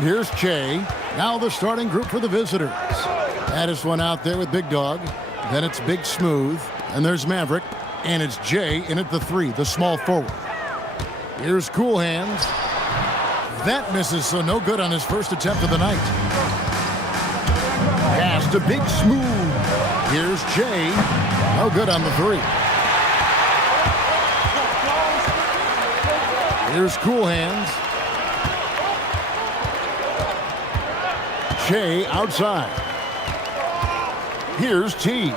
And here's Che. Now the starting group for the visitors. Addis one out there with Big Dog. Then it's Big Smooth. And there's Maverick. And it's Jay in at the 3, the small forward. Here's Cool Hands. That misses, so no good on his first attempt of the night. Pass to Big Smooth. Here's Jay. No good on the 3. Here's Cool Hands. Jay outside. Here's T.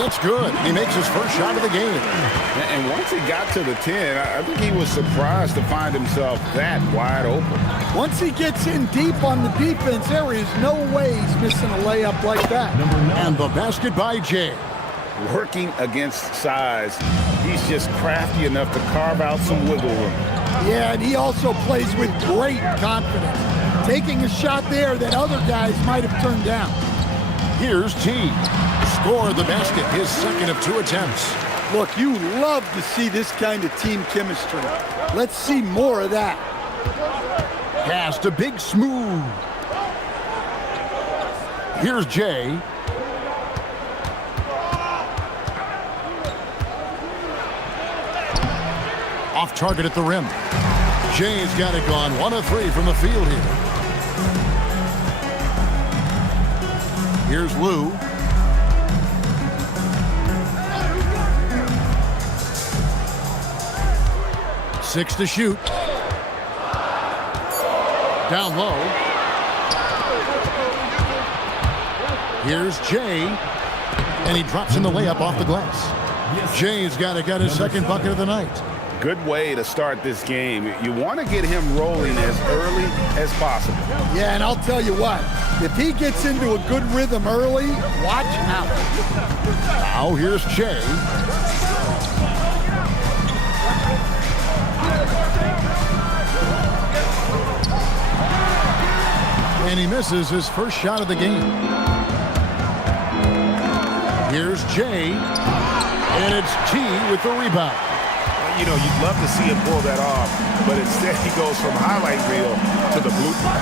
It's good. He makes his first shot of the game. And once he got to the 10, I think he was surprised to find himself that wide open. Once he gets in deep on the defense, there is no way he's missing a layup like that. And the basket by Jay. Working against size, he's just crafty enough to carve out some wiggle room. Yeah, and he also plays with great confidence, taking a shot there that other guys might have turned down. Here's T. Score the basket, his second of 2 attempts. Look, you love to see this kind of team chemistry. Let's see more of that. Pass to Big Smooth. Here's Jay. Off target at the rim. Jay's got it gone. 1 of 3 from the field here. Here's Lou. Six to shoot. Down low. Here's Jay. And he drops in the layup off the glass. Jay's got to get his second bucket of the night. Good way to start this game. You want to get him rolling as early as possible. Yeah, and I'll tell you what, if he gets into a good rhythm early, watch out. Now here's Jay. And he misses his first shot of the game. Here's Jay. And it's T with the rebound. You know, you'd love to see him pull that off, but instead he goes from highlight reel to the blooper.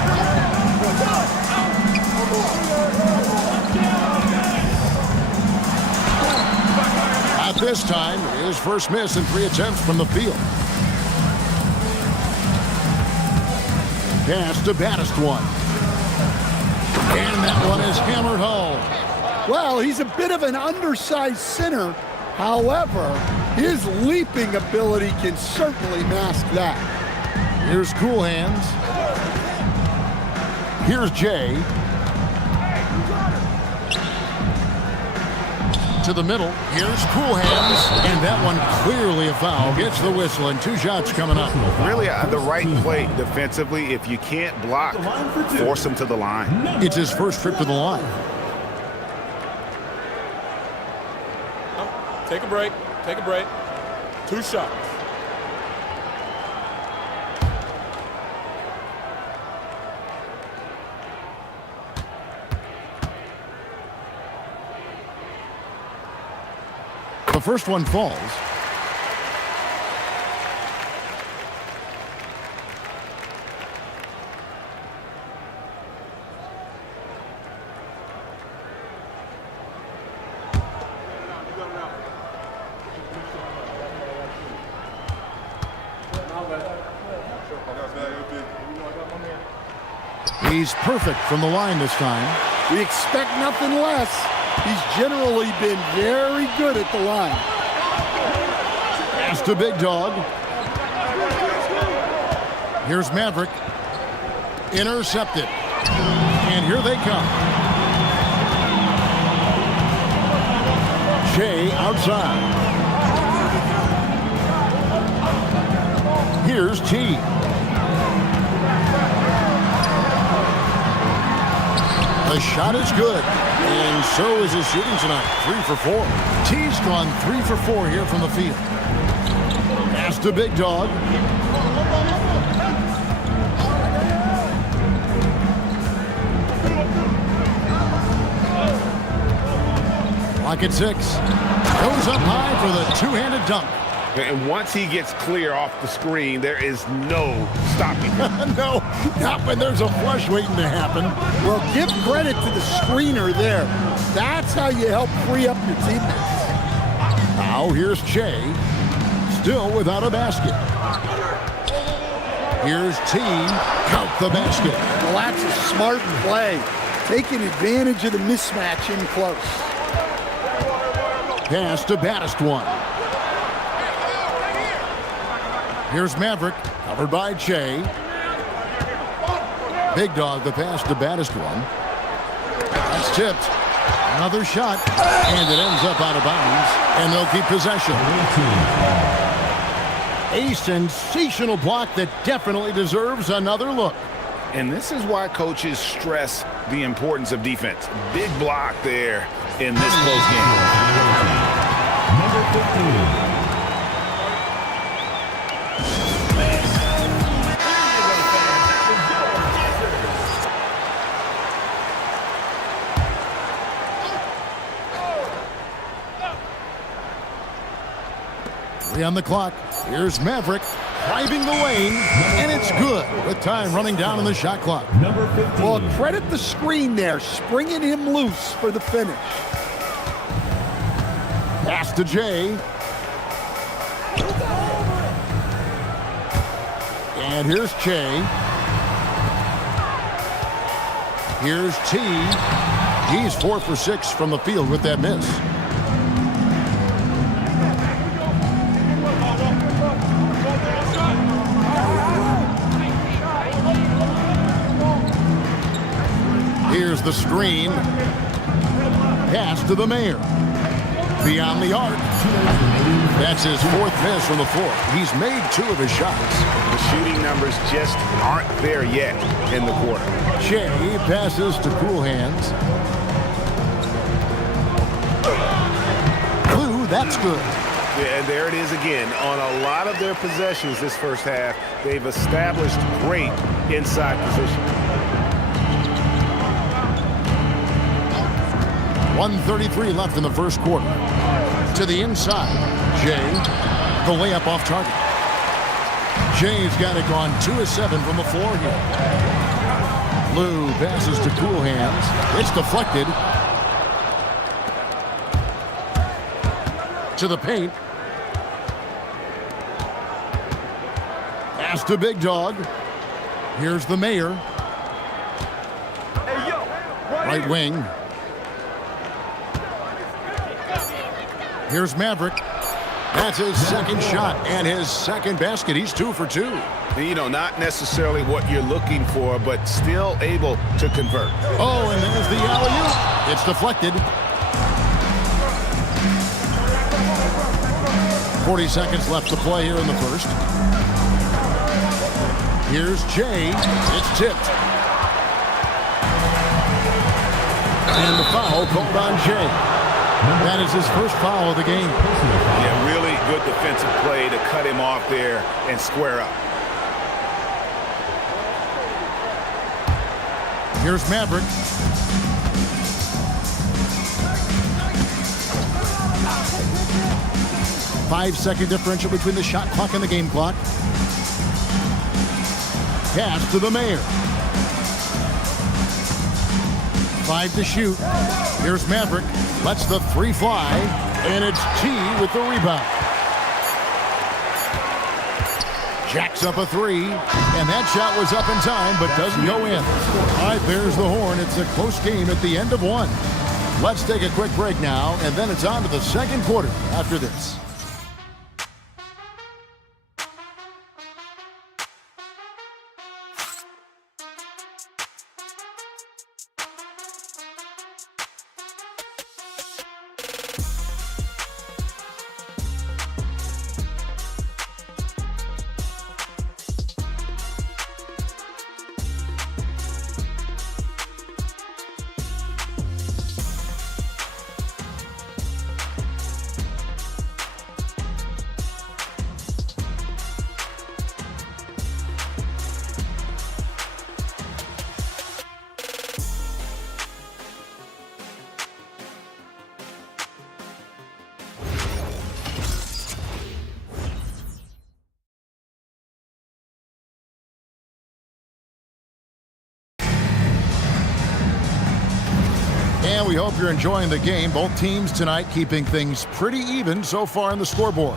At this time, his first miss in 3 attempts from the field. Pass to baddest one. And that one is hammered home. Well, he's a bit of an undersized center. However, his leaping ability can certainly mask that. Here's Cool Hands. Here's Jay. To the middle. Here's Cool Hands. And that one clearly a foul. Gets the whistle and 2 shots coming up. Really the right play defensively. If you can't block, force him to the line. It's his first trip to the line. Take a break. Take a break. 2 shots. The first one falls. He's perfect from the line this time. We expect nothing less. He's generally been very good at the line. Pass to Big Dog. Here's Maverick. Intercepted. And here they come. Jay outside. Here's T. The shot is good, and so is his shooting tonight. 3 for 4. T's gone 3 for 4 here from the field. Pass to Big Dog. Clock at 6. Goes up high for the 2-handed dunk. And once he gets clear off the screen, there is no stopping him. No, not when there's a flush waiting to happen. Well, give credit to the screener there. That's how you help free up your teammates. Now here's Jay, still without a basket. Here's T, count the basket. Well, that's a smart play, taking advantage of the mismatch in close. Pass to Baddest one. Here's Maverick, covered by Jay. Big Dog, the pass to Baddest one. That's tipped. Another shot, and it ends up out of bounds, and they'll keep possession. A sensational block that definitely deserves another look. And this is why coaches stress the importance of defense. Big block there in this close game. Number 15. On the clock, here's Maverick driving the lane, and it's good with time running down on the shot clock. Number 15. Well, credit the screen there, springing him loose for the finish. Pass to Jay. And here's Jay. Here's T. He's 4 for 6 from the field with that miss. Here's the screen. Pass to the Mayor. Beyond the arc. That's his 4th miss from the floor. He's made 2 of his shots. The shooting numbers just aren't there yet in the quarter. Jay passes to Cool Hands. Blue, that's good. Yeah, and there it is again. On a lot of their possessions this first half, they've established great inside position. 1:33 left in the first quarter. To the inside. Jay, the layup off target. Jay's got it gone 2 of 7 from the floor here. Blue passes to Cool Hands. It's deflected. To the paint. Pass to Big Dog. Here's the Mayor. Right wing. Here's Maverick. That's his 2nd shot and his 2nd basket. He's 2 for 2. You know, not necessarily what you're looking for, but still able to convert. Oh, and there's the alley-oop. It's deflected. 40 seconds left to play here in the first. Here's Jay. It's tipped. And the foul called on Jay. That is his first foul of the game. Yeah, really good defensive play to cut him off there and square up. Here's Maverick. Five-second differential between the shot clock and the game clock. Pass to the Mayor. 5 to shoot. Here's Maverick. Lets the 3 fly, and it's T with the rebound. Jacks up a 3, and that shot was up in time, but doesn't go in. All right, there's the horn. It's a close game at the end of 1. Let's take a quick break now, and then it's on to the second quarter after this. And we hope you're enjoying the game. Both teams tonight keeping things pretty even so far on the scoreboard.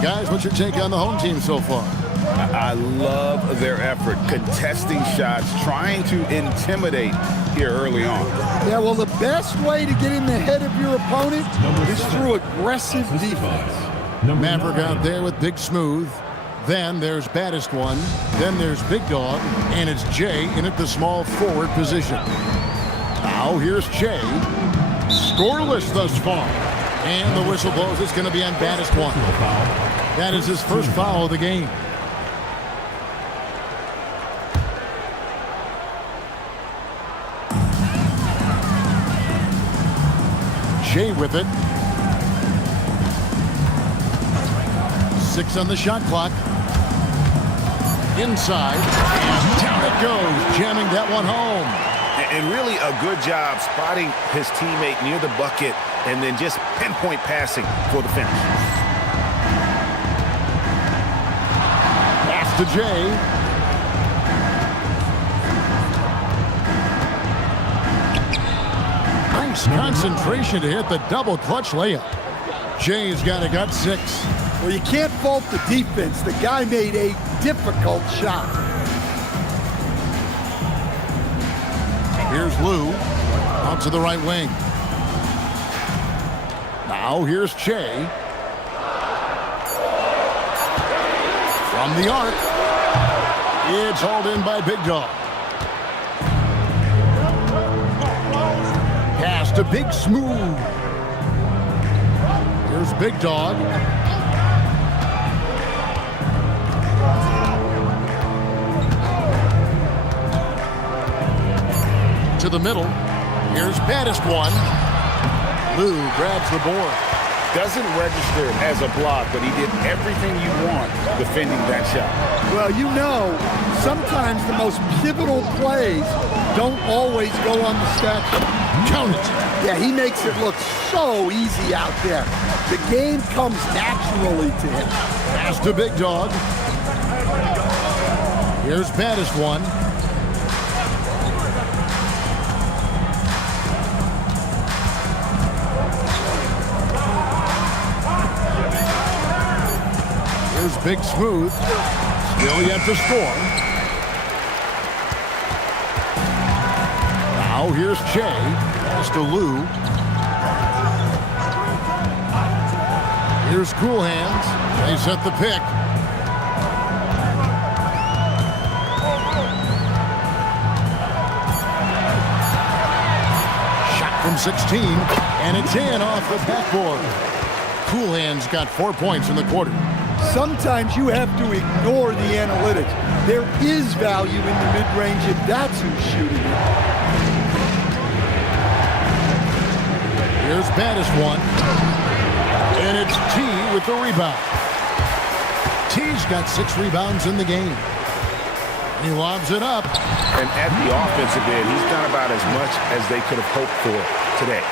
Guys, what's your take on the home team so far? I love their effort, contesting shots, trying to intimidate here early on. Yeah, well, the best way to get in the head of your opponent is through aggressive defense. Maverick out there with Big Smooth. Then there's Baddest One. Then there's Big Dog. And it's Jay in at the small forward position. Now here's Jay. Scoreless thus far. And the whistle blows. It's going to be on Baddest One. That is his first foul of the game. Jay with it. 6 on the shot clock. Inside. And down it goes. Jamming that one home. And really a good job spotting his teammate near the bucket and then just pinpoint passing for the finish. Pass to Jay. Nice concentration to hit the double clutch layup. Jay's got 6. Well, you can't fault the defense. The guy made a difficult shot. Here's Lou. Out to the right wing. Now here's Jay. From the arc. It's hauled in by Big Dog. Pass to Big Smooth. Here's Big Dog. To the middle. Here's Baddest One. Lou grabs the board. Doesn't register as a block, but he did everything you want defending that shot. Well, you know, sometimes the most pivotal plays don't always go on the stat sheet. Count it. Yeah, he makes it look so easy out there. The game comes naturally to him. Pass to Big Dog. Here's Baddest One. Here's Big Smooth. Still yet to score. Now here's Jay. Pass to Lou. Here's Cool Hands. They set the pick. Shot from 16. And it's in off the backboard. Cool Hands got 4 points in the quarter. Sometimes you have to ignore the analytics. There is value in the mid-range if that's who's shooting it. Here's Baddest One. And it's T with the rebound. T's got 6 rebounds in the game. He lobs it up. And at the offensive end, he's done about as much as they could have hoped for today.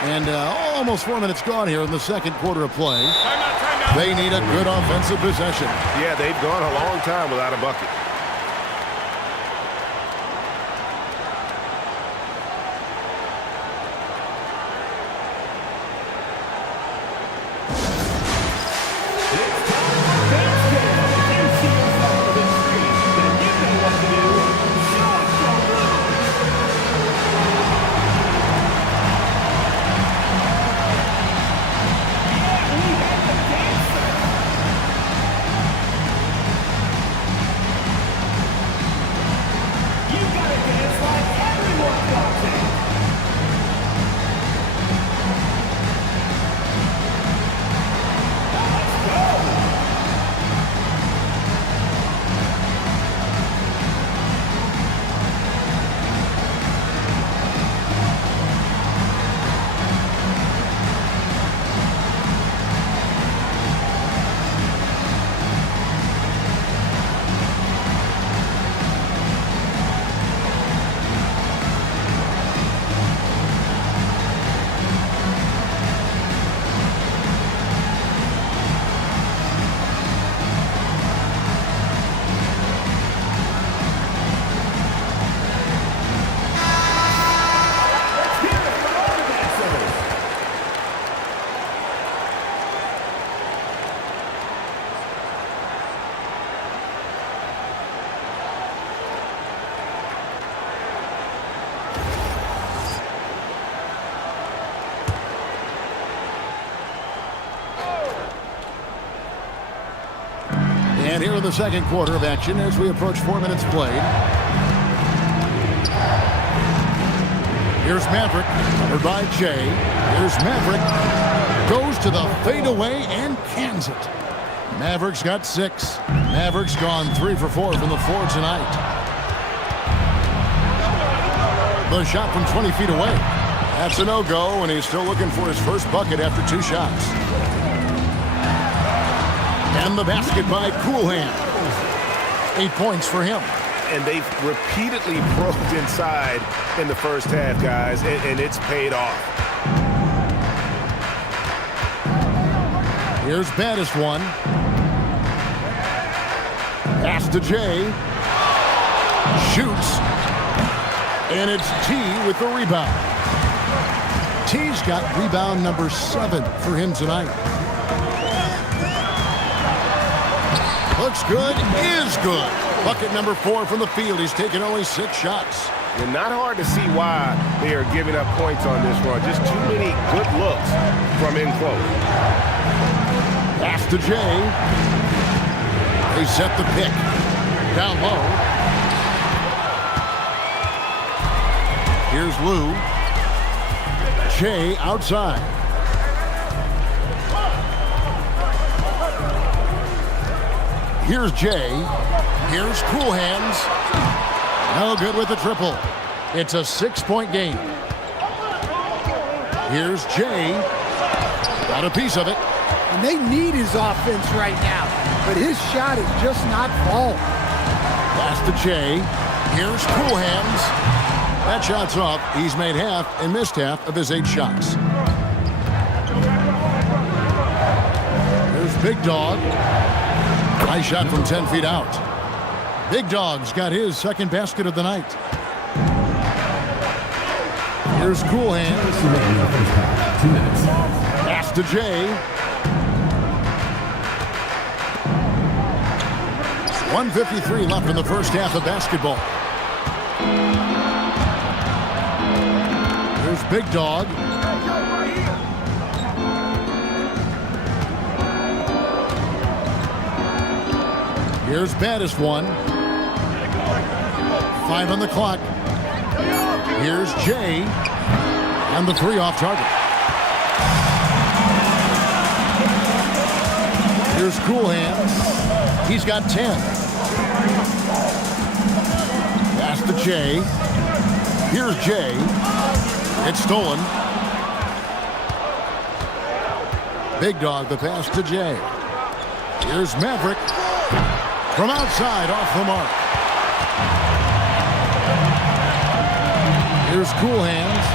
And almost 4 minutes gone here in the second quarter of play. Timeout. They need a good offensive possession. Yeah, they've gone a long time without a bucket. And here in the second quarter of action as we approach 4 minutes played. Here's Maverick, covered by Jay. Here's Maverick. Goes to the fadeaway and cans it. Maverick's got 6. Maverick's gone 3 for 4 from the floor tonight. The shot from 20 feet away. That's a no-go, and he's still looking for his first bucket after 2 shots. And the basket by Coolhand. 8 points for him. And they've repeatedly probed inside in the first half, guys, and it's paid off. Here's Baddest one. Pass to Jay. Shoots. And it's T with the rebound. T's got rebound number 7 for him tonight. Looks good, is good. Bucket number 4 from the field. He's taken only 6 shots. And not hard to see why they are giving up points on this run. Just too many good looks from in close. Pass to Jay. They set the pick. Down low. Here's Lou. Jay outside. Here's Jay. Here's Coolhands. No good with the triple. It's a 6-point game. Here's Jay. Got a piece of it. And they need his offense right now, but his shot is just not falling. Pass to Jay. Here's Coolhands. That shot's off. He's made half and missed half of his 8 shots. Here's Big Dog. Nice shot from 10 feet out. Big Dog's got his second basket of the night. Here's Coolhands. 2 minutes. Pass to Jay. 1:53 left in the first half of basketball. Here's Big Dog. Here's Baddest one. 5 on the clock. Here's Jay. And the 3 off target. Here's Coolhands. He's got 10. Pass to Jay. Here's Jay. It's stolen. Big Dog, the pass to Jay. Here's Maverick. From outside, off the mark. Here's Coolhands.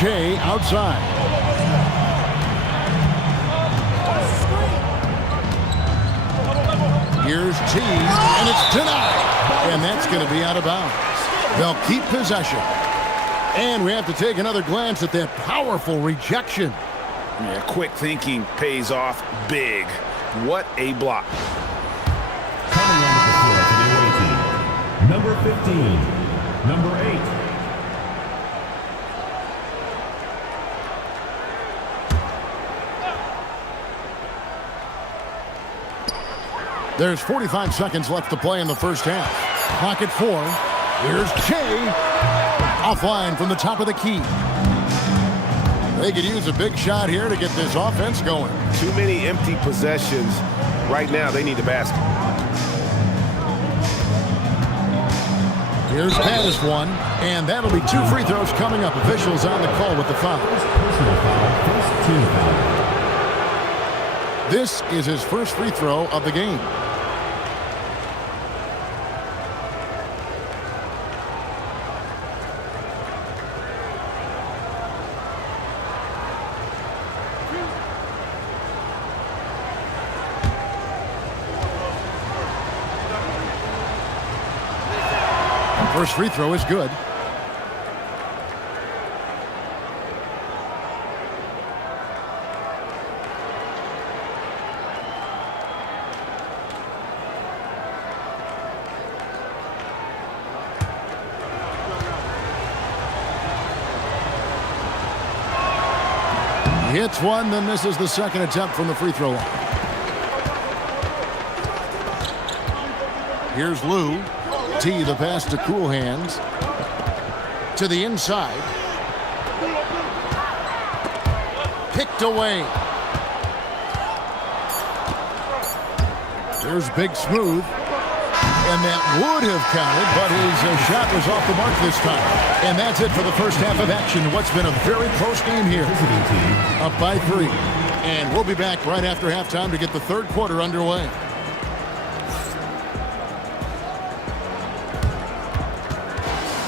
Jay outside. Here's T, and it's denied. And that's going to be out of bounds. They'll keep possession. And we have to take another glance at that powerful rejection. Yeah, quick thinking pays off big. What a block. Coming on the floor for the away team. Number 15. Number 8. There's 45 seconds left to play in the first half. Clock at 4. Here's Jay. Offline from the top of the key. They could use a big shot here to get this offense going. Too many empty possessions. Right now, they need the basket. Here's Baddest one. And that'll be 2 free throws coming up. Officials on the call with the foul. Personal foul. First team foul. This is his first free throw of the game. First free throw is good. He hits one, then misses the second attempt from the free throw line. Here's Lou. T, the pass to Cool Hands. To the inside. Picked away. There's Big Smooth. And that would have counted, but his shot was off the mark this time. And that's it for the first half of action. What's been a very close game here. Up by 3. And we'll be back right after halftime to get the third quarter underway.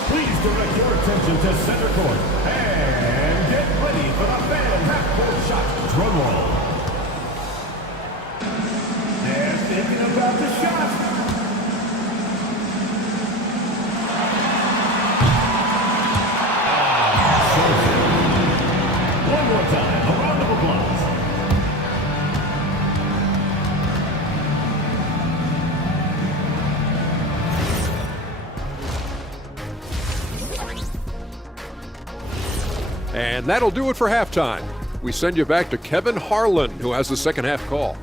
Please direct your attention to center court and get ready for the fan half-court shot. Drum roll. They're thinking about the shot. One more time, a round of applause. And that'll do it for halftime. We send you back to Kevin Harlan, who has the second half call.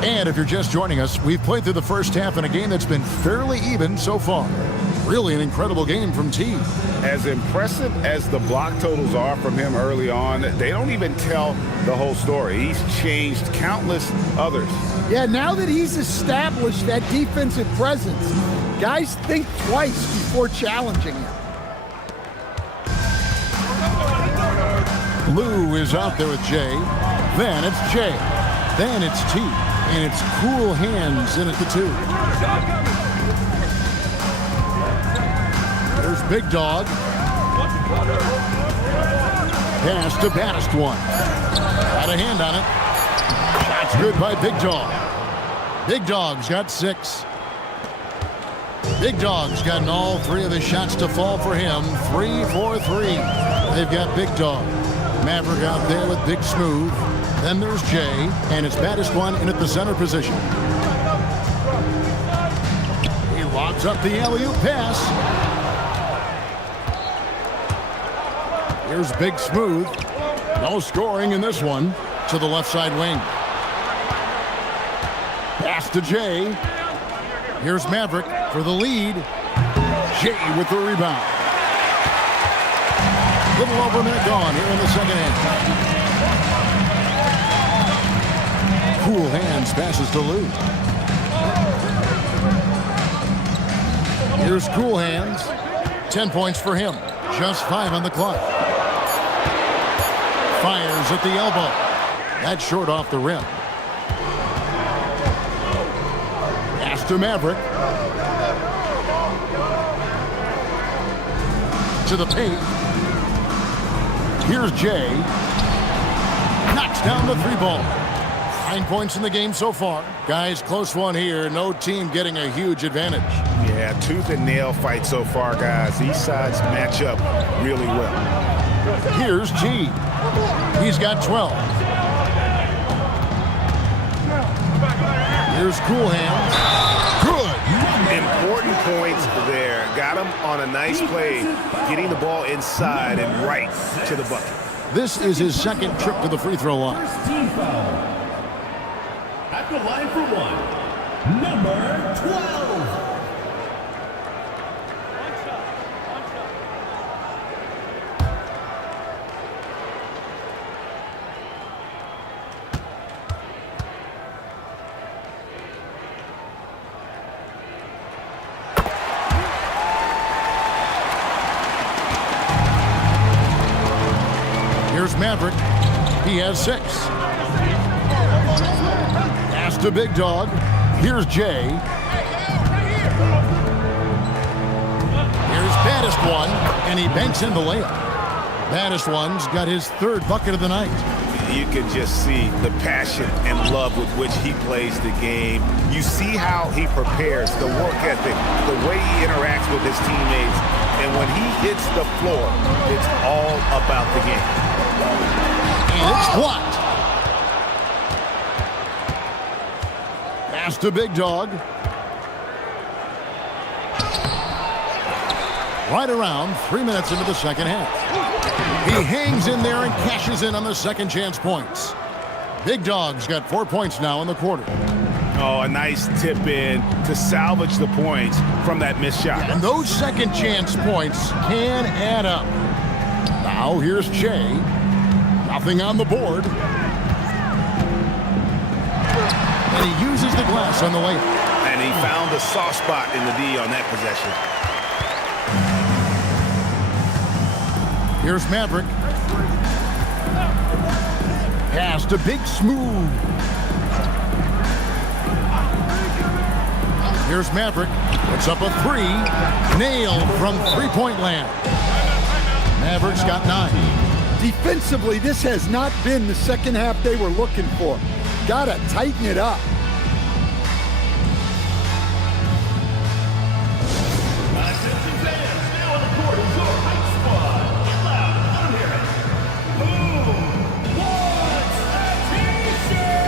And if you're just joining us, we've played through the first half in a game that's been fairly even so far. Really an incredible game from T. As impressive as the block totals are from him early on, they don't even tell the whole story. He's changed countless others. Yeah, now that he's established that defensive presence, guys think twice before challenging him. Lou is out there with Jay. Then it's Jay. Then it's T. And it's Cool Hands in at the 2. There's Big Dog. Pass to baddest one. Got a hand on it. That's good by Big Dog. Big Dog's got 6. Big Dog's gotten all 3 of his shots to fall for him. 3 for 3. They've got Big Dog. Maverick out there with Big Smooth. Then there's Jay, and it's baddest one in at the center position. He lobs up the alley-oop pass. Here's Big Smooth. No scoring in this one. To the left side wing. Pass to Jay. Here's Maverick. for the lead. Jay with the rebound. Little over a minute gone here in the second half. Cool hands passes to Lou. Here's Cool Hands. 10 points for him. Just 5 on the clock. Fires at the elbow. That's short off the rim. Pass to Maverick. To the paint. Here's Jay. Knocks down the 3-ball. 9 points in the game so far. Guys, close one here. No team getting a huge advantage. Yeah, tooth and nail fight so far, guys. These sides match up really well. Here's G. He's got 12. Here's Cool Hands. Good. Important points there. Got him on a nice play, getting the ball inside and right to the bucket. This is his second trip to the free throw line. Team foul. At the line for one, number 12. Here's Maverick. He has 6. Pass to Big Dog. Here's Jay. Here's Baddest One, and he banks in the layup. Baddest One's got his 3rd bucket of the night. You can just see the passion and love with which he plays the game. You see how he prepares, the work ethic, the way he interacts with his teammates. And when he hits the floor, it's all about the game. And it's blocked. Pass to Big Dog. Right around 3 minutes into the second half. He hangs in there and cashes in on the second chance points. Big Dog's got 4 points now in the quarter. Oh, a nice tip in to salvage the points from that missed shot. And those second chance points can add up. Now here's Jay. Nothing on the board. And he uses the glass on the layup. And he found the soft spot in the D on that possession. Here's Maverick. Pass to Big Smooth. Here's Maverick. Puts up a 3. Nailed from three-point land. Maverick's got 9. Defensively, this has not been the second half they were looking for. Gotta tighten it up. Attention fans, now on the court is your hype squad. Get loud, let them hear it. Who wants a t-shirt?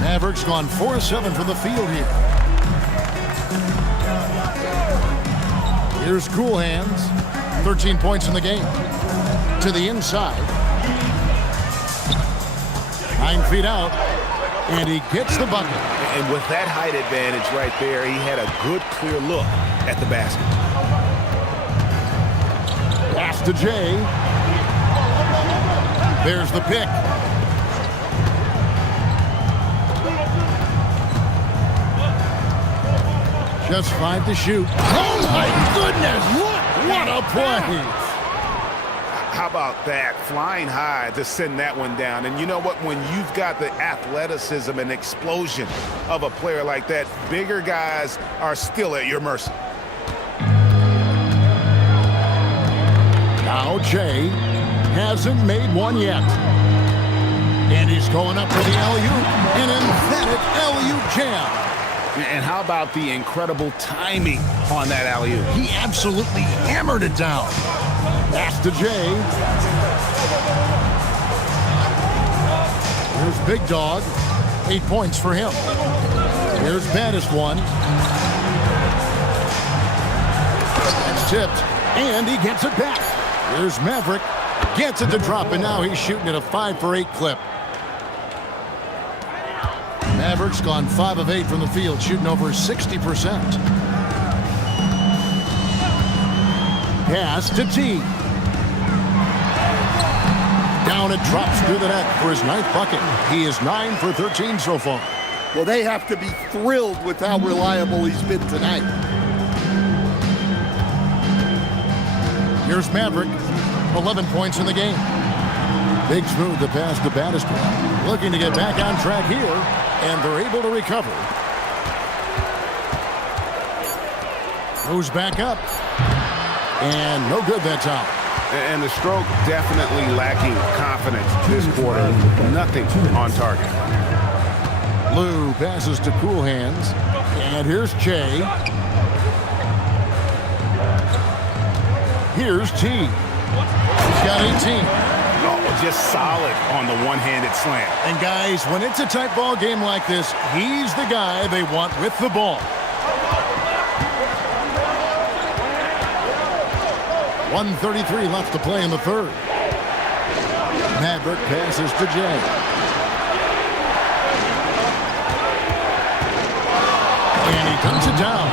Maverick's gone 4-7 from the field here. Here's Cool Hands. 13 points in the game. To the inside. 9 feet out. And he gets the bucket. And with that height advantage right there, he had a good, clear look at the basket. Pass to Jay. There's the pick. Just 5 to shoot. Oh, my goodness! What a play! How about that? Flying high to send that one down. And you know what? When you've got the athleticism and explosion of a player like that, bigger guys are still at your mercy. Now Jay hasn't made one yet. And he's going up for the alley-oop. An emphatic alley-oop jam. And how about the incredible timing on that alley-oop? He absolutely hammered it down. Pass to Jay. Here's Big Dog. 8 points for him. Here's Baddest One. That's tipped. And he gets it back. Here's Maverick. Gets it to drop, and now he's shooting at a 5 for 8 clip. Maverick's gone 5 of 8 from the field, shooting over 60%. Pass to T. Down it drops through the net for his 9th bucket. He is 9 for 13 so far. Well, they have to be thrilled with how reliable he's been tonight. Here's Maverick, 11 points in the game. Big smooth the pass to Baddest One. Looking to get back on track here, and they're able to recover. Goes back up. And no good that time. And the stroke definitely lacking confidence this quarter. Nothing on target. Lou passes to Cool Hands. And here's Jay. Here's T. He's got 18. Oh, just solid on the one-handed slam. And guys, when it's a tight ball game like this, he's the guy they want with the ball. 1:33 left to play in the third. Maverick passes to Jay. And he comes it down.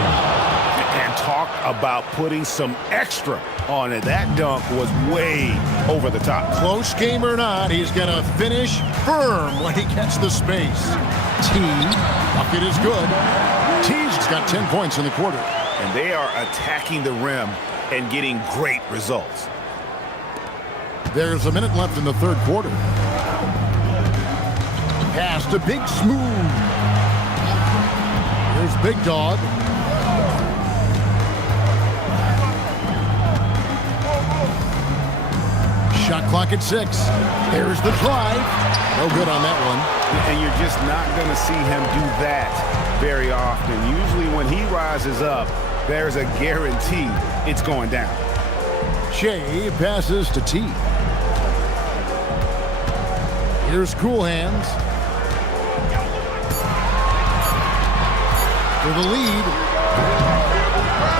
And talk about putting some extra on it. That dunk was way over the top. Close game or not, he's going to finish firm when he gets the space. T. Bucket is good. T's got 10 points in the quarter. And they are attacking the rim and getting great results. There's a minute left in the third quarter. Pass to Big Smooth. Here's Big Dog. Shot clock at 6. There's the drive. No good on that one. And you're just not going to see him do that very often. Usually when he rises up, there's a guarantee it's going down. Shea passes to T. Here's Cool Hands. For the lead.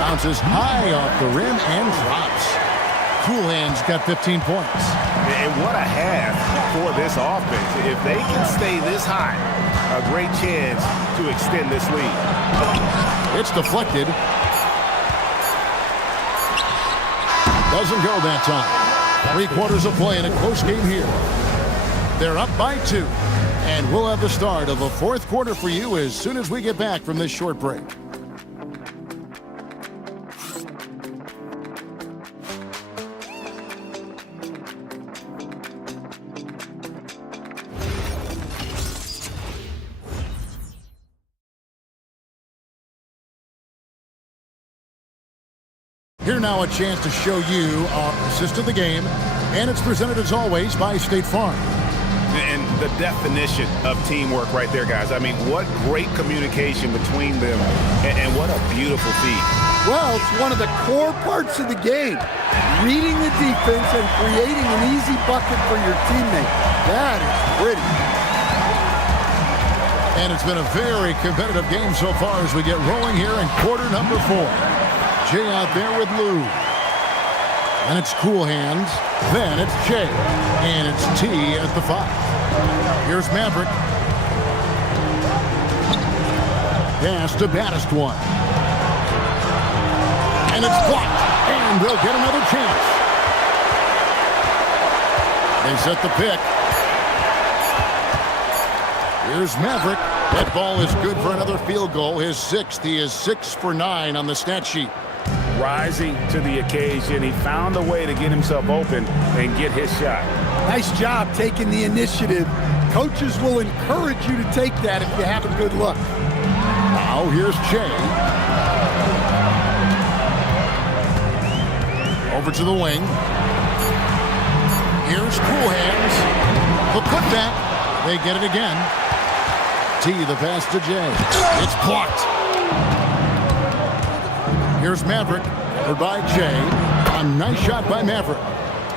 Bounces high off the rim and drops. Cool Hands got 15 points. And what a half for this offense. If they can stay this high, a great chance to extend this lead. It's deflected. Doesn't go that time. 3 quarters of play in a close game here. They're up by 2. And we'll have the start of the fourth quarter for you as soon as we get back from this short break. Here now a chance to show you our assist of the game, and it's presented as always by State Farm. And the definition of teamwork right there, guys. I mean, what great communication between them, and what a beautiful feat. Well, it's one of the core parts of the game. Reading the defense and creating an easy bucket for your teammate. That is pretty. And it's been a very competitive game so far as we get rolling here in quarter number 4. Jay out there with Lou. And it's Cool Hands. Then it's Jay. And it's T at the 5. Here's Maverick. Pass to baddest one. And it's blocked. And they'll get another chance. They set the pick. Here's Maverick. That ball is good for another field goal. His sixth. He is 6 for 9 on the stat sheet. Rising to the occasion. He found a way to get himself open and get his shot. Nice job taking the initiative. Coaches will encourage you to take that if you have a good look. Now here's Jay. Over to the wing. Here's Cool Hands. The putback. They get it again. T, the pass to Jay. It's blocked. Here's Maverick. Covered by Jay. A nice shot by Maverick.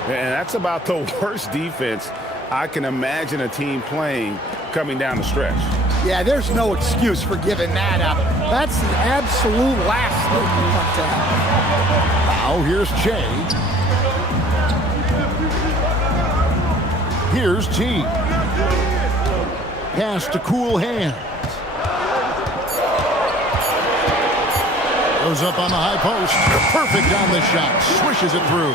And that's about the worst defense I can imagine a team playing coming down the stretch. Yeah, there's no excuse for giving that up. That's the absolute last thing you want to have. Now here's Jay. Here's T. Pass to Cool Hands. Goes up on the high post. Perfect on the shot. Swishes it through.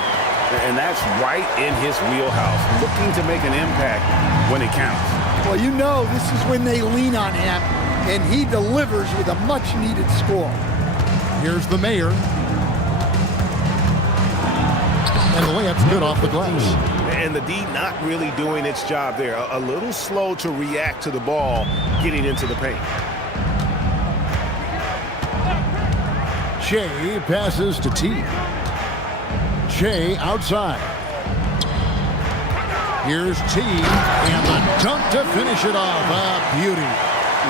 And that's right in his wheelhouse. Looking to make an impact when it counts. Well, you know this is when they lean on him, and he delivers with a much-needed score. Here's the mayor. And the layup's good off the glass. And the D not really doing its job there. A little slow to react to the ball getting into the paint. Jay passes to T. Jay outside. Here's T. And the dunk to finish it off. A beauty.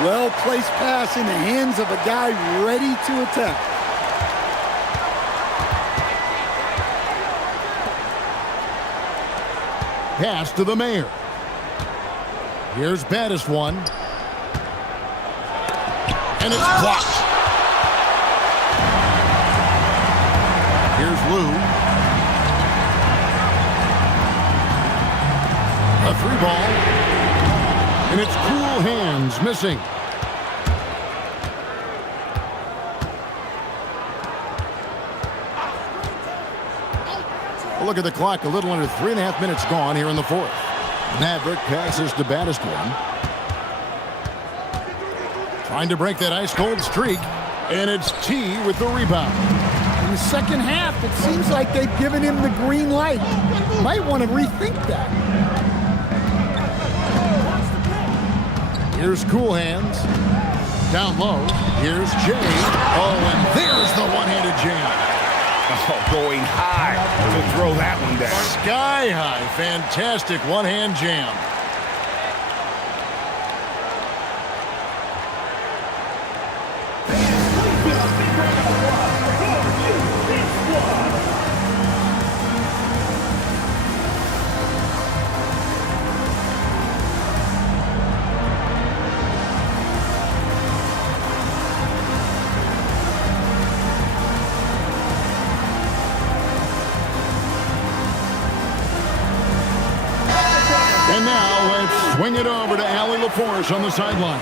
Well-placed pass in the hands of a guy ready to attack. Pass to the mayor. Here's baddest one. And it's blocked. Here's Lou. A 3-ball. And it's Cool Hands missing. Look at the clock. A little under 3.5 minutes gone here in the fourth. Maverick passes to baddest one. Trying to break that ice-cold streak. And it's T with the rebound. In the second half, it seems like they've given him the green light. Might want to rethink that. Here's Cool Hands. Down low. Here's Jay. Oh, and there's the one-handed jam. Oh, going high to throw that one down. Sky high. Fantastic one-hand jam. And now let's swing it over to Allie LaForce on the sideline.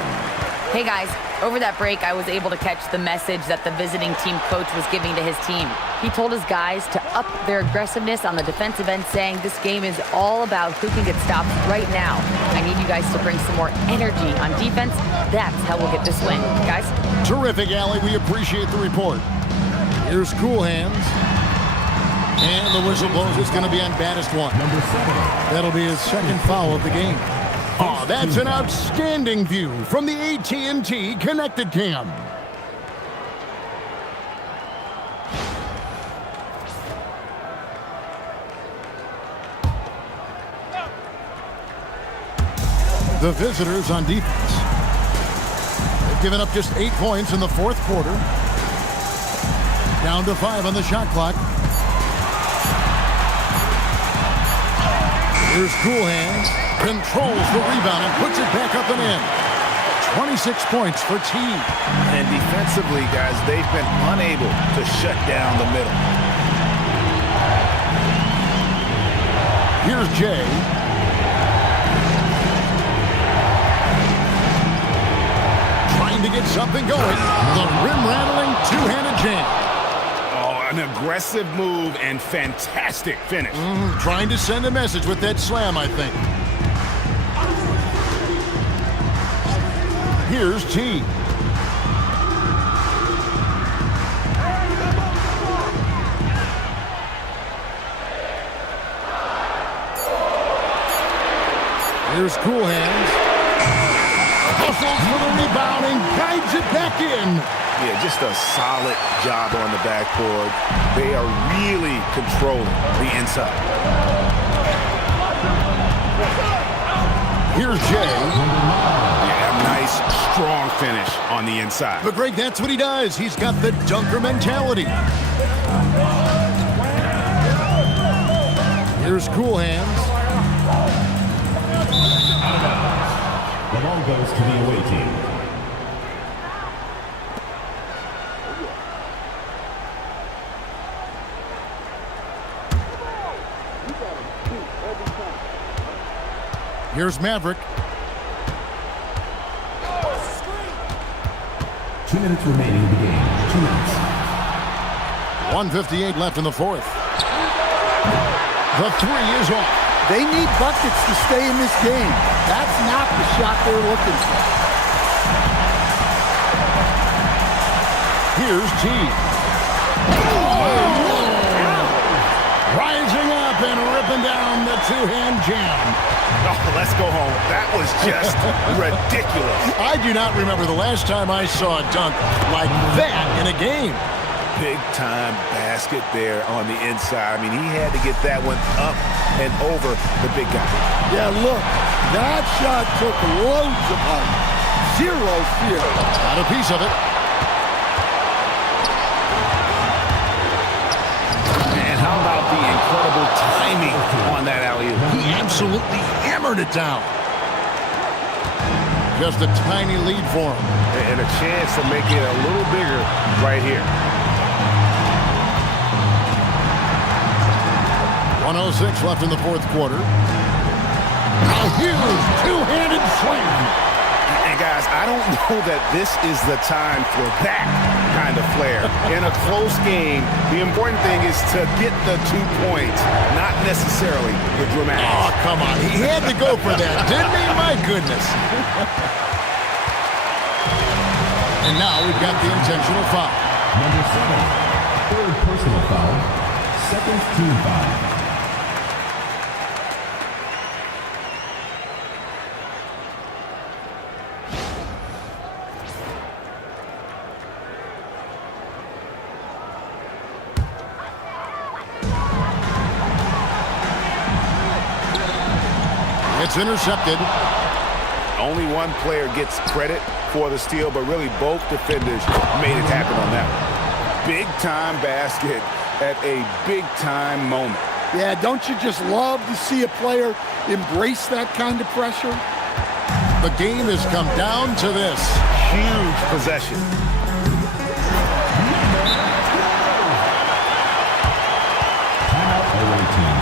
Hey guys, over that break, I was able to catch the message that the visiting team coach was giving to his team. He told his guys to up their aggressiveness on the defensive end, saying this game is all about who can get stopped right now. I need you guys to bring some more energy on defense. That's how we'll get this win. Guys? Terrific, Allie. We appreciate the report. Here's Cool Hands. And the whistle blows. It's going to be on baddest one. Number 7. That'll be his second foul of the game. Oh, that's an outstanding view from the AT&T Connected Cam. The visitors on defense. They've given up just 8 points in the fourth quarter. Down to 5 on the shot clock. Here's Cool Hands, controls the rebound and puts it back up and in. 26 points for T. And defensively, guys, they've been unable to shut down the middle. Here's Jay. Trying to get something going. The rim-rattling two-handed jam. Oh, an aggressive move and fantastic finish. Trying to send a message with that slam, I think. Here's T. Here's Cool Hands. Hustles for the rebounding, guides it back in. Yeah, just a solid job on the backboard. They are really controlling the inside. Here's Jay. Yeah, nice, strong finish on the inside. But Greg, that's what he does. He's got the dunker mentality. Here's Cool Hands. The ball goes to the away team. Here's Maverick. 2 minutes remaining in the game. 2 minutes. 1:58 left in the fourth. The three is off. They need buckets to stay in this game. That's not the shot they're looking for. Here's T. Rising up and ripping down the two-hand jam. Oh, let's go home. That was just ridiculous. I do not remember the last time I saw a dunk like that in a game. Big-time basket there on the inside. I mean, he had to get that one up and over the big guy. Yeah, look, that shot took loads of height. Zero fear. Got a piece of it. And how about the incredible timing on that alley-oop? He absolutely hammered it down. Just a tiny lead for him. And a chance to make it a little bigger right here. 1:06 left in the fourth quarter. A huge two-handed slam. And guys, I don't know that this is the time for that kind of flair. In a close game, the important thing is to get the 2 points, not necessarily the dramatics. Oh, come on. He had to go for that, didn't he? My goodness. And now we've got the intentional foul. Number 7. Third personal foul. Second team foul. It's intercepted. Only one player gets credit for the steal, but really both defenders made it happen on that one. Big-time basket at a big-time moment. Yeah, don't you just love to see a player embrace that kind of pressure? The game has come down to this. Huge possession. Timeout away team.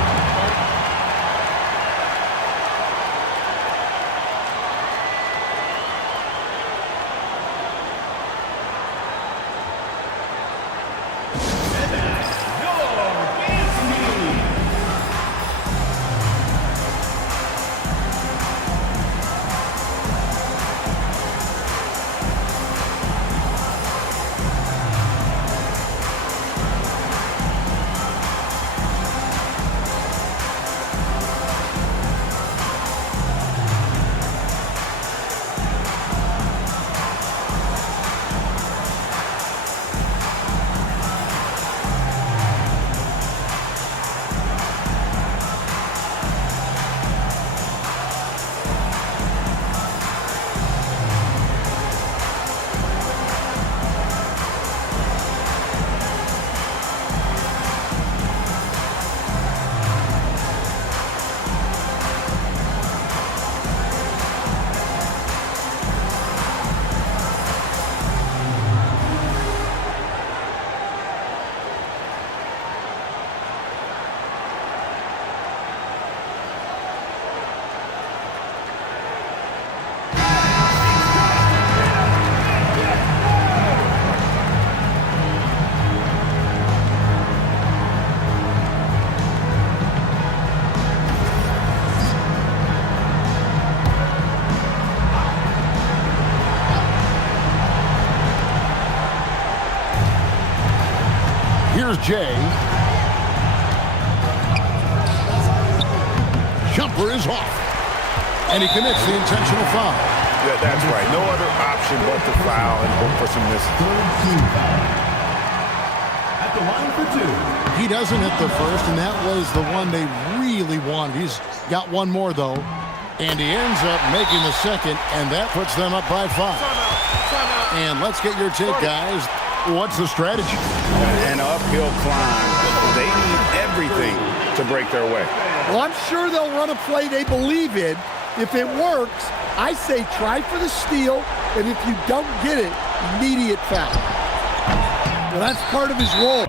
Jay. Jumper is off. And he commits the intentional foul. Yeah, that's right. No other option but to foul and hope for some misses. At the line for two. He doesn't hit the first, and that was the one they really wanted. He's got one more, though. And he ends up making the second, and that puts them up by 5. And let's get your take, guys. What's the strategy? An uphill climb. They need everything to break their way. Well, I'm sure they'll run a play they believe in. If it works, I say try for the steal, and if you don't get it, immediate foul. Well, that's part of his role.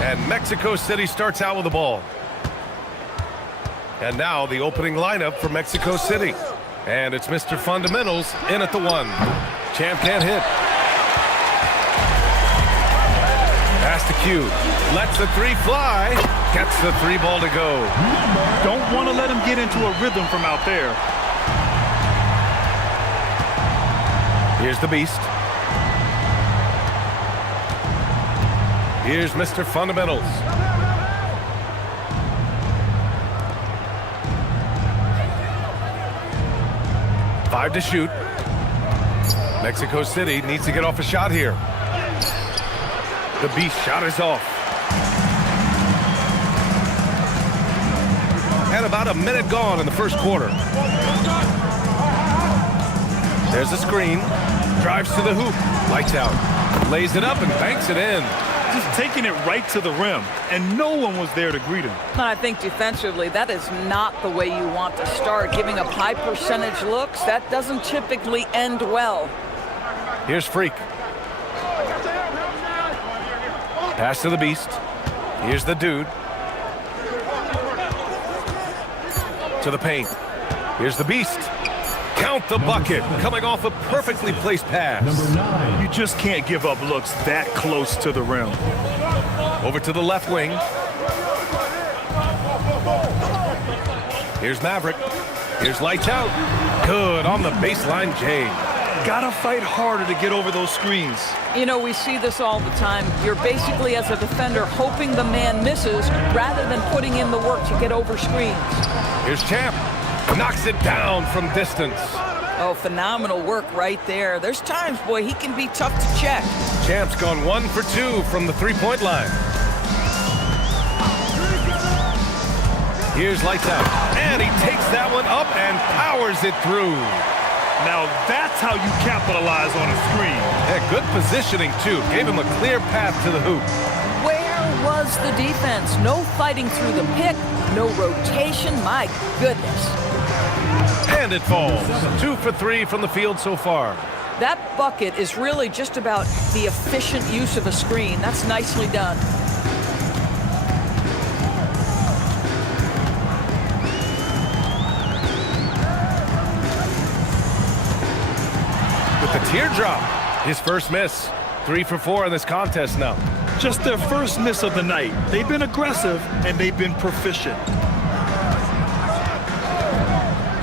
And Mexico City starts out with the ball. And now the opening lineup for Mexico City. And it's Mr. Fundamentals in at the 1. Champ can't hit. Pass to Q. Lets the 3 fly. Gets the 3 ball to go. Don't want to let him get into a rhythm from out there. Here's the Beast. Here's Mr. Fundamentals. Five to shoot. Mexico City needs to get off a shot here. The Beast shot is off. And about a minute gone in the first quarter. There's a screen. Drives to the hoop. Lights out. Lays it up and banks it in. Just taking it right to the rim, and no one was there to greet him. I think defensively, that is not the way you want to start. Giving up high percentage looks, that doesn't typically end well. Here's Freak. Pass to the Beast. Here's the Dude. To the paint. Here's the Beast. Count the bucket, coming off a perfectly placed pass. You just can't give up looks that close to the rim. Over to the left wing. Here's Maverick. Here's Lights Out. Good on the baseline, Jay. Gotta fight harder to get over those screens. You know, we see this all the time. You're basically, as a defender, hoping the man misses rather than putting in the work to get over screens. Here's Champ. Knocks it down from distance. Oh, phenomenal work right there. There's times, boy, he can be tough to check. Champ's gone 1 for 2 from the 3-point line. Here's lights out. And he takes that one up and powers it through. Now that's how you capitalize on a screen. Yeah, good positioning, too. Gave him a clear path to the hoop. Where was the defense? No fighting through the pick, no rotation. My goodness. And it falls. 2 for 3 from the field so far. That bucket is really just about the efficient use of a screen. That's nicely done. With the teardrop, his first miss. 3 for 4 in this contest now. Just their first miss of the night. They've been aggressive and they've been proficient.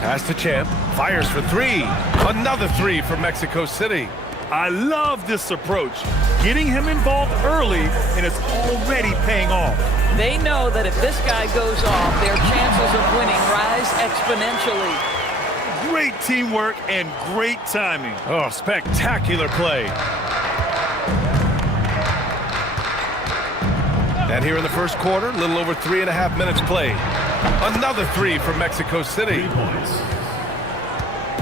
Pass to Champ. Fires for 3. Another 3 for Mexico City. I love this approach. Getting him involved early, and it's already paying off. They know that if this guy goes off, their chances of winning rise exponentially. Great teamwork and great timing. Oh, spectacular play. And here in the first quarter, a little over 3.5 minutes played. Another 3 for Mexico City. 3 points.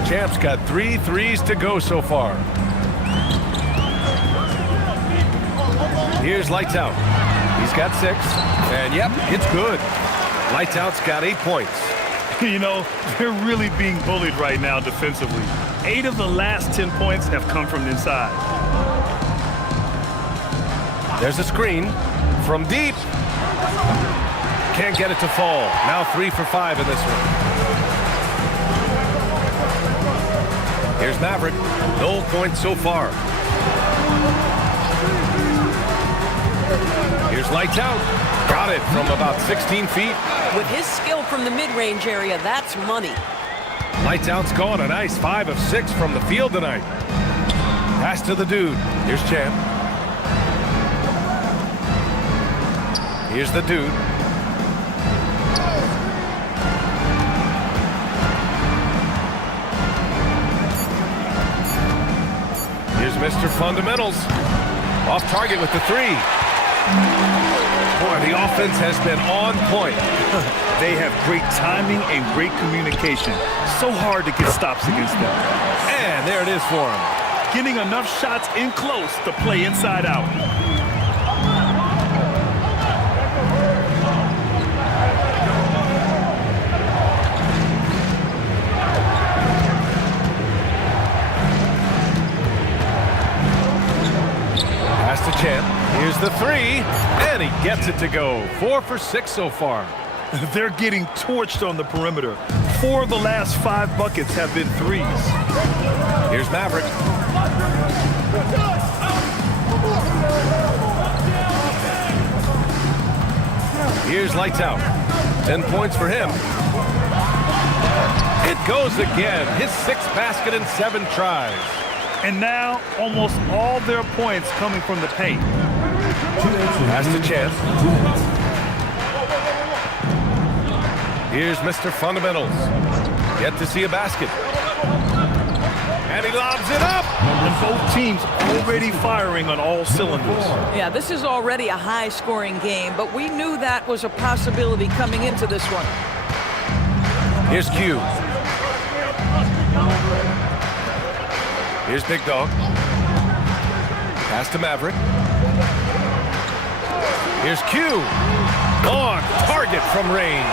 Champ's got 3 threes to go so far. Here's Lights Out. He's got 6. And yep, it's good. Lights Out's got 8 points. You know, they're really being bullied right now defensively. 8 of the last 10 points have come from inside. There's a screen from deep. Can't get it to fall. Now 3 for 5 in this one. Here's Maverick. No points so far. Here's Lights Out. Got it from about 16 feet. With his skill from the mid-range area, that's money. Lights Out's gone a nice 5 of 6 from the field tonight. Pass to the dude. Here's Champ. Here's the dude. Here's Mr. Fundamentals. Off target with the 3. Boy, the offense has been on point. They have great timing and great communication. So hard to get stops against them. And there it is for him. Getting enough shots in close to play inside out. Pass to Champ. Here's the 3, and he gets it to go. 4 for 6 so far. They're getting torched on the perimeter. 4 of the last 5 buckets have been 3s. Here's Maverick. Here's Lights Out. 10 points for him. It goes again. His 6th basket in 7 tries. And now, almost all their points coming from the paint. Pass to Champ. Here's Mr. Fundamentals. Yet to see a basket. And he lobs it up. And both teams already firing on all cylinders. Yeah, this is already a high-scoring game, but we knew that was a possibility coming into this one. Here's Q. Here's Big Dog. Pass to Maverick. Here's Q. On target from range.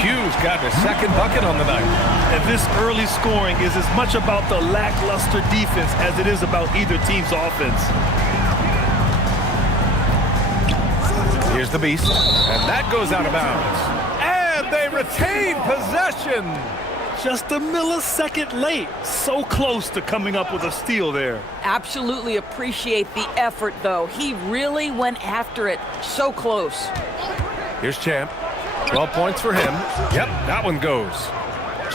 Q's got his 2nd bucket on the night. And this early scoring is as much about the lackluster defense as it is about either team's offense. Here's the Beast. And that goes out of bounds. And they retain possession. Just a millisecond late. So close to coming up with a steal there. Absolutely appreciate the effort, though. He really went after it. So close. Here's Champ. 12 points for him. Yep, that one goes.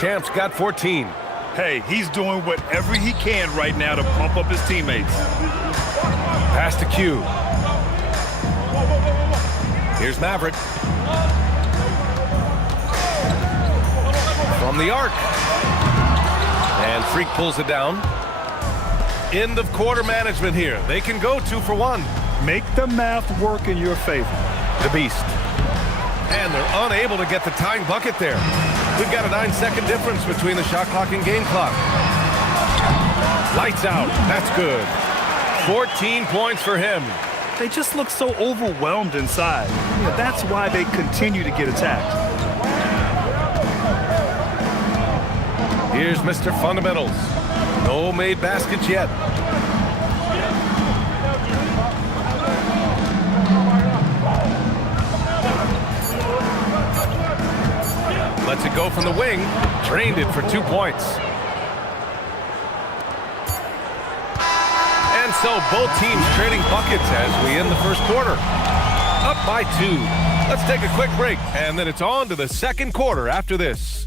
Champ's got 14. Hey, he's doing whatever he can right now to pump up his teammates. Pass to Q. Here's Maverick. From the arc. And Freak pulls it down. End of quarter management here. They can go 2 for 1. Make the math work in your favor. The Beast. And they're unable to get the tying bucket there. We've got a 9-second difference between the shot clock and game clock. Lights out. That's good. 14 points for him. They just look so overwhelmed inside. Yeah, that's why they continue to get attacked. Here's Mr. Fundamentals. No made baskets yet. Lets it go from the wing. Drained it for 2 points. And so both teams trading buckets as we end the first quarter. Up by 2. Let's take a quick break, and then it's on to the second quarter after this.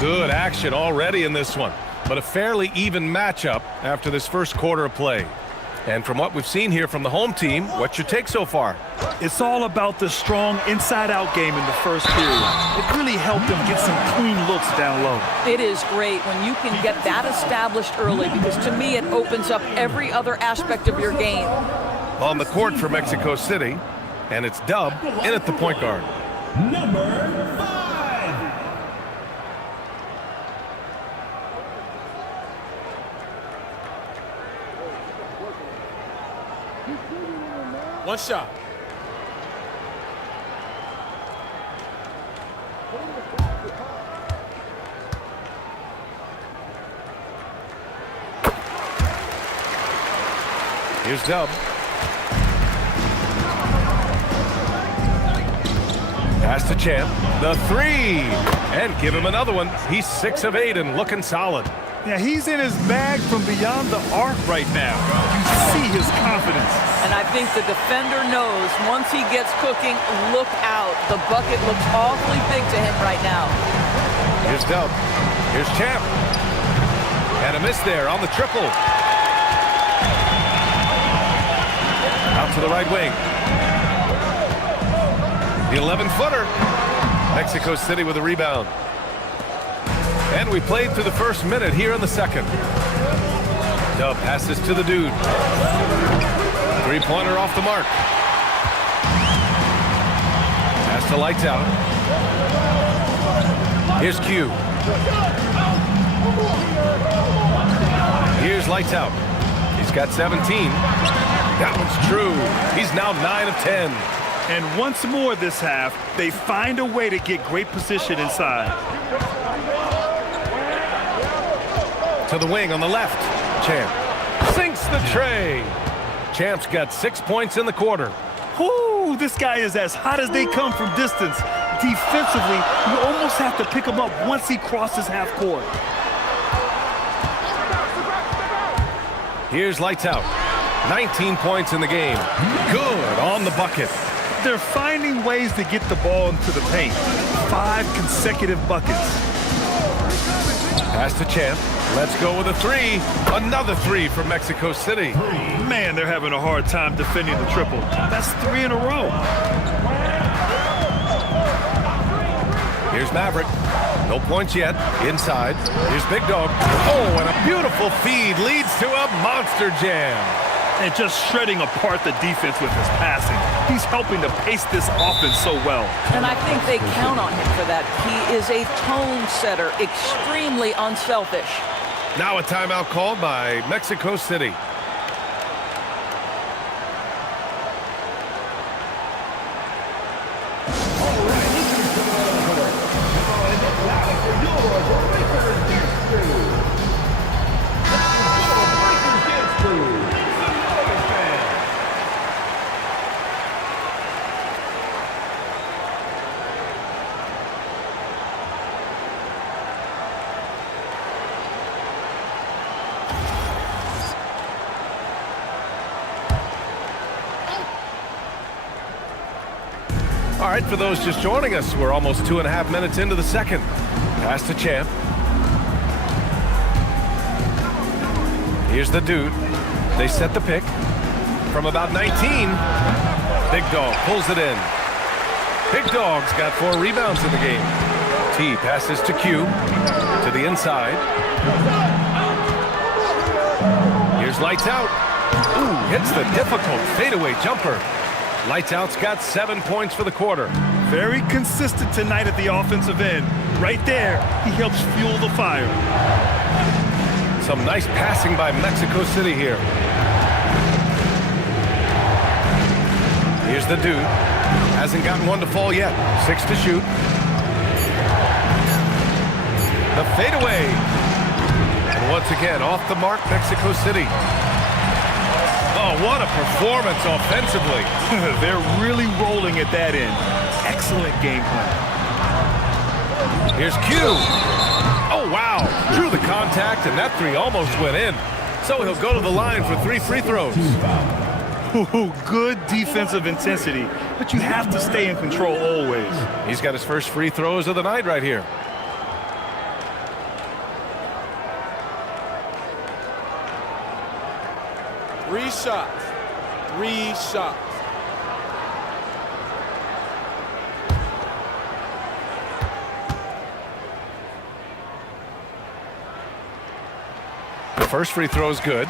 Good action already in this one, but a fairly even matchup after this first quarter of play. And from what we've seen here from the home team, what's your take so far? It's all about the strong inside-out game in the first period. It really helped them get some clean looks down low. It is great when you can get that established early because to me it opens up every other aspect of your game. On the court for Mexico City, and it's Dub in at the point guard. Number 5. One shot. Here's Dub. Pass to Champ. The 3. And give him another one. He's 6 of 8 and looking solid. Yeah, he's in his bag from beyond the arc right now. You see his confidence. And I think the defender knows once he gets cooking, look out. The bucket looks awfully big to him right now. Here's Dub. Here's Champ. And a miss there on the triple. Out to the right wing. The 11-footer. Mexico City with a rebound. And we played through the first minute here in the second. Dub passes to the dude. Three-pointer off the mark. Pass to Lights Out. Here's Q. Here's Lights Out. He's got 17. That one's true. He's now 9 of 10. And once more this half, they find a way to get great position inside. To the wing on the left. Champ sinks the tray. Champ's got 6 points in the quarter. Whoo, this guy is as hot as they come from distance. Defensively, you almost have to pick him up once he crosses half court. Here's Lights Out. 19 points in the game. Good on the bucket. They're finding ways to get the ball into the paint. 5 consecutive buckets. Pass to Champ. Let's go with a 3. Another 3 for Mexico City. Man, they're having a hard time defending the triple. That's 3 in a row. Here's Maverick. No points yet. Inside. Here's Big Dog. Oh, and a beautiful feed leads to a monster jam. And just shredding apart the defense with his passing. He's helping to pace this offense so well. And I think they count on him for that. He is a tone setter, extremely unselfish. Now a timeout called by Mexico City. All right, for those just joining us, we're almost 2.5 minutes into the second. Pass to Champ. Here's the dude. They set the pick. From about 19, Big Dog pulls it in. Big Dog's got 4 rebounds in the game. T passes to Q, to the inside. Here's Lights Out. Ooh, hits the difficult fadeaway jumper. Lights Out's got 7 points for the quarter. Very consistent tonight at the offensive end. Right there, he helps fuel the fire. Some nice passing by Mexico City here. Here's the dude. Hasn't gotten one to fall yet. 6 to shoot. The fadeaway. And once again, off the mark, Mexico City. Oh, what a performance offensively. They're really rolling at that end. Excellent game plan. Here's Q. Oh, wow. Drew the contact, and that 3 almost went in. So he'll go to the line for 3 free throws. Ooh, good defensive intensity, but you have to stay in control always. He's got his first free throws of the night right here. Three shots. 3 shots. The first free throw is good.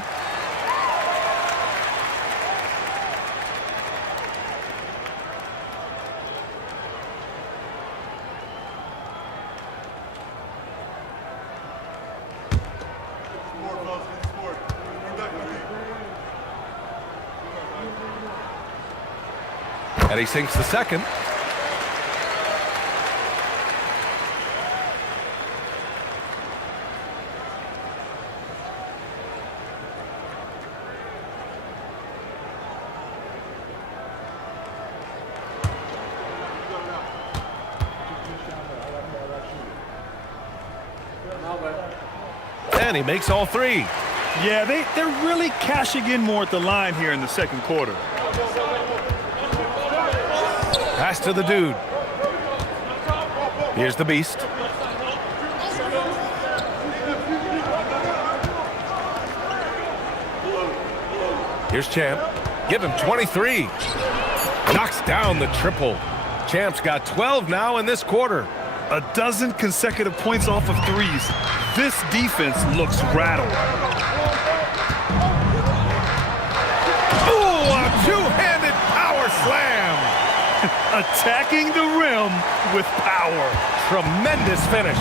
And he sinks the second. And he makes all 3. Yeah, they're really cashing in more at the line here in the second quarter. Pass to the dude. Here's the beast. Here's Champ. Give him 23. Knocks down the triple. Champ's got 12 now in this quarter. A dozen consecutive points off of 3s. This defense looks rattled. Ooh, a two-handed power slam. Attacking the rim with power. Tremendous finish.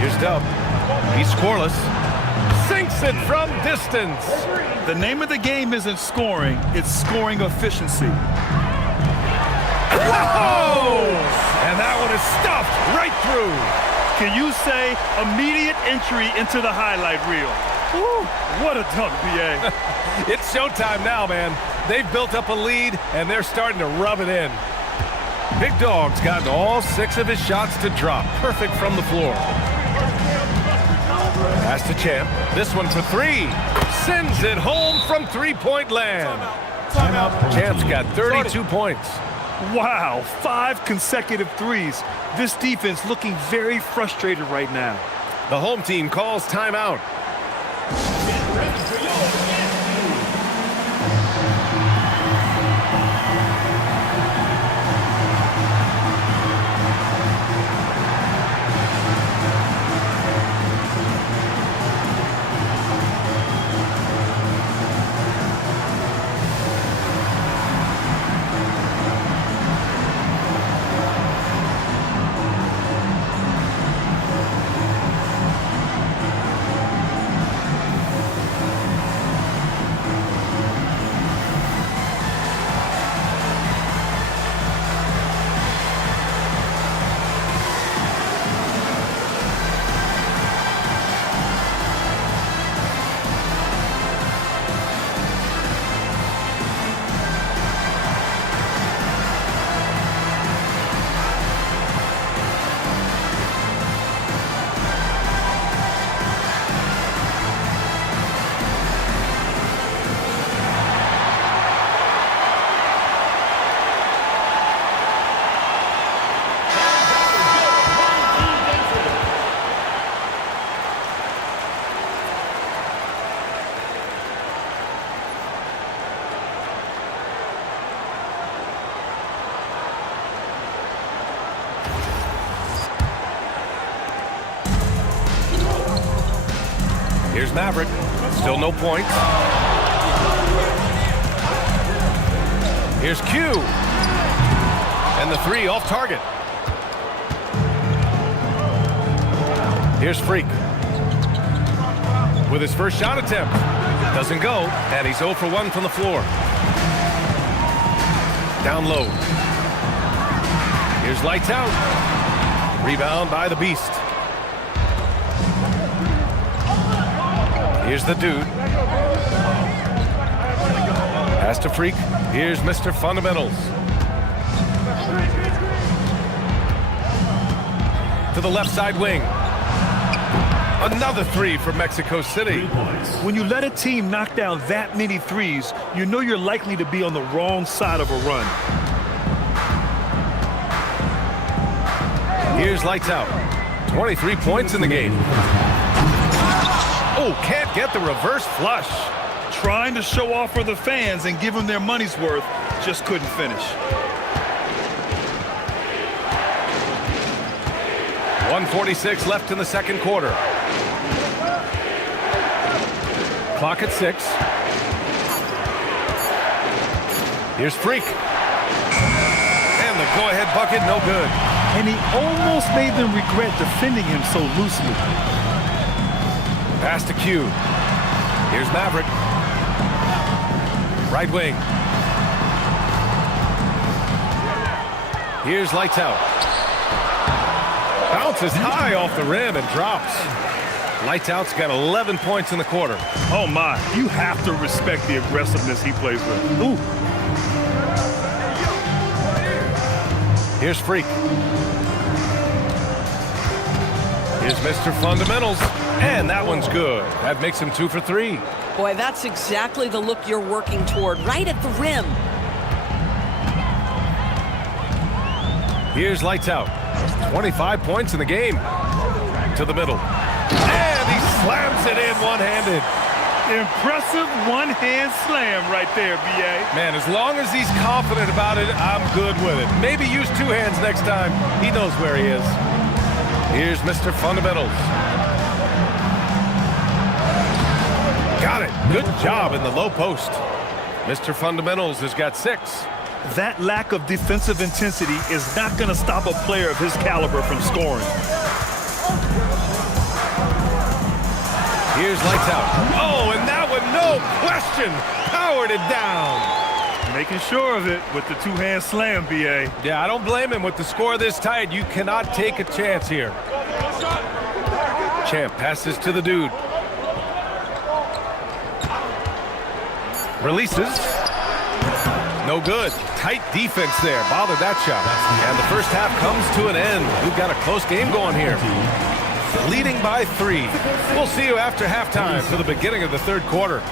Here's Dub. He's scoreless. Sinks it from distance. The name of the game isn't scoring, it's scoring efficiency. Whoa! And that one is stuffed right through. Can you say immediate entry into the highlight reel? Woo, what a dunk, B.A. It's showtime now, man. They've built up a lead, and they're starting to rub it in. Big Dog's gotten all 6 of his shots to drop. Perfect from the floor. Pass to Champ. This one for 3. Sends it home from 3-point land. Champ's got 32 points. Wow, 5 consecutive 3s. This defense looking very frustrated right now. The home team calls timeout. Get ready for your next move. Here's Maverick. Still no points. Here's Q. And the three off target. Here's Freak. With his first shot attempt. Doesn't go, and he's 0 for 1 from the floor. Down low. Here's Lights Out. Rebound by the Beast. Here's the Dude. Pass to Freak. Here's Mr. Fundamentals. To the left side wing. Another three from Mexico City. When you let a team knock down that many threes, you know you're likely to be on the wrong side of a run. Here's Lights Out. 23 points in the game. Oh, can't get the reverse flush. Trying to show off for the fans and give them their money's worth, just couldn't finish. 1:46 left in the second quarter. Clock at 6. Here's Freak. And the go-ahead bucket, no good. And he almost made them regret defending him so loosely. Pass to Q. Here's Maverick. Right wing. Here's Lights Out. Bounces high off the rim and drops. Lights Out's got 11 points in the quarter. Oh my, you have to respect the aggressiveness he plays with. Ooh. Here's Freak. Here's Mr. Fundamentals. And that one's good. That makes him 2 for 3. Boy, that's exactly the look you're working toward, right at the rim. Here's Lights Out. 25 points in the game. To the middle. And he slams it in one-handed. Impressive one-hand slam right there, B.A. Man, as long as he's confident about it, I'm good with it. Maybe use 2 hands next time. He knows where he is. Here's Mr. Fundamentals. Got it. Good job in the low post. Mr. Fundamentals has got 6. That lack of defensive intensity is not going to stop a player of his caliber from scoring. Here's Lights Out. Oh, and that one, no question, powered it down. Making sure of it with the 2-hand slam, B.A. Yeah, I don't blame him. With the score this tight, you cannot take a chance here. Champ passes to the Dude. Releases. No good. Tight defense there. Bothered that shot. And the first half comes to an end. We've got a close game going here. Leading by 3. We'll see you after halftime for the beginning of the third quarter.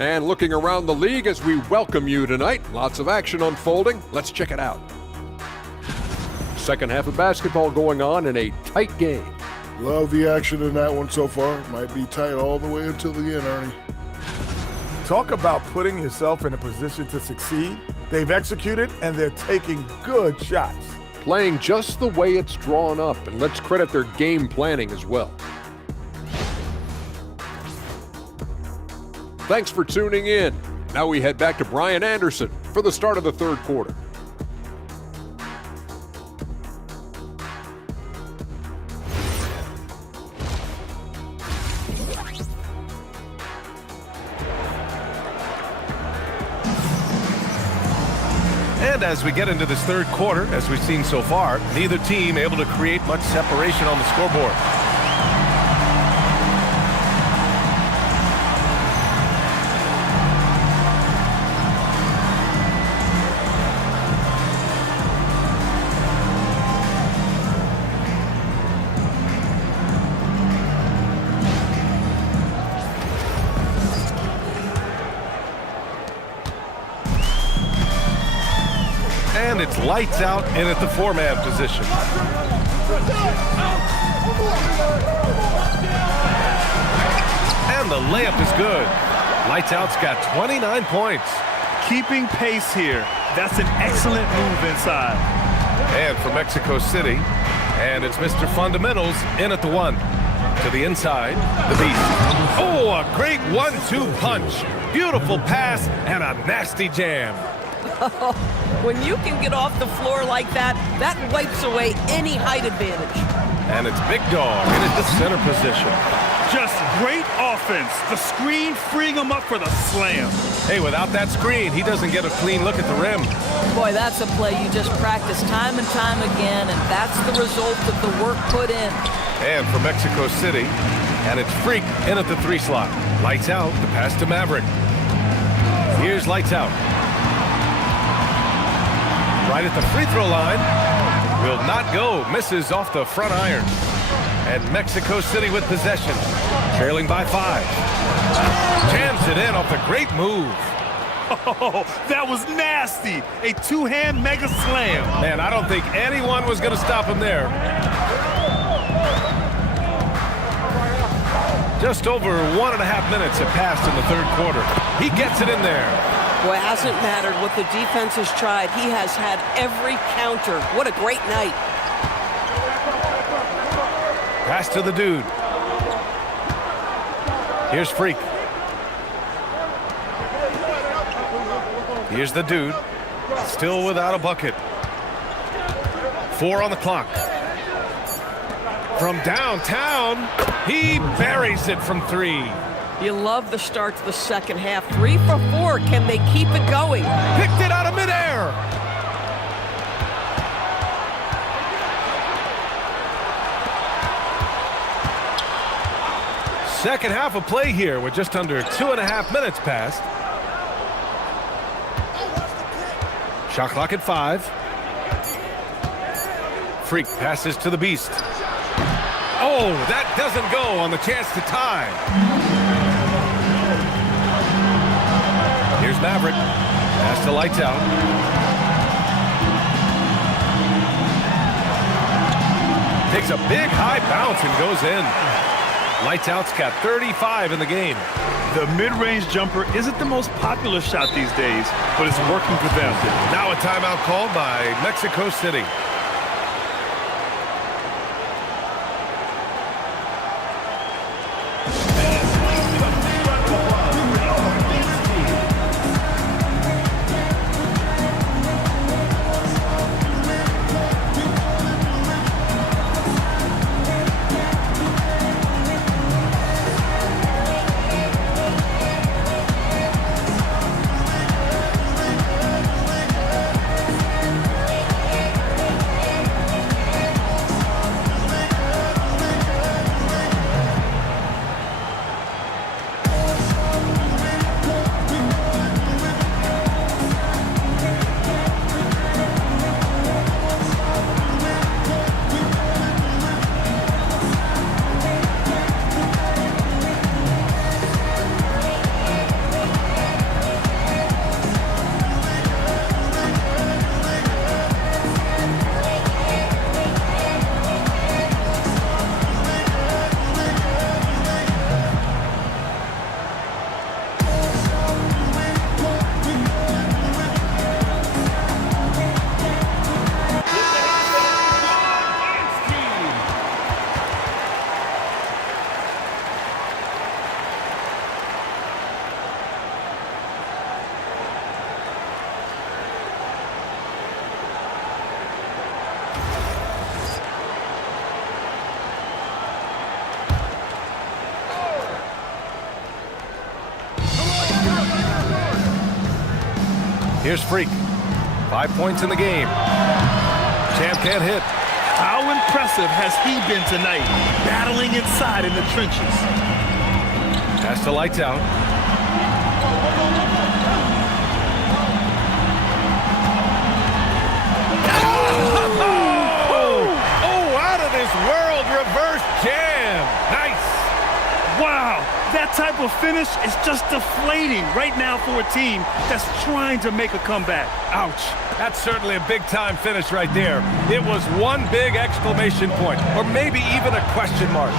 And looking around the league as we welcome you tonight. Lots of action unfolding. Let's check it out. Second half of basketball going on in a tight game. Love the action in that one so far. Might be tight all the way until the end, Ernie. Talk about putting yourself in a position to succeed. They've executed, and they're taking good shots. Playing just the way it's drawn up, and let's credit their game planning as well. Thanks for tuning in. Now we head back to Brian Anderson for the start of the third quarter. And as we get into this third quarter, as we've seen so far, neither team able to create much separation on the scoreboard. And it's Lights Out in at the 4-man position. And the layup is good. Lights Out's got 29 points. Keeping pace here. That's an excellent move inside. And for Mexico City, and it's Mr. Fundamentals in at the 1. To the inside, the Beast. Oh, a great 1-2 punch. Beautiful pass and a nasty jam. When you can get off the floor like that, that wipes away any height advantage. And it's Big Dog in at the center position. Just great offense. The screen freeing him up for the slam. Hey, without that screen, he doesn't get a clean look at the rim. Boy, that's a play you just practice time and time again, and that's the result of the work put in. And for Mexico City, and it's Freak in at the 3 slot. Lights Out, the pass to Maverick. Here's Lights Out. Right at the free throw line. Will not go. Misses off the front iron. And Mexico City with possession. Trailing by 5. Jams it in off the great move. Oh, that was nasty. A two-hand mega slam. Man, I don't think anyone was going to stop him there. Just over 1.5 minutes have passed in the third quarter. He gets it in there. Boy, it hasn't mattered what the defense has tried. He has had every counter. What a great night. Pass to the dude. Here's Freak. Here's the dude. Still without a bucket. 4 on the clock. From downtown, he buries it from 3. You love the start to the second half. 3 for 4. Can they keep it going? Picked it out of midair. Second half of play here with just under 2.5 minutes passed. Shot clock at 5. Freak passes to the Beast. Oh, that doesn't go on the chance to tie. Here's Maverick. Pass to Lights Out. Takes a big high bounce and goes in. Lights Out's got 35 in the game. The mid-range jumper isn't the most popular shot these days, but it's working for them. Now a timeout called by Mexico City. Here's Freak. 5 points in the game. Champ can't hit. How impressive has he been tonight, battling inside in the trenches? Pass to Lights Out. Oh, out of this world reverse jam. Nice. Wow, that type of The finish is just deflating right now for a team that's trying to make a comeback. Ouch. That's certainly a big-time finish right there. It was one big exclamation point, or maybe even a question mark.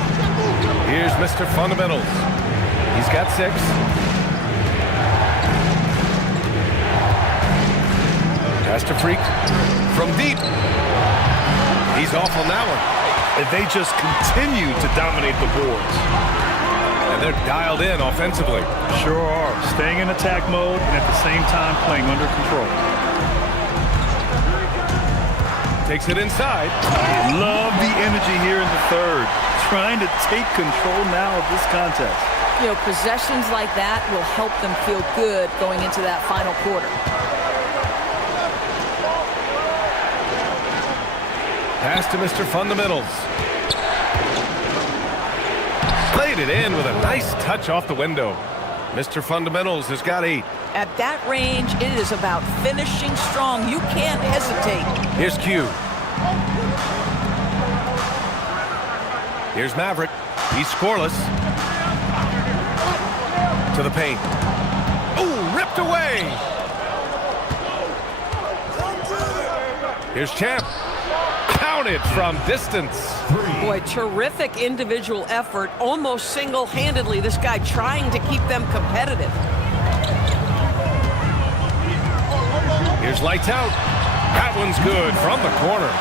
Here's Mr. Fundamentals. He's got 6. Pass to Freak from deep. He's off on that one. And they just continue to dominate the boards. And they're dialed in offensively. Sure are. Staying in attack mode and at the same time playing under control. Takes it inside. Love the energy here in the third. Trying to take control now of this contest. You know, possessions like that will help them feel good going into that final quarter. Pass to Mr. Fundamentals. Played it in with a nice touch off the window. Mr. Fundamentals has got 8. At that range, it is about finishing strong. You can't hesitate. Here's Q. Here's Maverick. He's scoreless. To the paint. Ooh, ripped away. Here's Champ. Counted from distance. Boy, terrific individual effort. Almost single-handedly, this guy trying to keep them competitive. Here's Lights Out. That one's good from the corner.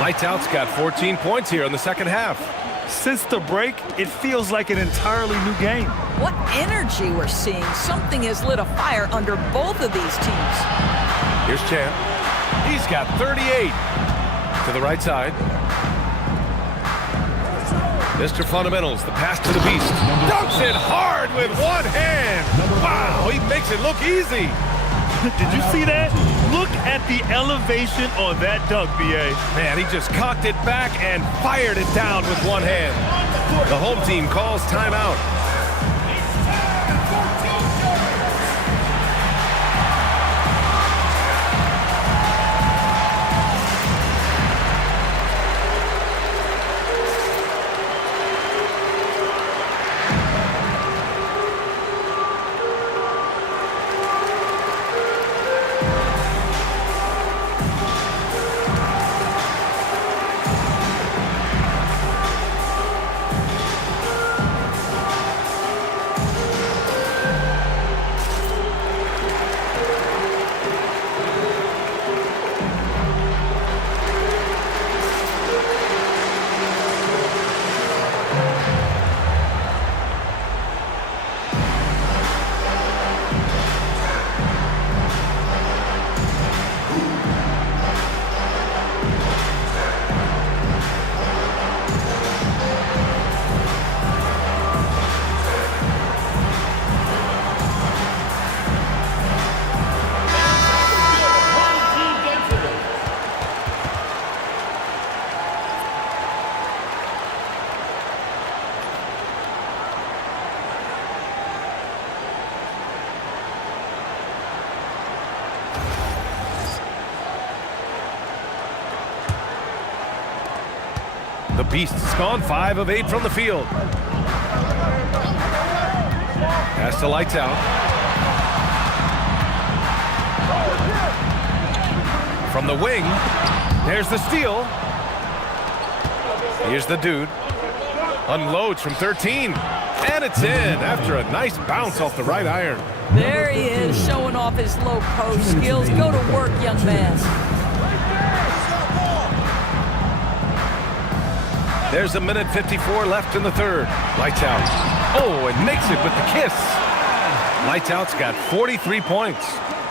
Lights Out's got 14 points here in the second half. Since the break, it feels like an entirely new game. What energy we're seeing. Something has lit a fire under both of these teams. Here's Champ. He's got 38. To the right side. Mr. Fundamentals, the pass to the Beast. Dunks it hard with one hand. Wow, he makes it look easy. Did you see that? Look at the elevation on that dunk, B.A. Man, he just cocked it back and fired it down with one hand. The home team calls timeout. The Beast's gone 5 of 8 from the field. Pass to Lights Out. From the wing, there's the steal. Here's the dude. Unloads from 13. And it's in after a nice bounce off the right iron. There he is, showing off his low post skills. Go to work, young man. There's a minute 54 left in the third. Lights Out. Oh, and makes it with the kiss. Lights Out's got 43 points.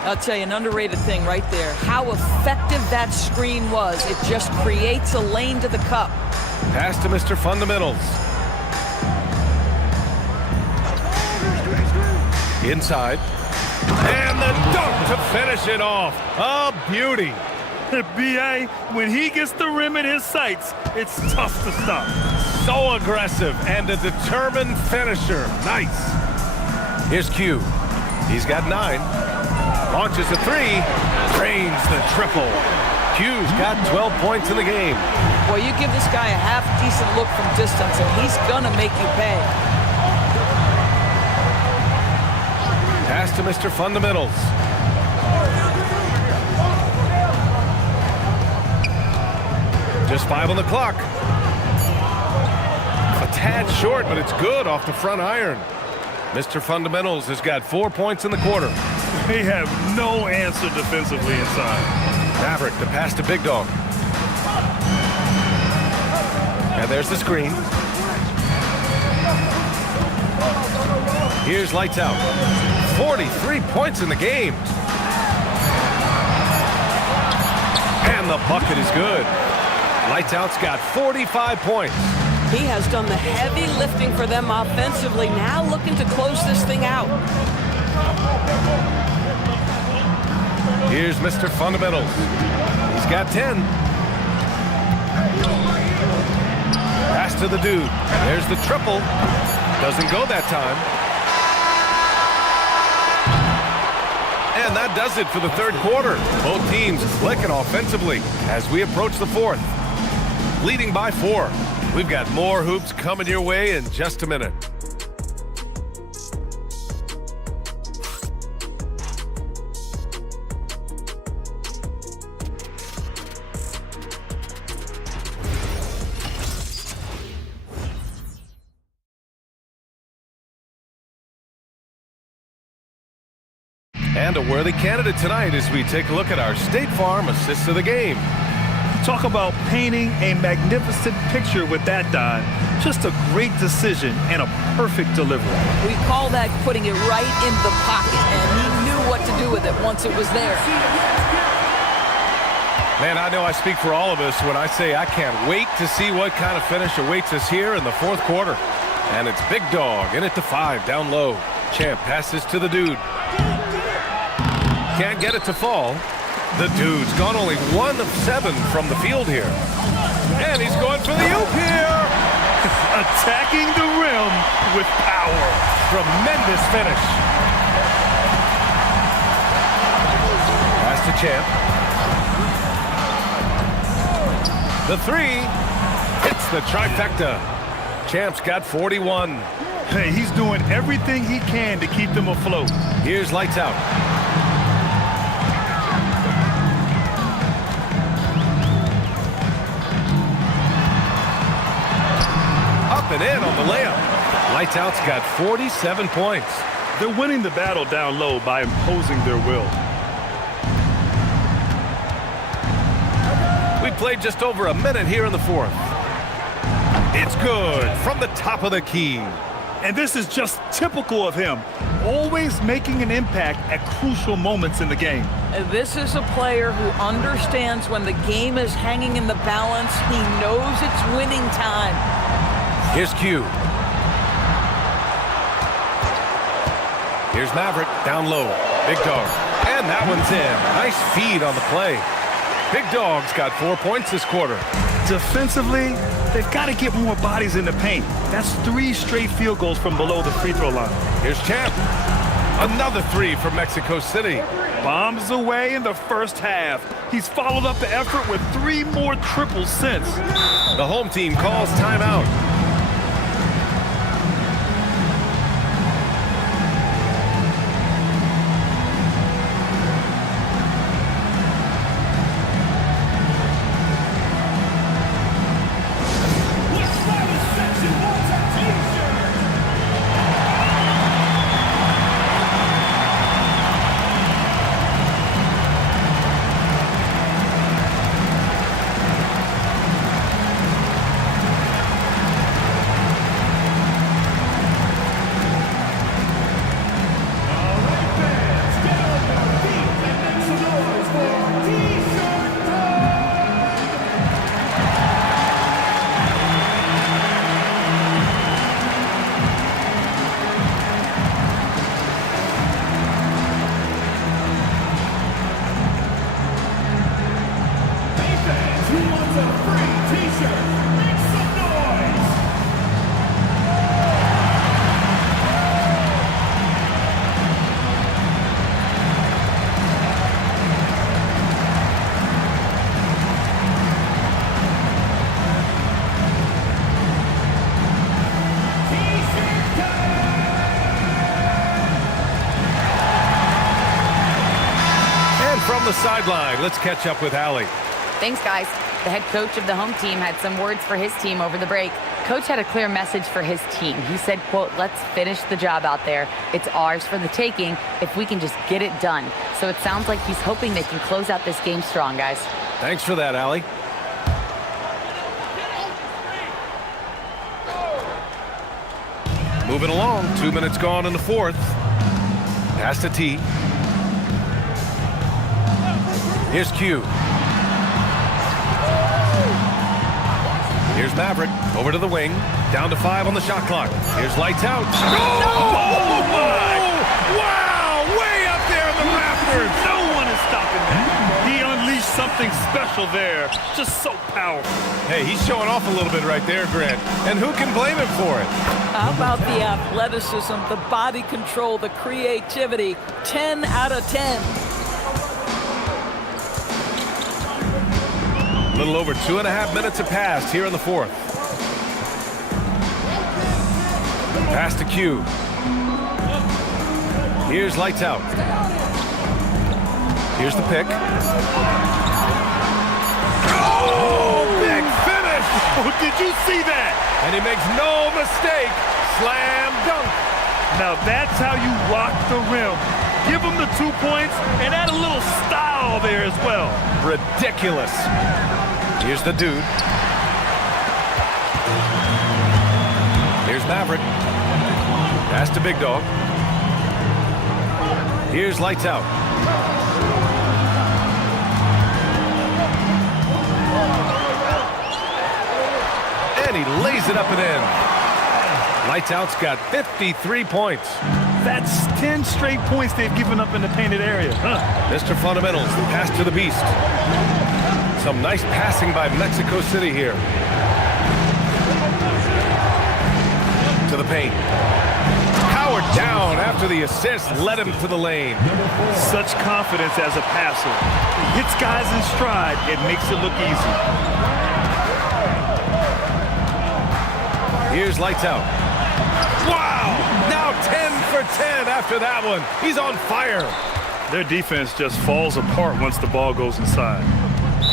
I'll tell you, an underrated thing right there. How effective that screen was. It just creates a lane to the cup. Pass to Mr. Fundamentals. Inside. And the dunk to finish it off. A beauty. B.A., when he gets the rim in his sights, it's tough to stop. So aggressive and a determined finisher. Nice. Here's Q. He's got 9. Launches a 3. Drains the triple. Q's got 12 points in the game. Well, you give this guy a half-decent look from distance, and he's going to make you pay. pass to Mr. Fundamentals. Just 5 on the clock. A tad short, but it's good off the front iron. Mr. Fundamentals has got 4 points in the quarter. They have no answer defensively inside. Maverick, the pass to Big Dog. And there's the screen. Here's lights out. 43 points in the game. And the bucket is good. Lights out's got 45 points. He has done the heavy lifting for them offensively, now looking to close this thing out. Here's Mr. Fundamentals. He's got 10. Pass to the dude. There's the triple. Doesn't go that time. And that does it for the third quarter. Both teams clicking offensively as we approach the fourth. Leading by 4. We've got more hoops coming your way in just a minute. And a worthy candidate tonight as we take a look at our State Farm assist of the game. Talk about painting a magnificent picture with that, Don. Just a great decision and a perfect delivery. We call that putting it right in the pocket, and he knew what to do with it once it was there. Man, I know I speak for all of us when I say I can't wait to see what kind of finish awaits us here in the fourth quarter. And it's Big Dog in at the 5 down low. Champ passes to the dude. Can't get it to fall. The dude's gone only 1 of 7 from the field here. And he's going for the oop here. Attacking the rim with power. Tremendous finish. Pass to Champ. The 3 hits the trifecta. Champ's got 41. Hey, he's doing everything he can to keep them afloat. Here's lights out. Up and in on the layup. Lights out's got 47 points. They're winning the battle down low by imposing their will. We played just over a minute here in the fourth. It's good from the top of the key. And this is just typical of him, always making an impact at crucial moments in the game. This is a player who understands when the game is hanging in the balance. He knows it's winning time. Here's Q. Here's Maverick down low. Big Dog. And that one's in. Nice feed on the play. Big Dog's got 4 points this quarter. Defensively, they've got to get more bodies in the paint. That's 3 straight field goals from below the free throw line. Here's Champ. Another 3 from Mexico City. Bombs away in the first half. He's followed up the effort with 3 more triples since. The home team calls timeout. the sideline. Let's catch up with Allie. Thanks, guys. The head coach of the home team had some words for his team over the break. Coach had a clear message for his team. He said, quote, "Let's finish the job out there. It's ours for the taking if we can just get it done." So it sounds like he's hoping they can close out this game strong, guys. Thanks for that, Allie. Moving along, 2 minutes gone in the fourth. Pass to T. Here's Q. Here's Maverick, over to the wing, down to 5 on the shot clock. Here's lights out. Oh, my! Wow! Way up there in the rafters! No one is stopping that. He unleashed something special there. Just so powerful. Hey, he's showing off a little bit right there, Grant. And who can blame him for it? How about the athleticism, the body control, the creativity? 10 out of 10. A little over 2.5 minutes have passed here in the fourth. Pass to Q. Here's lights out. Here's the pick. Oh, big finish! Oh, did you see that? And he makes no mistake. Slam dunk. Now that's how you rock the rim. Give him the 2 points and add a little style there as well. Ridiculous. Here's the dude. Here's Maverick. Pass to Big Dog. Here's lights out. And he lays it up and in. Lights out's got 53 points. That's 10 straight points they've given up in the painted area. Mr. Fundamentals, the pass to the beast. Some nice passing by Mexico City here. To the paint. Howard down after the assist led him to the lane. Such confidence as a passer. He hits guys in stride. It makes it look easy. Here's lights out. Wow! Now 10 for 10 after that one. He's on fire. Their defense just falls apart once the ball goes inside.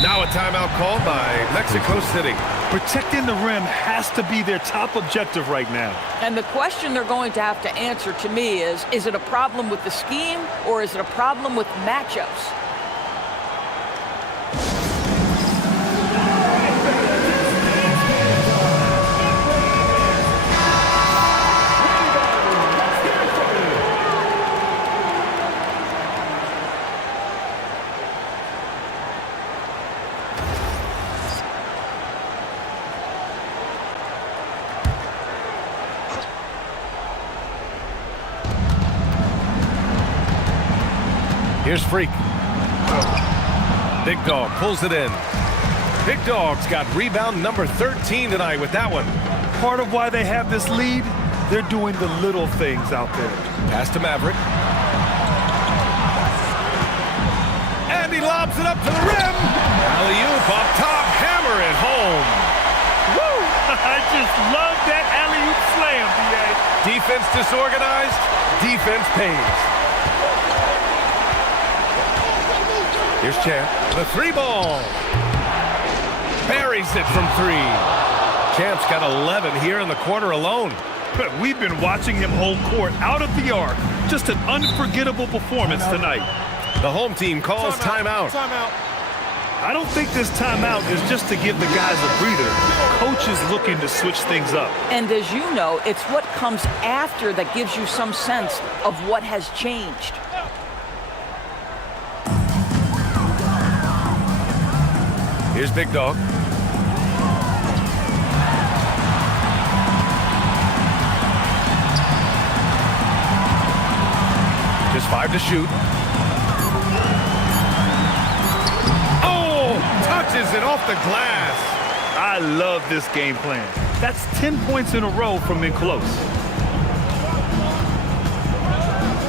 Now a timeout called by Mexico City. Protecting the rim has to be their top objective right now. And the question they're going to have to answer to me is it a problem with the scheme or is it a problem with matchups? Here's Freak. Big Dog pulls it in. Big Dog's got rebound number 13 tonight with that one. Part of why they have this lead, they're doing the little things out there. Pass to Maverick. And he lobs it up to the rim. Alley-oop up top, hammer it home. Woo! I just love that alley-oop slam, B.A. Defense disorganized, defense pays. Here's Champ. The 3 ball. Buries it from 3. Champ's got 11 here in the quarter alone. We've been watching him hold court out of the arc. Just an unforgettable performance tonight. The home team calls timeout. I don't think this timeout is just to give the guys a breather. Coach is looking to switch things up. And as you know, it's what comes after that gives you some sense of what has changed. Here's Big Dog. Just 5 to shoot. Oh! Touches it off the glass. I love this game plan. That's 10 points in a row from in close.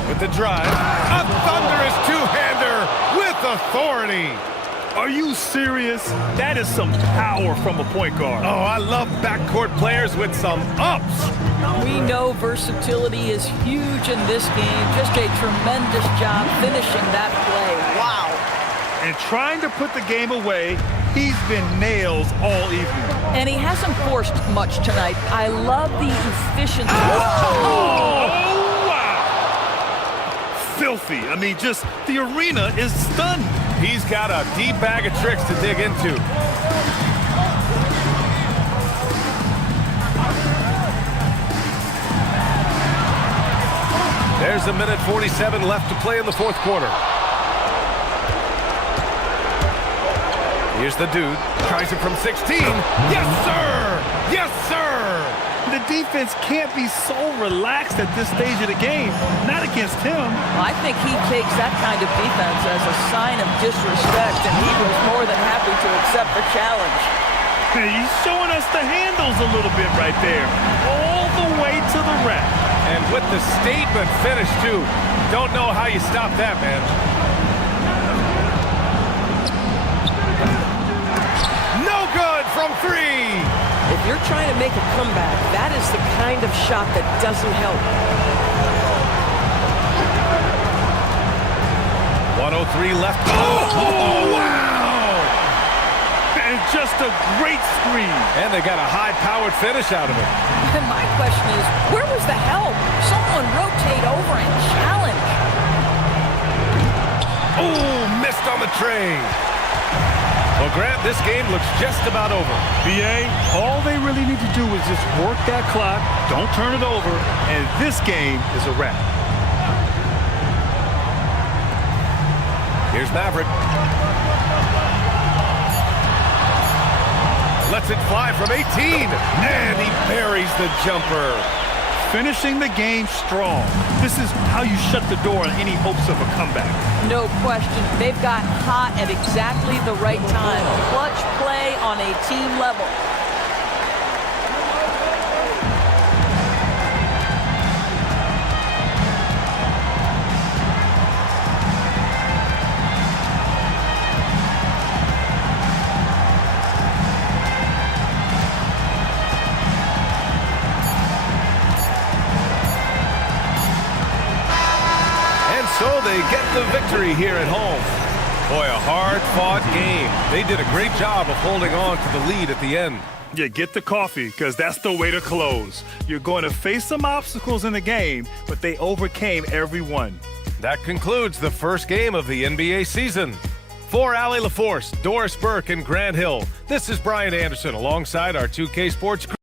With the drive. A thunderous two-hander with authority. Are you serious? That is some power from a point guard. Oh, I love backcourt players with some ups. We know versatility is huge in this game. Just a tremendous job finishing that play. Wow. And trying to put the game away, he's been nails all evening. And he hasn't forced much tonight. I love the efficiency. Oh, wow. Filthy. I mean, just the arena is stunned. He's got a deep bag of tricks to dig into. There's a minute 47 left to play in the fourth quarter. Here's the dude. Tries it from 16. Yes, sir! Yes, sir! The defense can't be so relaxed at this stage of the game. Not against him. I think he takes that kind of defense as a sign of disrespect, and he was more than happy to accept the challenge. He's showing us the handles a little bit right there. All the way to the rack. And with the statement finish, too. Don't know how you stop that, man. No good from three. If you're trying to make a comeback, that is the kind of shot that doesn't help. 1:03 left. Oh, wow! And just a great screen. And they got a high-powered finish out of it. And my question is, where was the help? Someone rotate over and challenge. Oh, missed on the tray. Well, Grant, this game looks just about over. BA, all they really need to do is just work that clock, don't turn it over, and this game is a wrap. Here's Maverick. Lets it fly from 18, and he buries the jumper. Finishing the game strong. This is how you shut the door on any hopes of a comeback. No question. They've got hot at exactly the right time. Clutch play on a team level. So they get the victory here at home. Boy, a hard-fought game. They did a great job of holding on to the lead at the end. Yeah, get the coffee, because that's the way to close. You're going to face some obstacles in the game, but they overcame every one. That concludes the first game of the NBA season. For Allie LaForce, Doris Burke, and Grant Hill, this is Brian Anderson alongside our 2K Sports crew.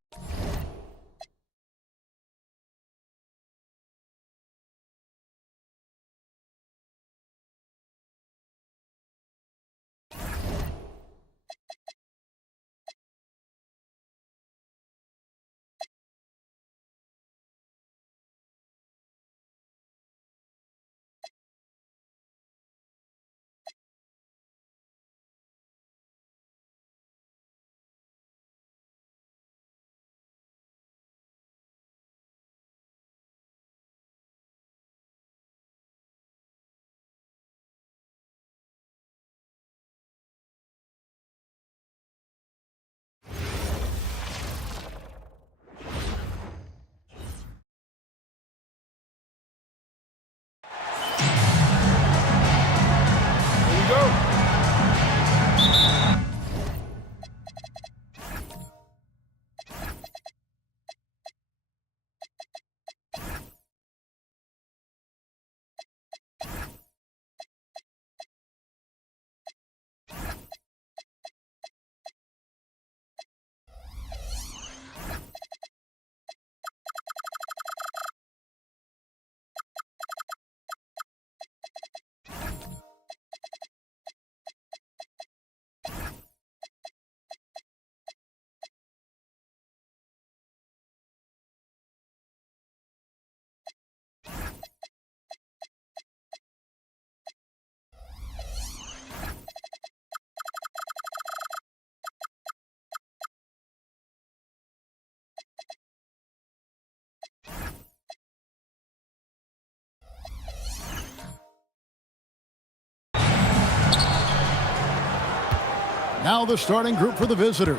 Now the starting group for the visitors.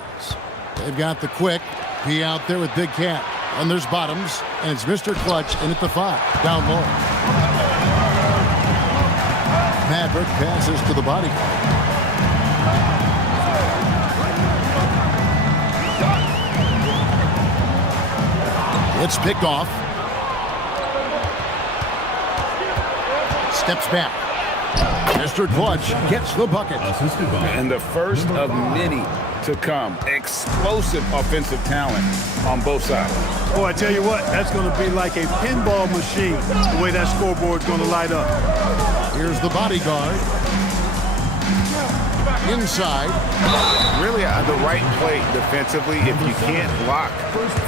They've got the quick, P out there with Big Cat. And there's Bottoms, and it's Mr. Clutch in at the 5, down low. Maverick Maverick passes to the body. It's picked off. Steps back. Mr. Clutch gets the bucket. And the first of many to come. Explosive offensive talent on both sides. Oh, I tell you what, that's going to be like a pinball machine, the way that scoreboard's going to light up. Here's the bodyguard. Inside. Really the right play defensively. If you can't block,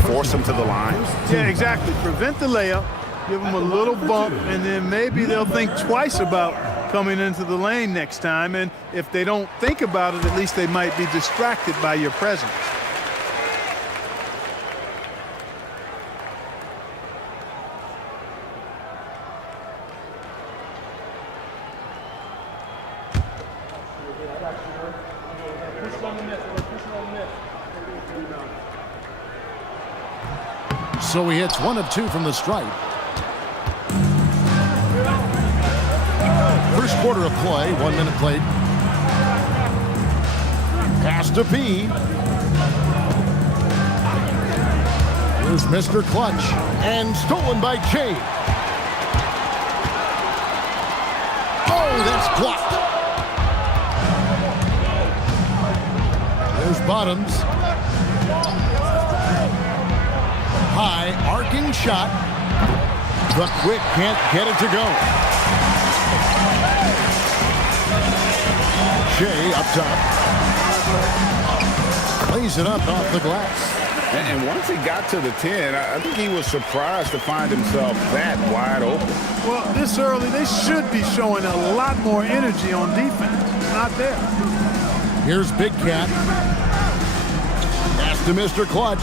force them to the line. Yeah, exactly. Prevent the layup, give them a little bump, and then maybe they'll think twice about coming into the lane next time. And if they don't think about it, at least they might be distracted by your presence. So he hits 1 of 2 from the stripe. First quarter of play, 1 minute played. Pass to B. Here's Mr. Clutch, and stolen by J. Oh, that's blocked. There's Bottoms. High, arcing shot. The quick can't get it to go. Shea up top. Plays it up off the glass. And once he got to the 10, I think he was surprised to find himself that wide open. Well, this early, they should be showing a lot more energy on defense. Not there. Here's Big Cat. Pass to Mr. Clutch.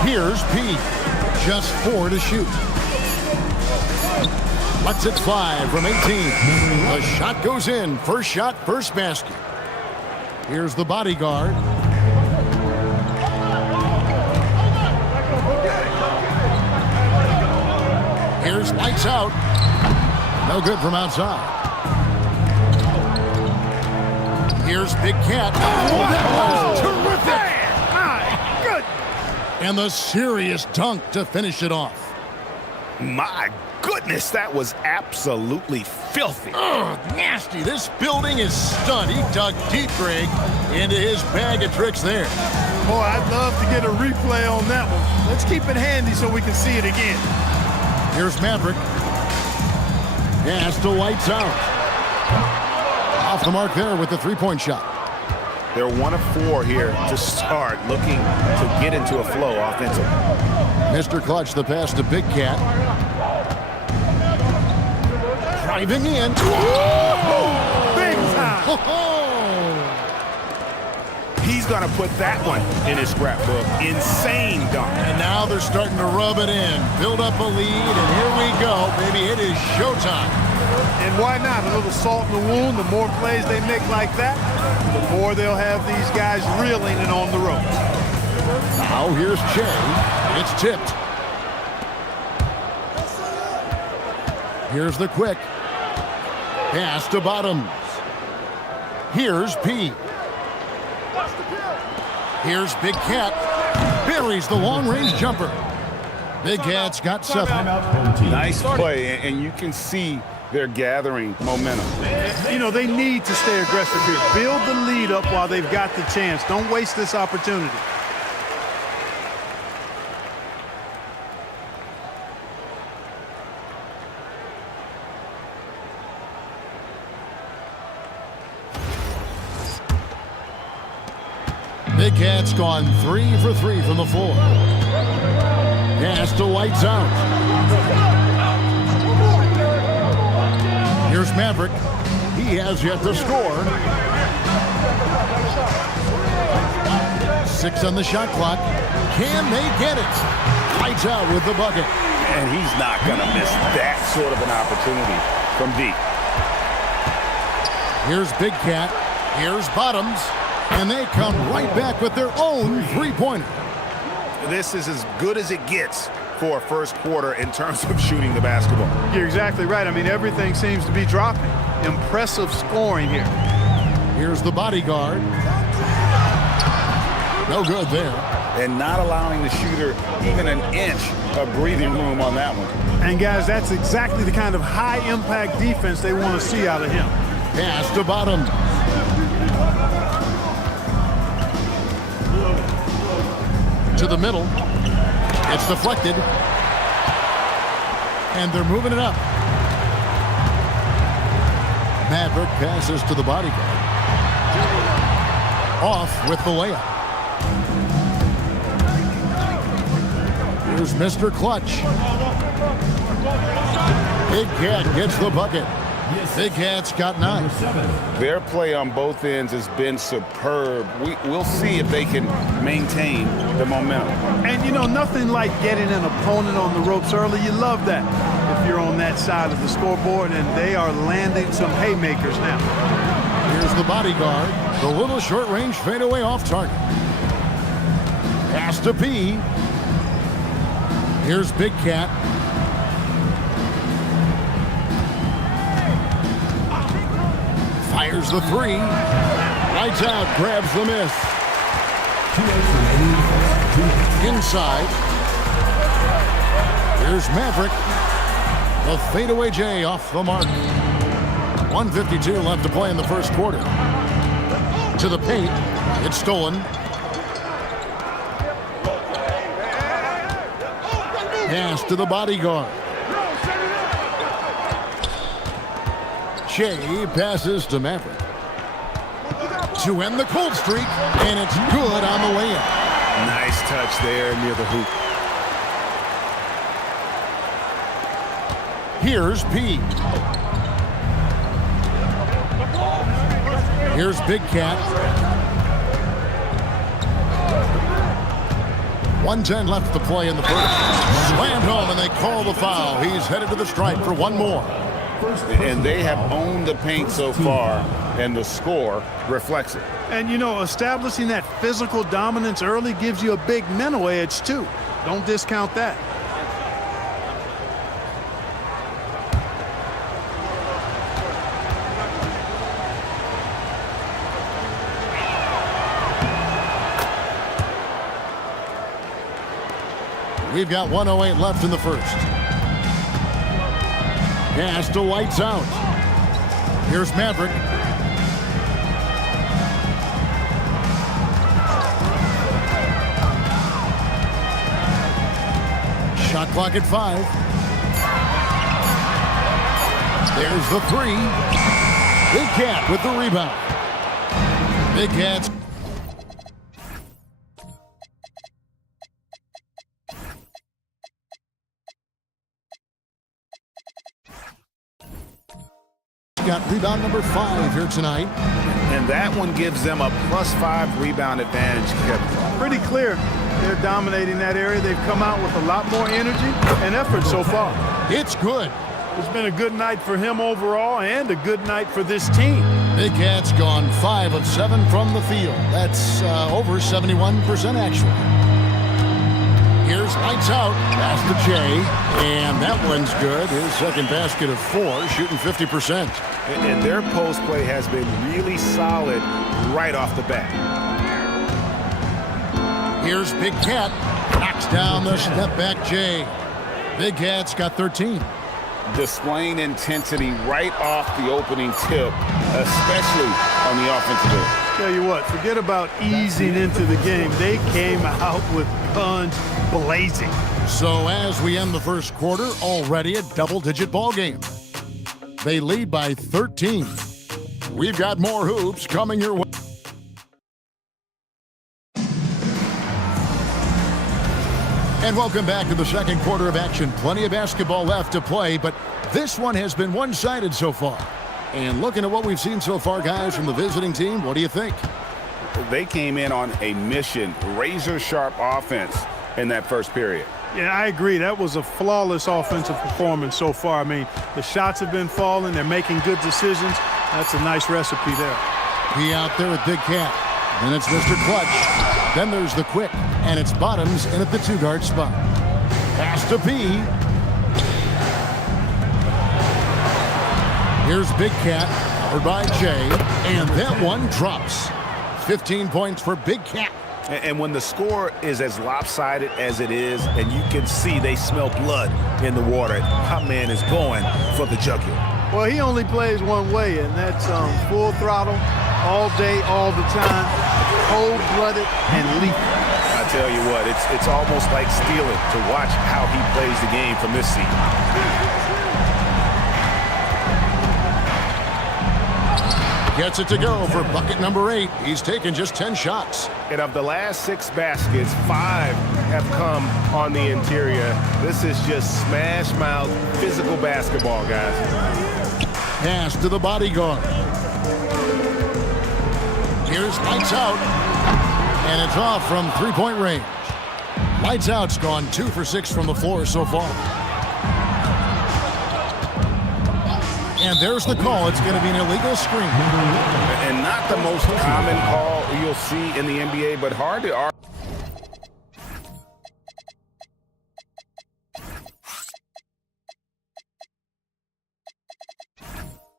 Here's P. Just 4 to shoot. Lets it fly from 18. The shot goes in. First shot, first basket. Here's the bodyguard. Here's lights out. No good from outside. Here's Big Cat. Oh, that was terrific. And the serious dunk to finish it off. My goodness, that was absolutely filthy. Ugh, nasty. This building is stunned. He dug deep, Greg, into his bag of tricks there. Boy, I'd love to get a replay on that one. Let's keep it handy so we can see it again. Here's Maverick. Pass to White's out. Off the mark there with the three-point shot. They're 1 of 4 here to start, looking to get into a flow offensively. Mr. Clutch, the pass to Big Cat. Driving in. Big time. He's going to put that one in his scrapbook. Insane dunk. And now they're starting to rub it in. Build up a lead, and here we go, baby. It is showtime. And why not? A little salt in the wound. The more plays they make like that, the more they'll have these guys reeling and on the ropes. Now here's Jay. It's tipped. Here's the quick. Pass to Bottoms. Here's P. Here's Big Cat. Buries the long-range jumper. Big Cat's got 7. Nice play, and you can see they're gathering momentum. You know, they need to stay aggressive here. Build the lead up while they've got the chance. Don't waste this opportunity. Big Cat's gone 3 for 3 from the floor. Pass to White's out. Here's Maverick. He has yet to score. 6 on the shot clock. Can they get it? Lights out with the bucket. And he's not going to miss that sort of an opportunity from deep. Here's Big Cat. Here's Bottoms. And they come right back with their own three-pointer. This is as good as it gets for a first quarter in terms of shooting the basketball. You're exactly right. I mean, everything seems to be dropping. Impressive scoring here. Here's the bodyguard. No good there. And not allowing the shooter even an inch of breathing room on that one. And guys, that's exactly the kind of high-impact defense they want to see out of him. Pass to Bottom. To the middle. It's deflected. And they're moving it up. Maverick passes to the bodyguard. Off with the layup. Here's Mr. Clutch. Big Cat gets the bucket. Big Cat's got 9. Their play on both ends has been superb. We'll see if they can maintain the momentum. And, you know, nothing like getting an opponent on the ropes early. You love that if you're on that side of the scoreboard, and they are landing some haymakers now. Here's the bodyguard. The little short-range fadeaway off target. Pass to P. Here's Big Cat. Fires the 3. Lights out, grabs the miss. Inside. Here's Maverick. The fadeaway J off the mark. 1:52 left to play in the first quarter. To the paint. It's stolen. Pass to the bodyguard. Shea passes to Maverick. To end the cold streak, and it's good on the layup. Nice touch there near the hoop. Here's P. Here's Big Cat. 1:10 left to play in the first. Slammed home, and they call the foul. He's headed to the stripe for one more. And they have owned the paint so far, and the score reflects it. And, you know, establishing that physical dominance early gives you a big mental edge, too. Don't discount that. We've got 1:08 left in the first. Pass to Lights Out. Here's Maverick. Shot clock at 5. There's the 3. Big Cat with the rebound. Big Cat's got rebound number 5 here tonight. And that one gives them a +5 rebound advantage, Kevin. Pretty clear. They're dominating that area. They've come out with a lot more energy and effort so far. It's good. It's been a good night for him overall and a good night for this team. Big Cat's gone 5 of 7 from the field. That's over 71% actually. Here's Lights Out. Pass to Jay. And that one's good. His second basket of 4, shooting 50%. And their post play has been really solid right off the bat. Here's Big Cat. Knocks down the step back Jay. Big Cat's got 13. Displaying intensity right off the opening tip, especially on the offensive end. Tell you what, forget about easing into the game. They came out with guns blazing. So as we end the first quarter, already a double-digit ball game. They lead by 13. We've got more hoops coming your way. And welcome back to the second quarter of action. Plenty of basketball left to play, but this one has been one-sided so far. And looking at what we've seen so far, guys, from the visiting team, what do you think? They came in on a mission, razor-sharp offense in that first period. Yeah, I agree. That was a flawless offensive performance so far. I mean, the shots have been falling. They're making good decisions. That's a nice recipe there. He out there with Big Cat. Then it's Mr. Clutch. Then there's the quick, and it's Bottoms in at the 2-guard spot. Pass to B. Here's Big Cat, covered by Jay, and that one drops. 15 points for Big Cat. And when the score is as lopsided as it is, and you can see they smell blood in the water, my man is going for the jugular. Well, he only plays one way, and that's full throttle, all day, all the time, cold-blooded and lethal. I tell you what, it's almost like stealing to watch how he plays the game from this seat. Gets it to go for bucket number 8. He's taken just 10 shots. And of the last 6 baskets, 5 have come on the interior. This is just smash mouth physical basketball, guys. Pass to the bodyguard. Here's Lights Out. And it's off from three-point range. Lights Out's gone 2 for 6 from the floor so far. And there's the call. It's going to be an illegal screen. And not the most common call you'll see in the NBA, but hard to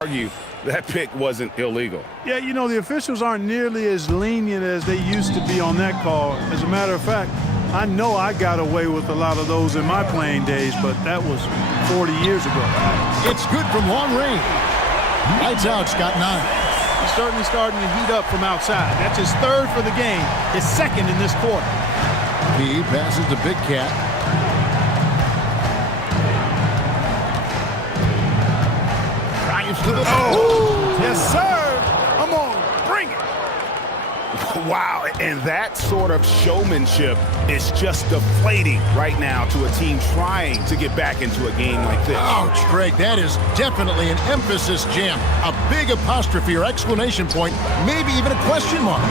argue that pick wasn't illegal. Yeah, you know, the officials aren't nearly as lenient as they used to be on that call. As a matter of fact, I know I got away with a lot of those in my playing days, but that was 40 years ago. It's good from long range. Lights Out's got 9. He's certainly starting to heat up from outside. That's his 3rd for the game, his 2nd in this quarter. He passes to Big Cat. Drives to the... Oh, yes, sir. Come on, bring it. Wow, and that sort of showmanship is just deflating right now to a team trying to get back into a game like this. Ouch, Greg, that is definitely an emphasis jam. A big apostrophe or exclamation point, maybe even a question mark.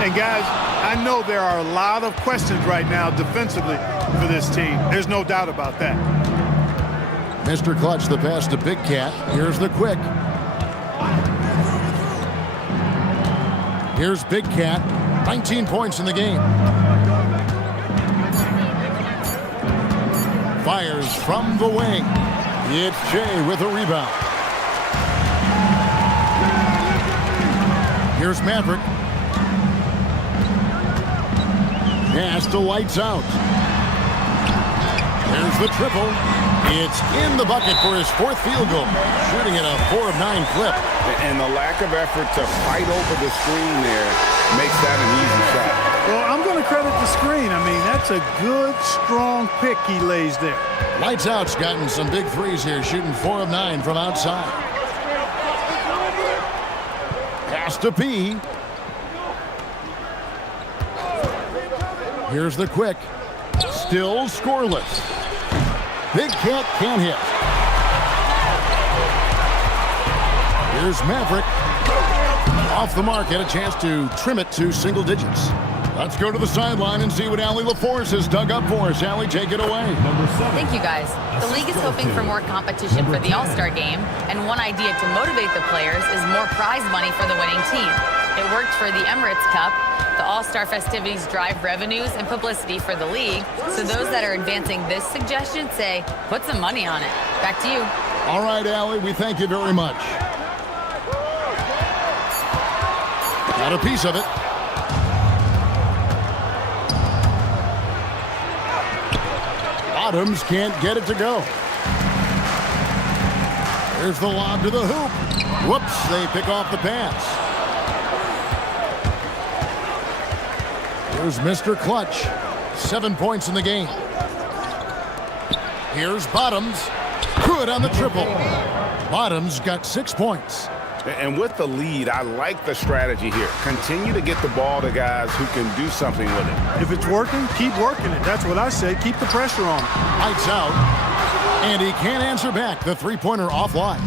And guys, I know there are a lot of questions right now defensively for this team. There's no doubt about that. Mr. Clutch, the pass to Big Cat. Here's the quick. Here's Big Cat, 19 points in the game. Fires from the wing. It's Jay with a rebound. Here's Maverick. Pass to Lights Out. There's the triple. It's in the bucket for his 4th field goal. Shooting at a 4 of 9 clip. And the lack of effort to fight over the screen there makes that an easy shot. Well, I'm going to credit the screen. I mean, that's a good, strong pick he lays there. Lights Out's gotten some big threes here, shooting 4 of 9 from outside. Pass to P. Here's the quick. Still scoreless. Big Cat can't hit. Here's Maverick. Off the mark, had a chance to trim it to single digits. Let's go to the sideline and see what Allie LaForce has dug up for us. Allie, take it away. Thank you, guys. The league is hoping for more competition for the All-Star game, and one idea to motivate the players is more prize money for the winning team. It worked for the Emirates Cup. The All-Star festivities drive revenues and publicity for the league, so those that are advancing this suggestion say, put some money on it. Back to you. All right, Allie, we thank you very much. Got a piece of it. Bottoms can't get it to go. There's the lob to the hoop. Whoops, they pick off the pass. Here's Mr. Clutch. 7 points in the game. Here's Bottoms. Good on the triple. Bottoms got 6 points. And with the lead, I like the strategy here. Continue to get the ball to guys who can do something with it. If it's working, keep working it. That's what I say. Keep the pressure on. Lights Out. And he can't answer back. The three-pointer offline.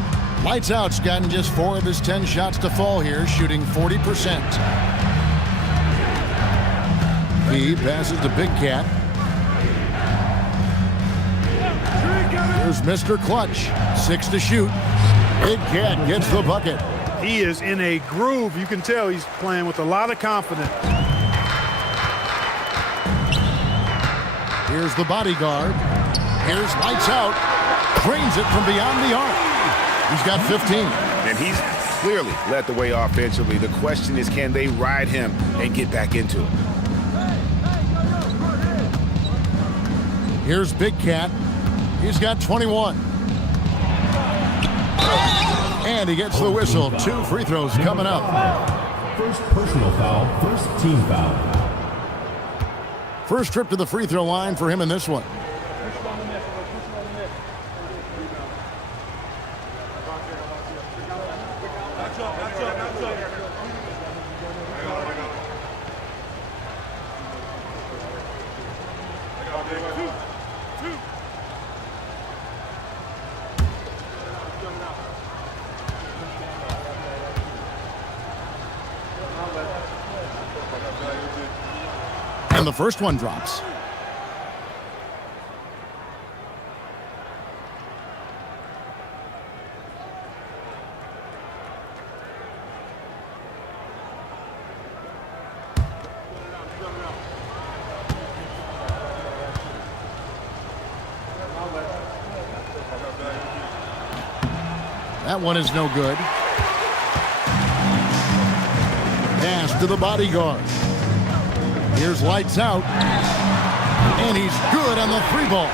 Lights Out's gotten just 4 of his 10 shots to fall here, shooting 40%. He passes to Big Cat. Here's Mr. Clutch. 6 to shoot. Big Cat gets the bucket. He is in a groove. You can tell he's playing with a lot of confidence. Here's the bodyguard. Here's lights out. Drains it from beyond the arc. He's got 15. And he's clearly led the way offensively. The question is, can they ride him and get back into it? Here's Big Cat. He's got 21. And he gets the whistle. 2 free throws coming up. First personal foul, first team foul. First trip to the free throw line for him in this one. And the first one drops. That one is no good. Pass to the bodyguard. Here's lights out. And he's good on the 3-ball.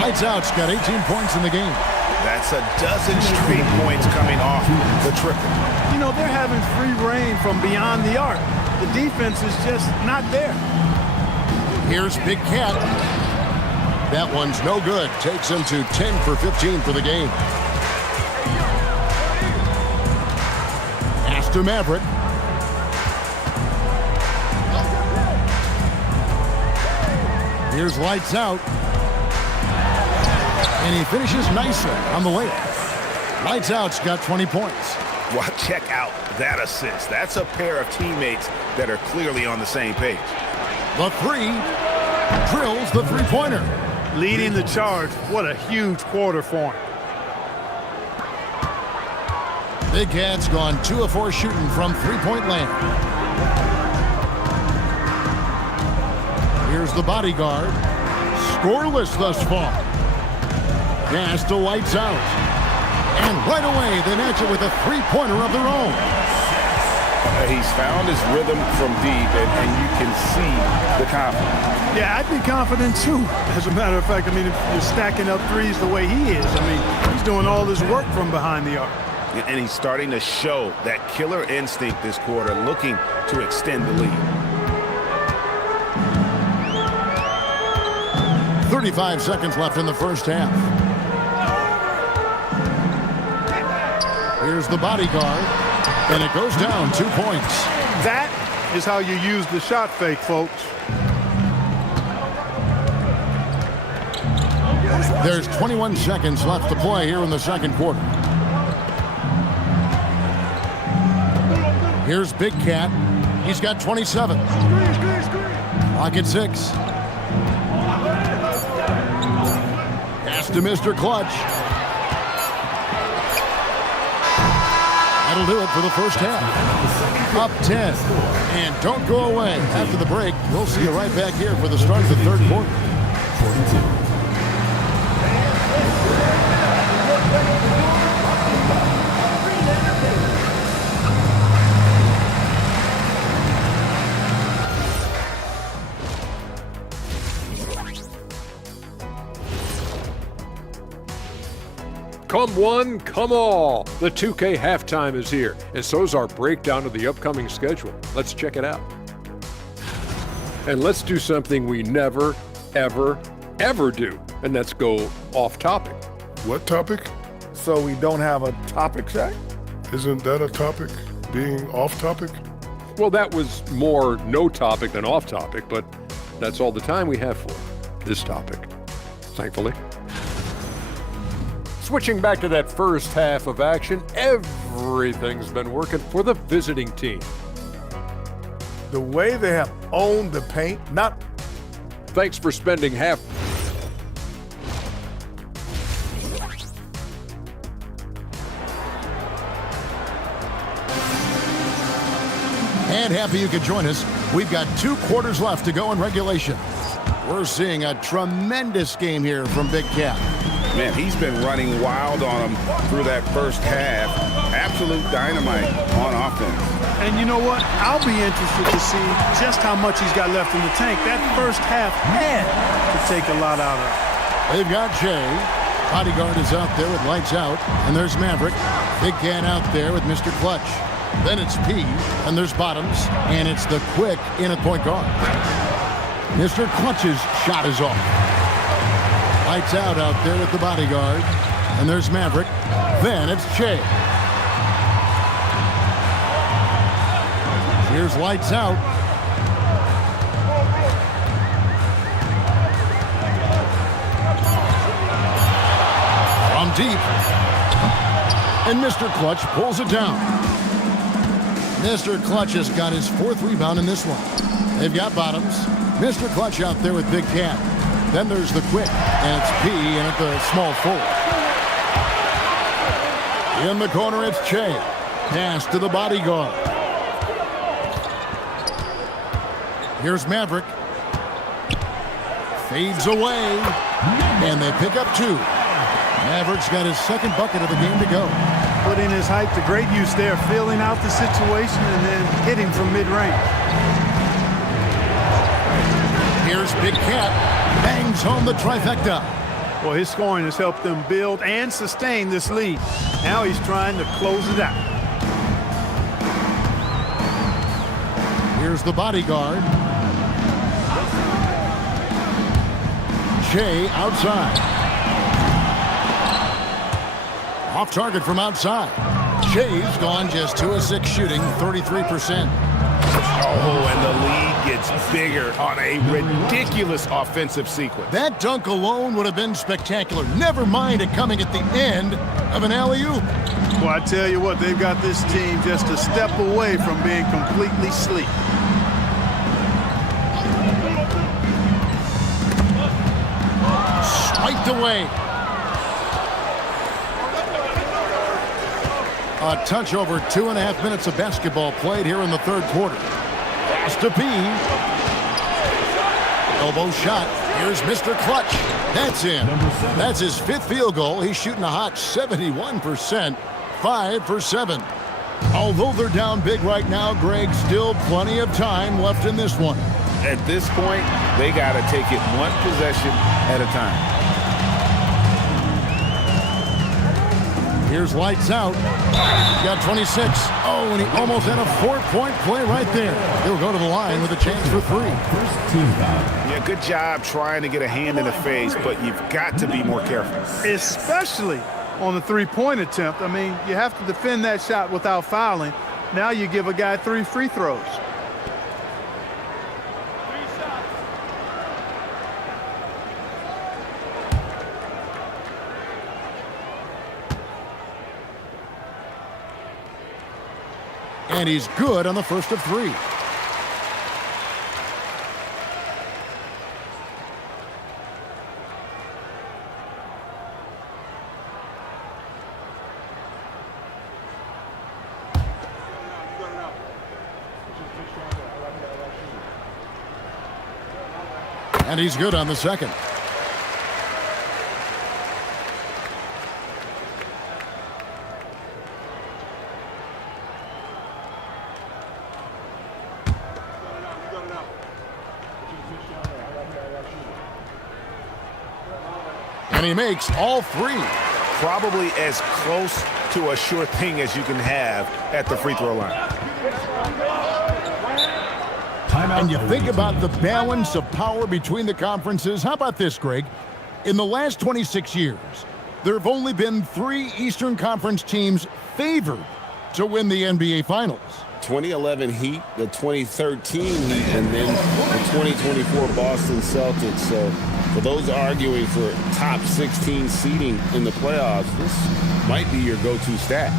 Lights out's got 18 points in the game. That's a dozen straight points coming off the triple. You know, they're having free reign from beyond the arc. The defense is just not there. Here's Big Cat. That one's no good. Takes him to 10 for 15 for the game. Pass to Maverick. Here's lights out. And he finishes nicely on the layup. Lights out's got 20 points. Well, check out that assist. That's a pair of teammates that are clearly on the same page. The 3 drills the 3-pointer. Leading the charge. What a huge quarter for him. Big Cat's gone 2 of 4 shooting from 3-point land. Here's the bodyguard. Scoreless thus far. Pass to lights out. And right away, they match it with a 3-pointer of their own. He's found his rhythm from deep, and you can see the confidence. Yeah, I'd be confident too. As a matter of fact, I mean, if you're stacking up threes the way he is, I mean, he's doing all this work from behind the arc. And he's starting to show that killer instinct this quarter, looking to extend the lead. 35 seconds left in the first half. Here's the bodyguard, and it goes down 2 points. That is how you use the shot fake, folks. There's 21 seconds left to play here in the second quarter. Here's Big Cat. He's got 27. Clock at 6. Pass to Mr. Clutch. That'll do it for the first half. Up 10. And don't go away. After the break, we'll see you right back here for the start of the third quarter. 42. Come one, come all. The 2K halftime is here, and so's our breakdown of the upcoming schedule. Let's check it out. And let's do something we never, ever, ever do, and that's go off topic. What topic? So we don't have a topic, Shaq? Isn't that a topic? Being off topic? Well, that was more no topic than off topic, but that's all the time we have for this topic, thankfully. Switching back to that first half of action, everything's been working for the visiting team. The way they have owned the paint, not... Thanks for spending half... And happy you could join us. We've got 2 quarters left to go in regulation. We're seeing a tremendous game here from Big Cat. Man, he's been running wild on him through that first half. Absolute dynamite on offense. And you know what? I'll be interested to see just how much he's got left in the tank. That first half had to take a lot out of it. They've got Jay. Bodyguard is out there with lights out. And there's Maverick. Big Cat out there with Mr. Clutch. Then it's P. And there's Bottoms. And it's the quick in at point guard. Mr. Clutch's shot is off. Lights out there with the bodyguard. And there's Maverick. Then it's Jay. Here's lights out. From deep. And Mr. Clutch pulls it down. Mr. Clutch has got his 4th rebound in this one. They've got Bottoms. Mr. Clutch out there with Big Cat. Then there's the quick, and it's P in at the small forward. In the corner, it's Che. Pass to the bodyguard. Here's Maverick. Fades away, and they pick up 2. Maverick's got his 2nd bucket of the game to go. Putting his height to great use there, feeling out the situation and then hitting from mid-range. Here's Big Cat. Bangs home the trifecta. Well, his scoring has helped them build and sustain this lead. Now he's trying to close it out. Here's the bodyguard. Che outside. Off target from outside. Che's gone just 2 of 6 shooting, 33%. Oh, and the lead gets bigger on a ridiculous offensive sequence. That dunk alone would have been spectacular. Never mind it coming at the end of an alley-oop. Well, I tell you what, they've got this team just a step away from being completely asleep. Swiped away. A touch over 2.5 minutes of basketball played here in the 3rd quarter. Pass to P. Elbow shot. Here's Mr. Clutch. That's in. That's his 5th field goal. He's shooting a hot 71%. 5 for 7. Although they're down big right now, Greg, still plenty of time left in this one. At this point, they got to take it one possession at a time. Here's lights out. Got 26. Oh, and he almost had a 4-point play right there. He'll go to the line with a chance for 3. Yeah, good job trying to get a hand in the face, but you've got to be more careful. Especially on the 3-point attempt. I mean, you have to defend that shot without fouling. Now you give a guy 3 free throws. And he's good on the first of 3. And he's good on the second. And he makes all 3. Probably as close to a sure thing as you can have at the free throw line. And you think about the balance of power between the conferences. How about this, Greg? In the last 26 years, there have only been 3 Eastern Conference teams favored to win the NBA Finals. 2011 Heat, the 2013 Heat, and then the 2024 Boston Celtics. So for those arguing for top 16 seeding in the playoffs, this might be your go-to stat.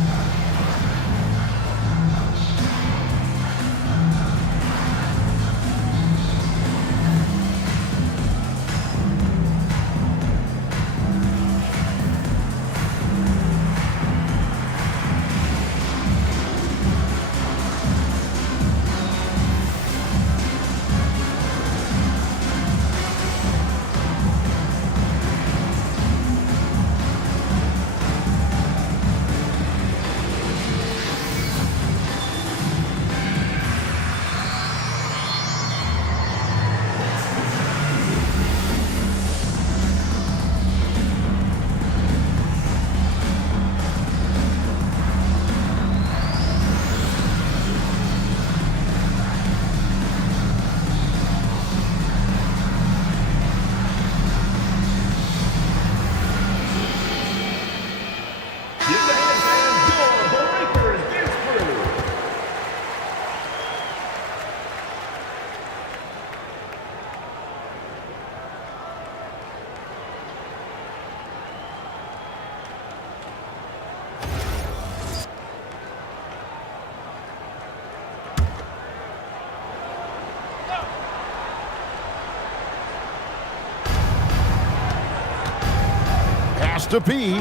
to P.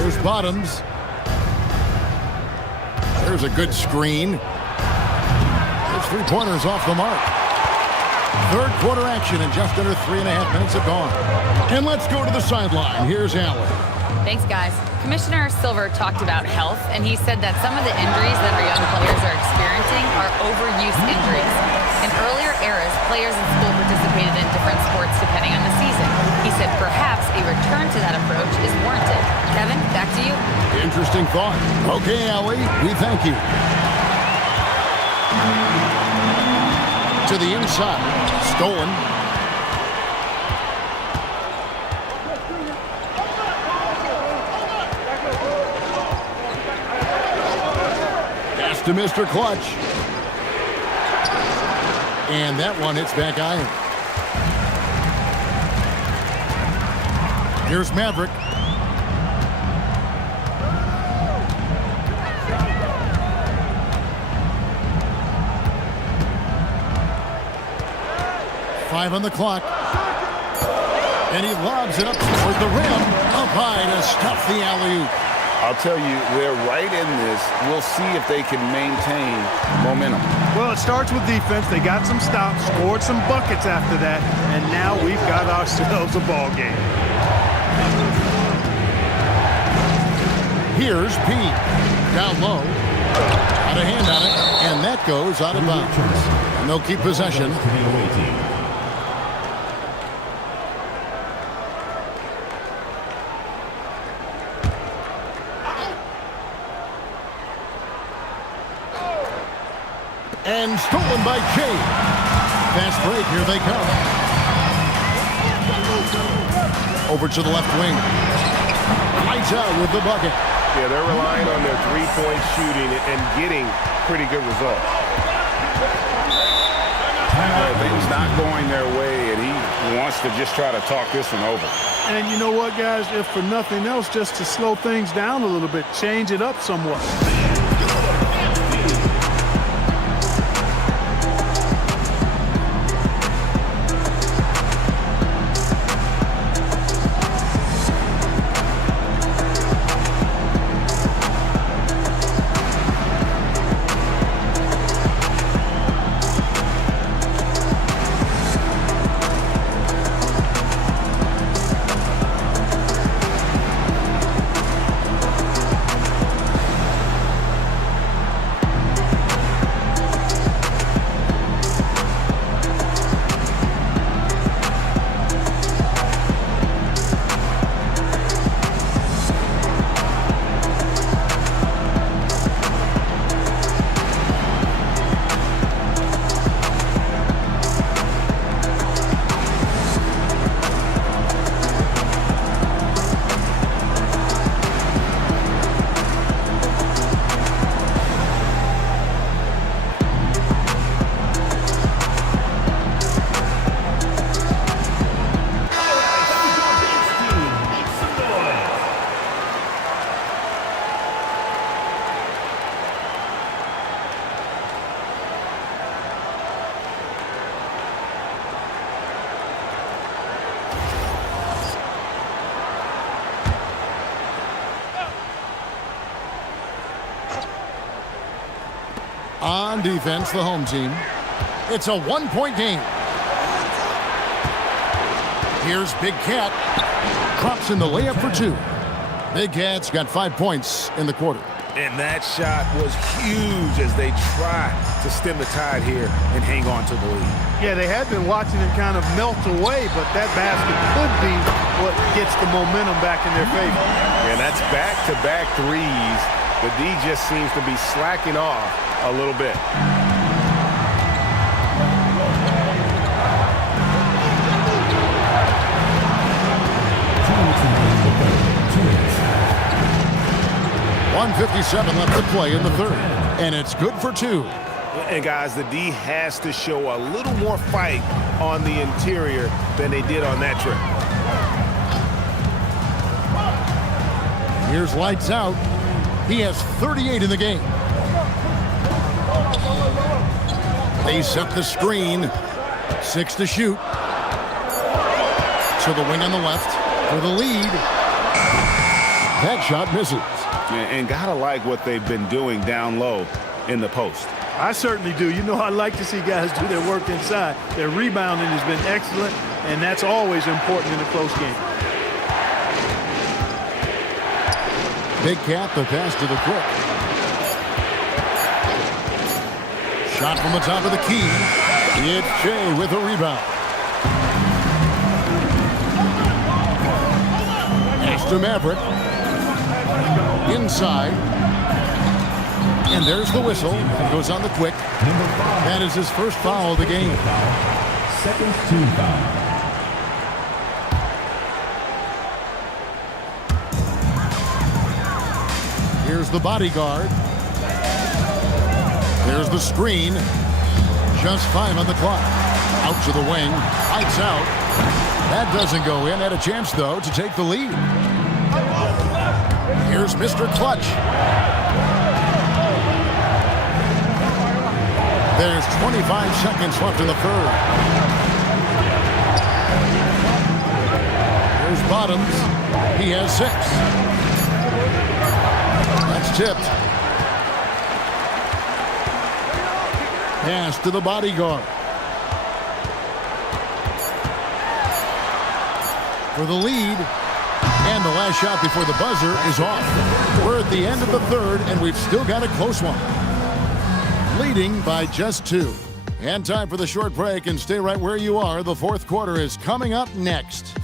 There's Bottoms. There's a good screen. There's 3-pointers off the mark. Third quarter action in just under 3.5 minutes have gone. And let's go to the sideline. Here's Allen. Thanks, guys. Commissioner Silver talked about health, and he said that some of the injuries that our young players are experiencing are overuse injuries. In earlier eras, players in school participated in different sports depending on the season. He said perhaps a return to that approach is warranted. Kevin, back to you. Interesting thought. Okay, Allie, we thank you. To the inside. Stolen. Pass to Mr. Clutch. And that one hits back iron. Here's Maverick. Five on the clock. And he lobs it up toward the rim. Up high to stuff the alley-oop. I'll tell you, they're right in this. We'll see if they can maintain momentum. Well, it starts with defense. They got some stops, scored some buckets after that, and now we've got ourselves a ball game. Here's P. Down low. Got a hand on it, and that goes out of bounds. And they'll keep possession. And stolen by Jay. Fast break, here they come. Over to the left wing. Lights out with the bucket. Yeah, they're relying on their three-point shooting and getting pretty good results. Things not going their way, and he wants to just try to talk this one over. And you know what, guys? If for nothing else, just to slow things down a little bit, change it up somewhat. On defense, the home team. It's a one-point game. Here's Big Cat. Drops in the layup for two. Big Cat's got 5 points in the quarter. And that shot was huge as they try to stem the tide here and hang on to the lead. Yeah, they had been watching it kind of melt away, but that basket could be what gets the momentum back in their favor. And that's back-to-back threes. The D just seems to be slacking off a little bit. .157 left to play in the third. And it's good for two. And guys, the D has to show a little more fight on the interior than they did on that trip. Here's lights out. He has 38 in the game. They set the screen. 6 to shoot. To the wing on the left for the lead. That shot misses. And gotta like what they've been doing down low in the post. I certainly do. You know, I like to see guys do their work inside. Their rebounding has been excellent, and that's always important in a close game. Big Cat, the pass to the quick. Shot from the top of the key. It's Shea with a rebound. Pass to Maverick. Inside. And there's the whistle. It goes on the quick. That is his first foul of the game. Second team foul. Here's the bodyguard. There's the screen. Just 5 on the clock. Out to the wing. Lights out. That doesn't go in. Had a chance, though, to take the lead. Here's Mr. Clutch. There's 25 seconds left in the third. Here's Bottoms. He has 6. That's tipped. Pass to the bodyguard. For the lead. And the last shot before the buzzer is off. We're at the end of the third, and we've still got a close one. Leading by just 2. And time for the short break, and stay right where you are. The fourth quarter is coming up next.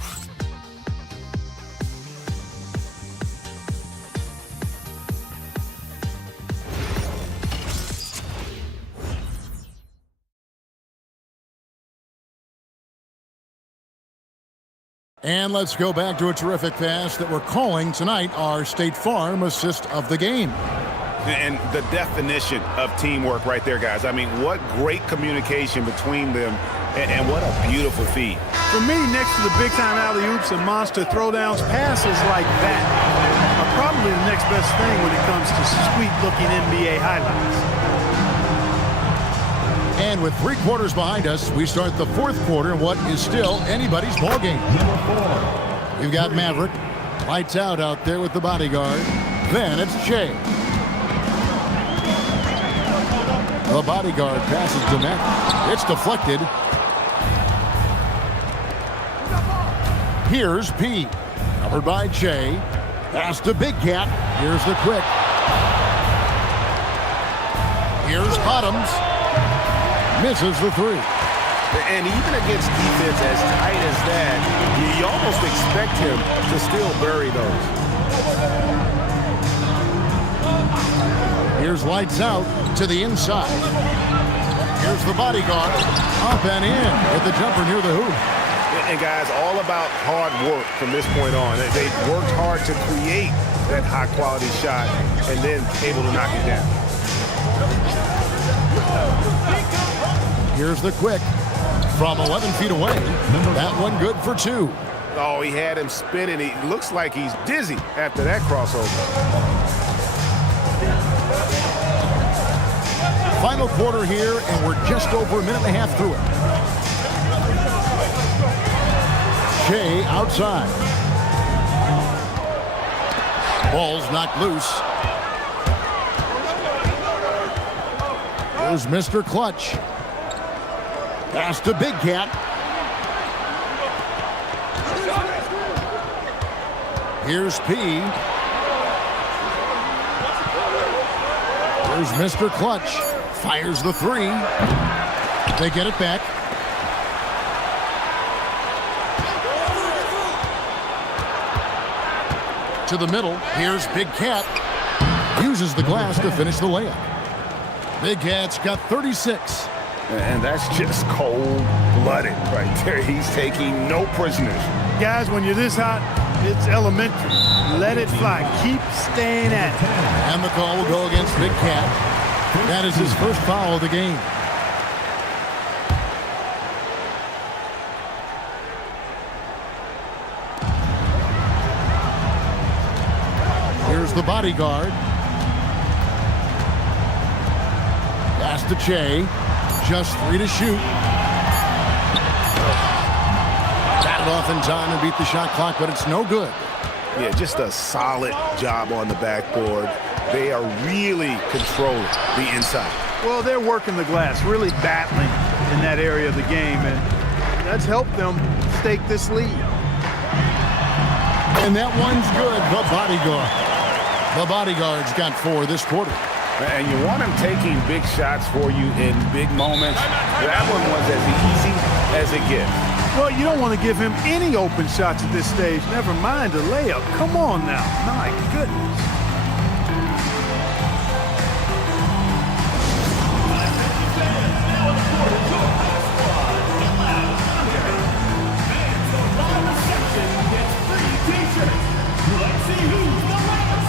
And let's go back to a terrific pass that we're calling tonight our State Farm assist of the game. And the definition of teamwork right there, guys. I mean, what great communication between them, and what a beautiful feed. For me, next to the big-time alley-oops and monster throwdowns, passes like that are probably the next best thing when it comes to sweet-looking NBA highlights. And with 3 quarters behind us, we start the fourth quarter in what is still anybody's ballgame. We've got Maverick. Lights out there with the bodyguard. Then it's Shea. The bodyguard passes to Maverick. It's deflected. Here's P. Covered by Shea. Pass to Big Cat. Here's the quick. Here's Bottoms. Misses the 3. And even against defense as tight as that, you almost expect him to still bury those. Here's lights out to the inside. Here's the bodyguard. Up and in with the jumper near the hoop. And guys, all about hard work from this point on. They worked hard to create that high-quality shot and then able to knock it down. Here's the quick from 11 feet away. That one good for 2. Oh, he had him spinning. He looks like he's dizzy after that crossover. Final quarter here, and we're just over a minute and a half through it. Shea outside. Ball's knocked loose. Here's Mr. Clutch. Pass to Big Cat. Here's P. Here's Mr. Clutch. Fires the 3. They get it back. To the middle. Here's Big Cat. Uses the glass to finish the layup. Big Cat's got 36. And that's just cold-blooded right there. He's taking no prisoners. Guys, when you're this hot, it's elementary. Let it fly. Keep staying at it. And the call will go against Big Cat. That is his first foul of the game. Here's the bodyguard. Pass to Shea. Just 3 to shoot. Batted off in time and beat the shot clock, but it's no good. Yeah, just a solid job on the backboard. They are really controlling the inside. Well, they're working the glass, really battling in that area of the game, and that's helped them stake this lead. And that one's good, the bodyguard. The bodyguard's got 4 this quarter. And you want him taking big shots for you in big moments. That one was as easy as it gets. Well, you don't want to give him any open shots at this stage, never mind a layup. Come on now, my goodness. Let's see who's the last.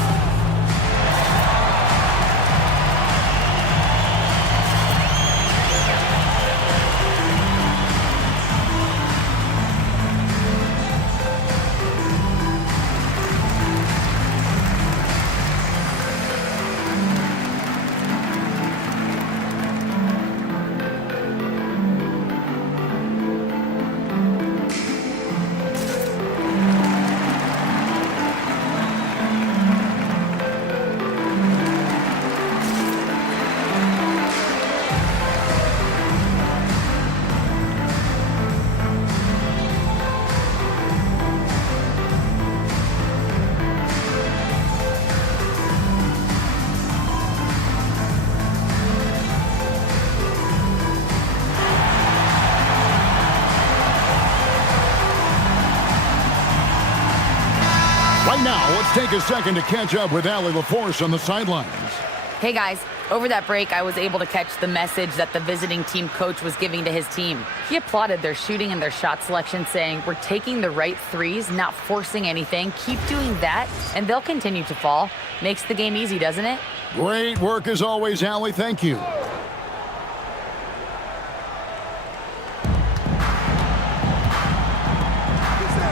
Right now, let's take a second to catch up with Allie LaForce on the sidelines. Hey guys, over that break, I was able to catch the message that the visiting team coach was giving to his team. He applauded their shooting and their shot selection, saying, "We're taking the right threes, not forcing anything. Keep doing that, and they'll continue to fall." Makes the game easy, doesn't it? Great work as always, Allie. Thank you.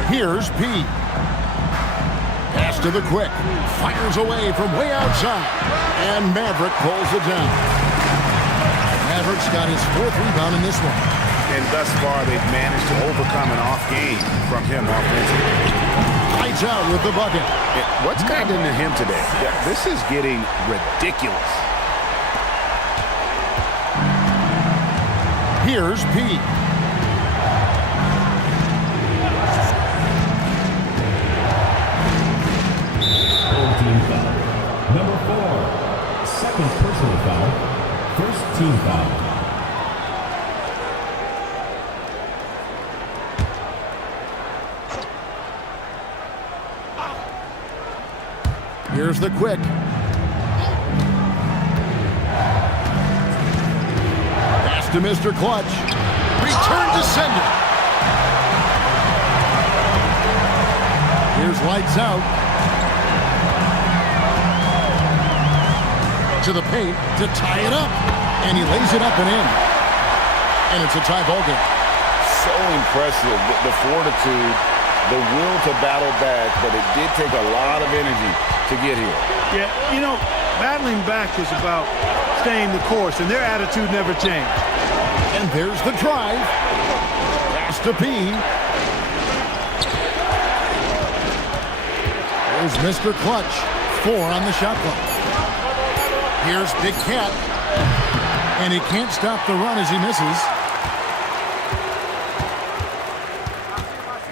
Here's P. Pass to the quick. Fires away from way outside. And Maverick pulls it down. Maverick's got his 4th rebound in this one. And thus far, they've managed to overcome an off game from him offensively. Lights out with the bucket. What's gotten into him today? This is getting ridiculous. Here's P. Team foul. Number 4. Second personal foul. First team foul. Here's the quick. Pass to Mr. Clutch. Return to sender. Here's lights out. To the paint to tie it up. And he lays it up and in. And it's a tie ball game. So impressive, the fortitude, the will to battle back, but it did take a lot of energy to get here. Yeah, you know, battling back is about staying the course, and their attitude never changed. And there's the drive. Pass to P. There's Mr. Clutch. 4 on the shot clock. Here's Big Cat. And he can't stop the run as he misses.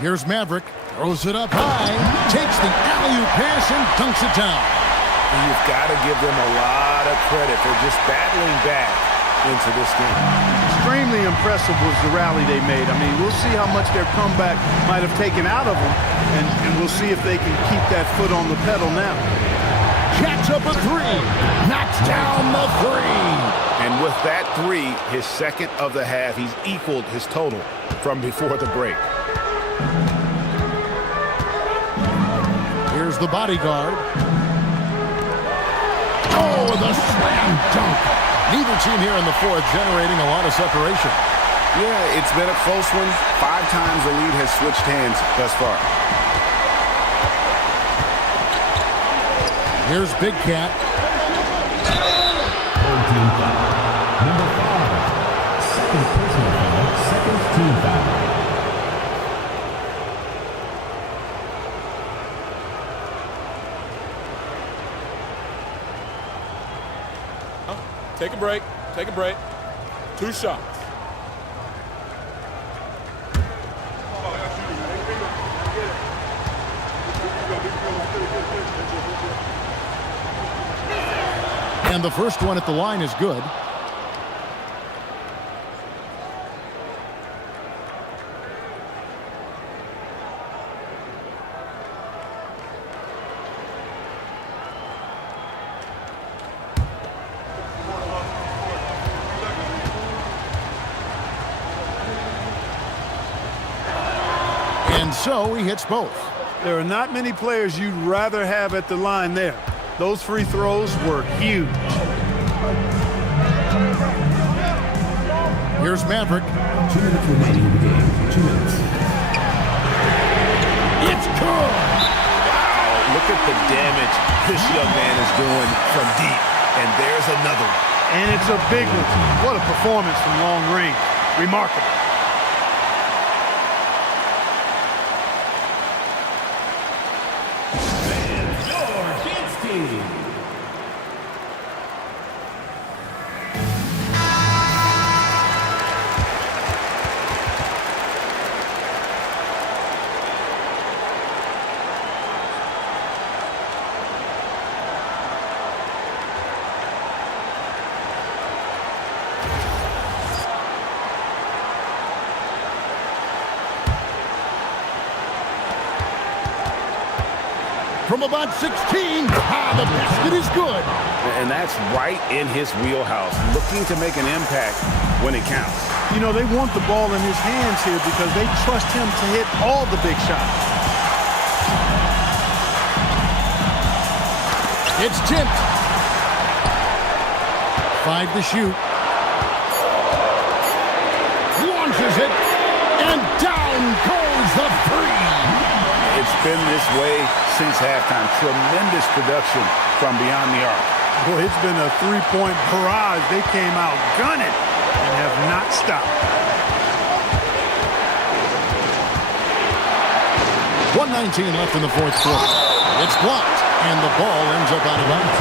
Here's Maverick. Throws it up high. Takes the alley-oop pass and dunks it down. And you've got to give them a lot of credit for just battling back into this game. Extremely impressive was the rally they made. I mean, we'll see how much their comeback might have taken out of them, and we'll see if they can keep that foot on the pedal now. Catch up a 3. Knocks down the 3. And with that 3, his second of the half, he's equaled his total from before the break. Here's the bodyguard. Oh, the slam dunk. Neither team here in the 4th generating a lot of separation. Yeah, it's been a close one. 5 times the lead has switched hands thus far. Here's Big Cat. Third team foul. Number 5. Second personal foul. Second team foul. Take a break. Take a break. 2 shots. And the first one at the line is good. And so he hits both. There are not many players you'd rather have at the line there. Those free throws were huge. Here's Maverick. 2 minutes remaining in the game. 2 minutes. It's good. Wow, look at the damage this young man is doing from deep. And there's another one. And it's a big one. What a performance from long range. Remarkable. From about 16, the basket is good. And that's right in his wheelhouse, looking to make an impact when it counts. You know, they want the ball in his hands here because they trust him to hit all the big shots. It's tipped. 5 to shoot. Launches it, and down goes the three. It's been this way since halftime. Tremendous production from beyond the arc. Boy, it's been a three-point barrage. They came out gunning and have not stopped. 1:19 left in the fourth quarter. It's blocked, and the ball ends up out of bounds.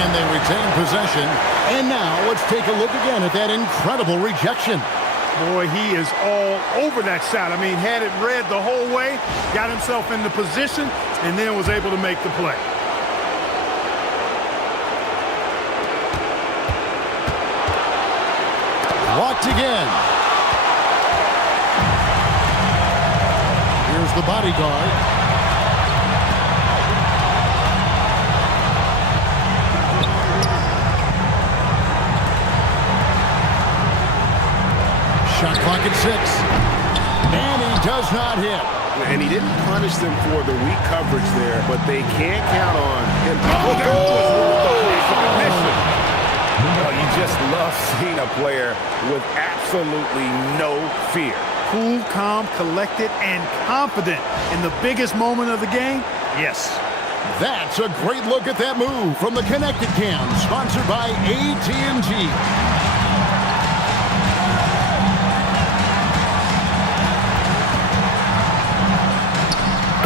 And they retain possession. And now let's take a look again at that incredible rejection. Boy, he is all over that shot. I mean, had it read the whole way, got himself into position, and then was able to make the play. Blocked again. Here's the bodyguard. Shot clock at 6. And he does not hit. And he didn't punish them for the weak coverage there, but they can't count on him. You just love seeing a player with absolutely no fear. Cool, calm, collected, and confident in the biggest moment of the game? Yes. That's a great look at that move from the Connected Cam, sponsored by AT&T.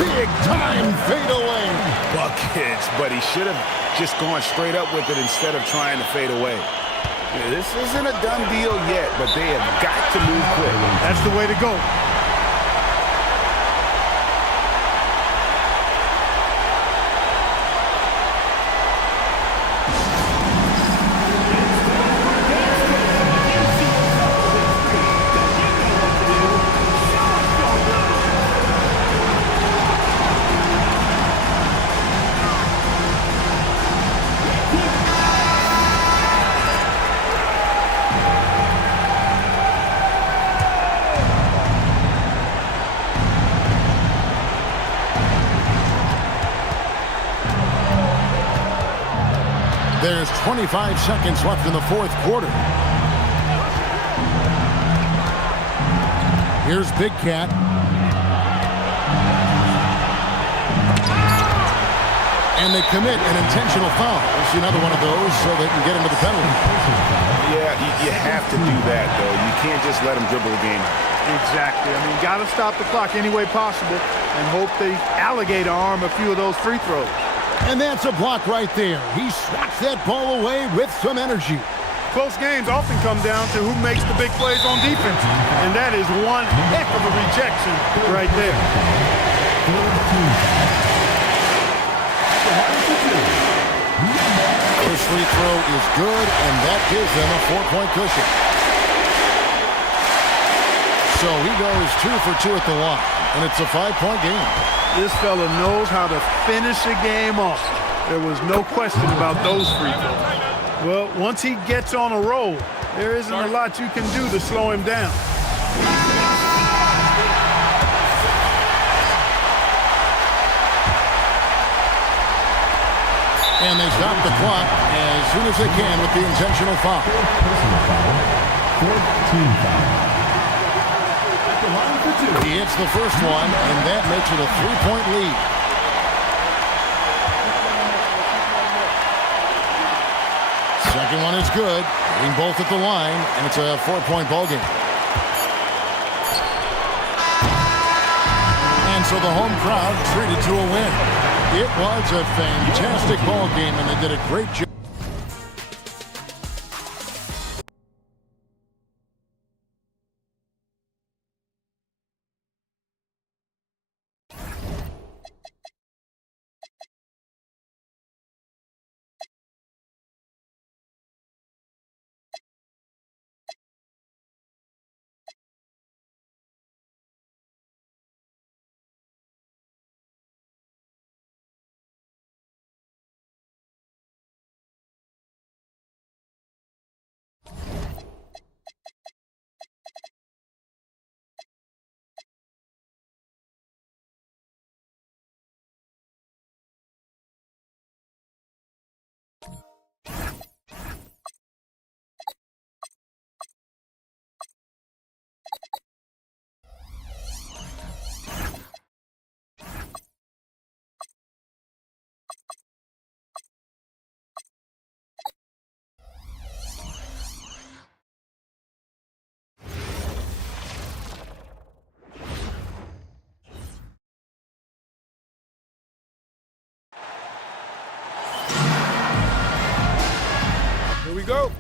Big-time fadeaway. Buckets, but he should have just gone straight up with it instead of trying to fade away. Yeah, this isn't a done deal yet, but they have got to move quick. That's the way to go. There's 25 seconds left in the fourth quarter. Here's Big Cat. And they commit an intentional foul. It's another one of those so they can get into the penalty. Yeah, you have to do that, though. You can't just let them dribble the game out. Exactly. I mean, got to stop the clock any way possible and hope they alligator arm a few of those free throws. And that's a block right there. He swats that ball away with some energy. Close games often come down to who makes the big plays on defense. And that is one heck of a rejection right there. First free throw is good, and that gives them a 4-point cushion. So he goes 2 for 2 at the line, and it's a 5-point game. This fella knows how to finish a game off. There was no question about those free throws. Well, once he gets on a roll, there isn't a lot you can do to slow him down. And they stop the clock as soon as they can with the intentional foul. He hits the first one, and that makes it a 3-point lead. Second one is good, hitting both at the line, and it's a 4-point ball game. And so the home crowd treated to a win. It was a fantastic ball game, and they did a great job. Here we go.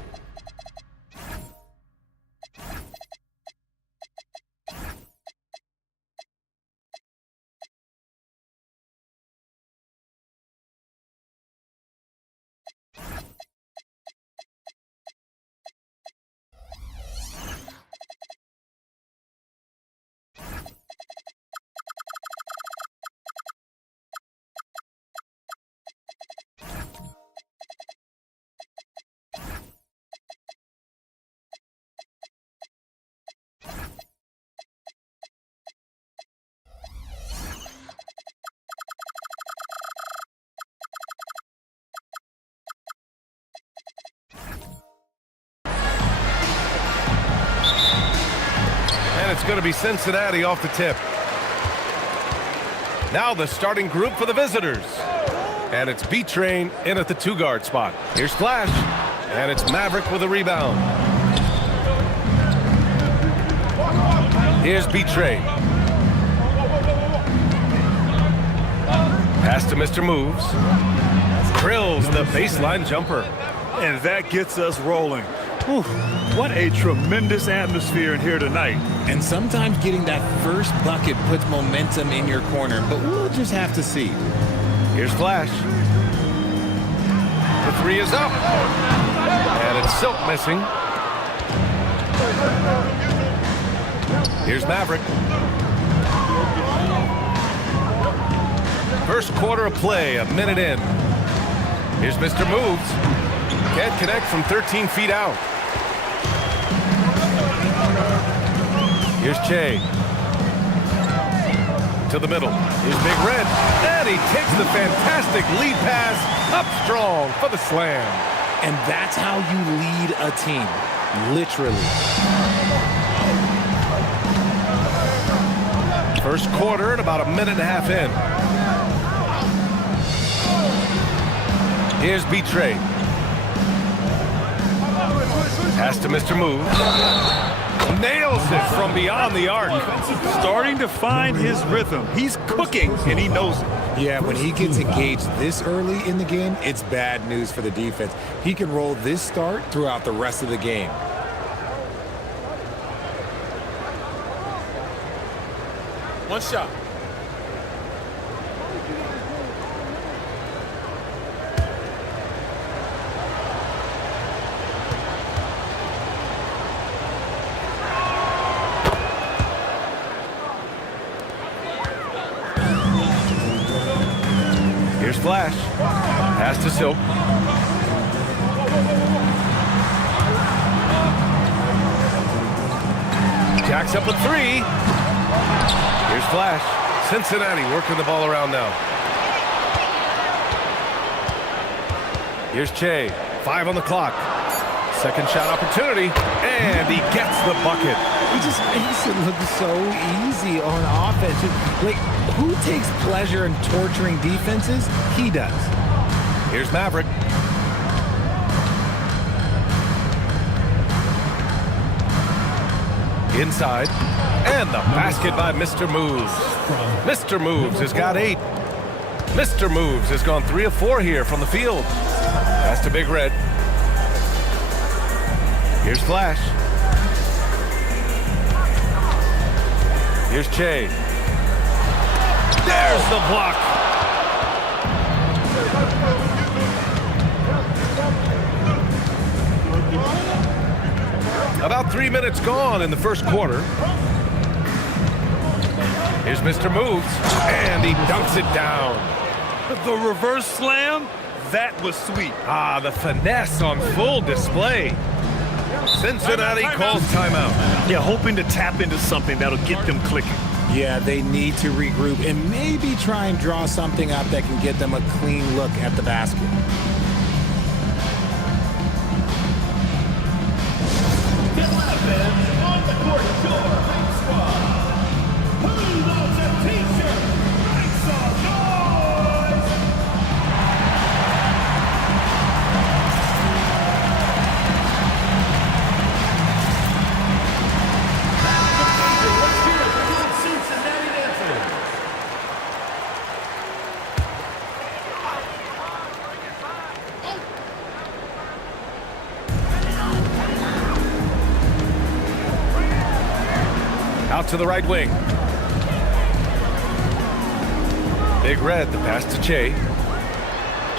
It's going to be Cincinnati off the tip. Now the starting group for the visitors. And it's B-Train in at the 2-guard spot. Here's Flash. And it's Maverick with a rebound. Here's B-Train. Pass to Mr. Moves. Drills the baseline jumper. And that gets us rolling. Whew, what a tremendous atmosphere in here tonight. And sometimes getting that first bucket puts momentum in your corner, but we'll just have to see. Here's Flash. The 3 is up. And it's Silk missing. Here's Maverick. First quarter of play, a minute in. Here's Mr. Moves. Can't connect from 13 feet out. Here's Che. To the middle. Here's Big Red. And he takes the fantastic lead pass up strong for the slam. And that's how you lead a team. Literally. First quarter and about a minute and a half in. Here's B-Train. Pass to Mr. Move. Nails it from beyond the arc. Starting to find his rhythm. He's cooking, and he knows it. Yeah, when he gets engaged this early in the game, it's bad news for the defense. He can roll this start throughout the rest of the game. One shot. Here's Flash. Pass to Silk. Jacks up a three. Here's Flash. Cincinnati working the ball around now. Here's Che. 5 on the clock. Second shot opportunity. And he gets the bucket. He just makes it look so easy on offense. Like, who takes pleasure in torturing defenses? He does. Here's Maverick. Inside. And the basket by Mr. Moves. Mr. Moves has got 8. Mr. Moves has gone 3 of 4 here from the field. Pass to Big Red. Here's Flash. Here's Che. There's the block. About 3 minutes gone in the first quarter. Here's Mr. Moves, and he dunks it down. The reverse slam, that was sweet. Ah, the finesse on full display. Cincinnati calls timeout. Yeah, hoping to tap into something that'll get them clicking. Yeah, they need to regroup and maybe try and draw something up that can get them a clean look at the basket. On the court, your High Squad. Who wants a t-shirt? Make some noise! Let's hear it for the Cincinnati dancers. Out to the right wing. Big Red, the pass to Che.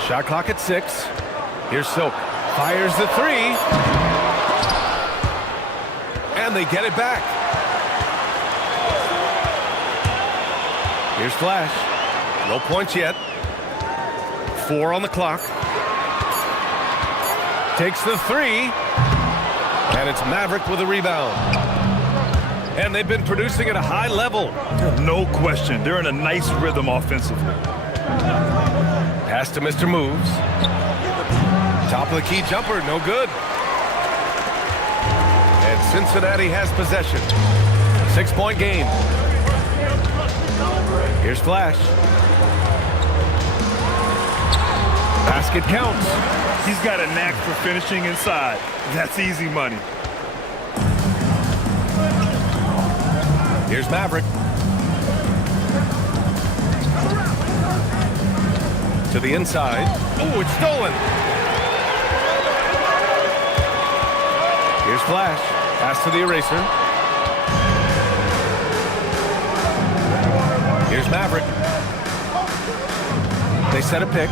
Shot clock at 6. Here's Silk. Fires the 3. And they get it back. Here's Flash. No points yet. 4 on the clock. Takes the 3. And it's Maverick with a rebound. And they've been producing at a high level. No question. They're in a nice rhythm offensively. Pass to Mr. Moves. Top of the key jumper, no good. And Cincinnati has possession. 6-point game. Here's Flash. Basket counts. He's got a knack for finishing inside. That's easy money. Here's Maverick. To the inside. Oh, it's stolen. Here's Flash. Pass to the eraser. Here's Maverick. They set a pick.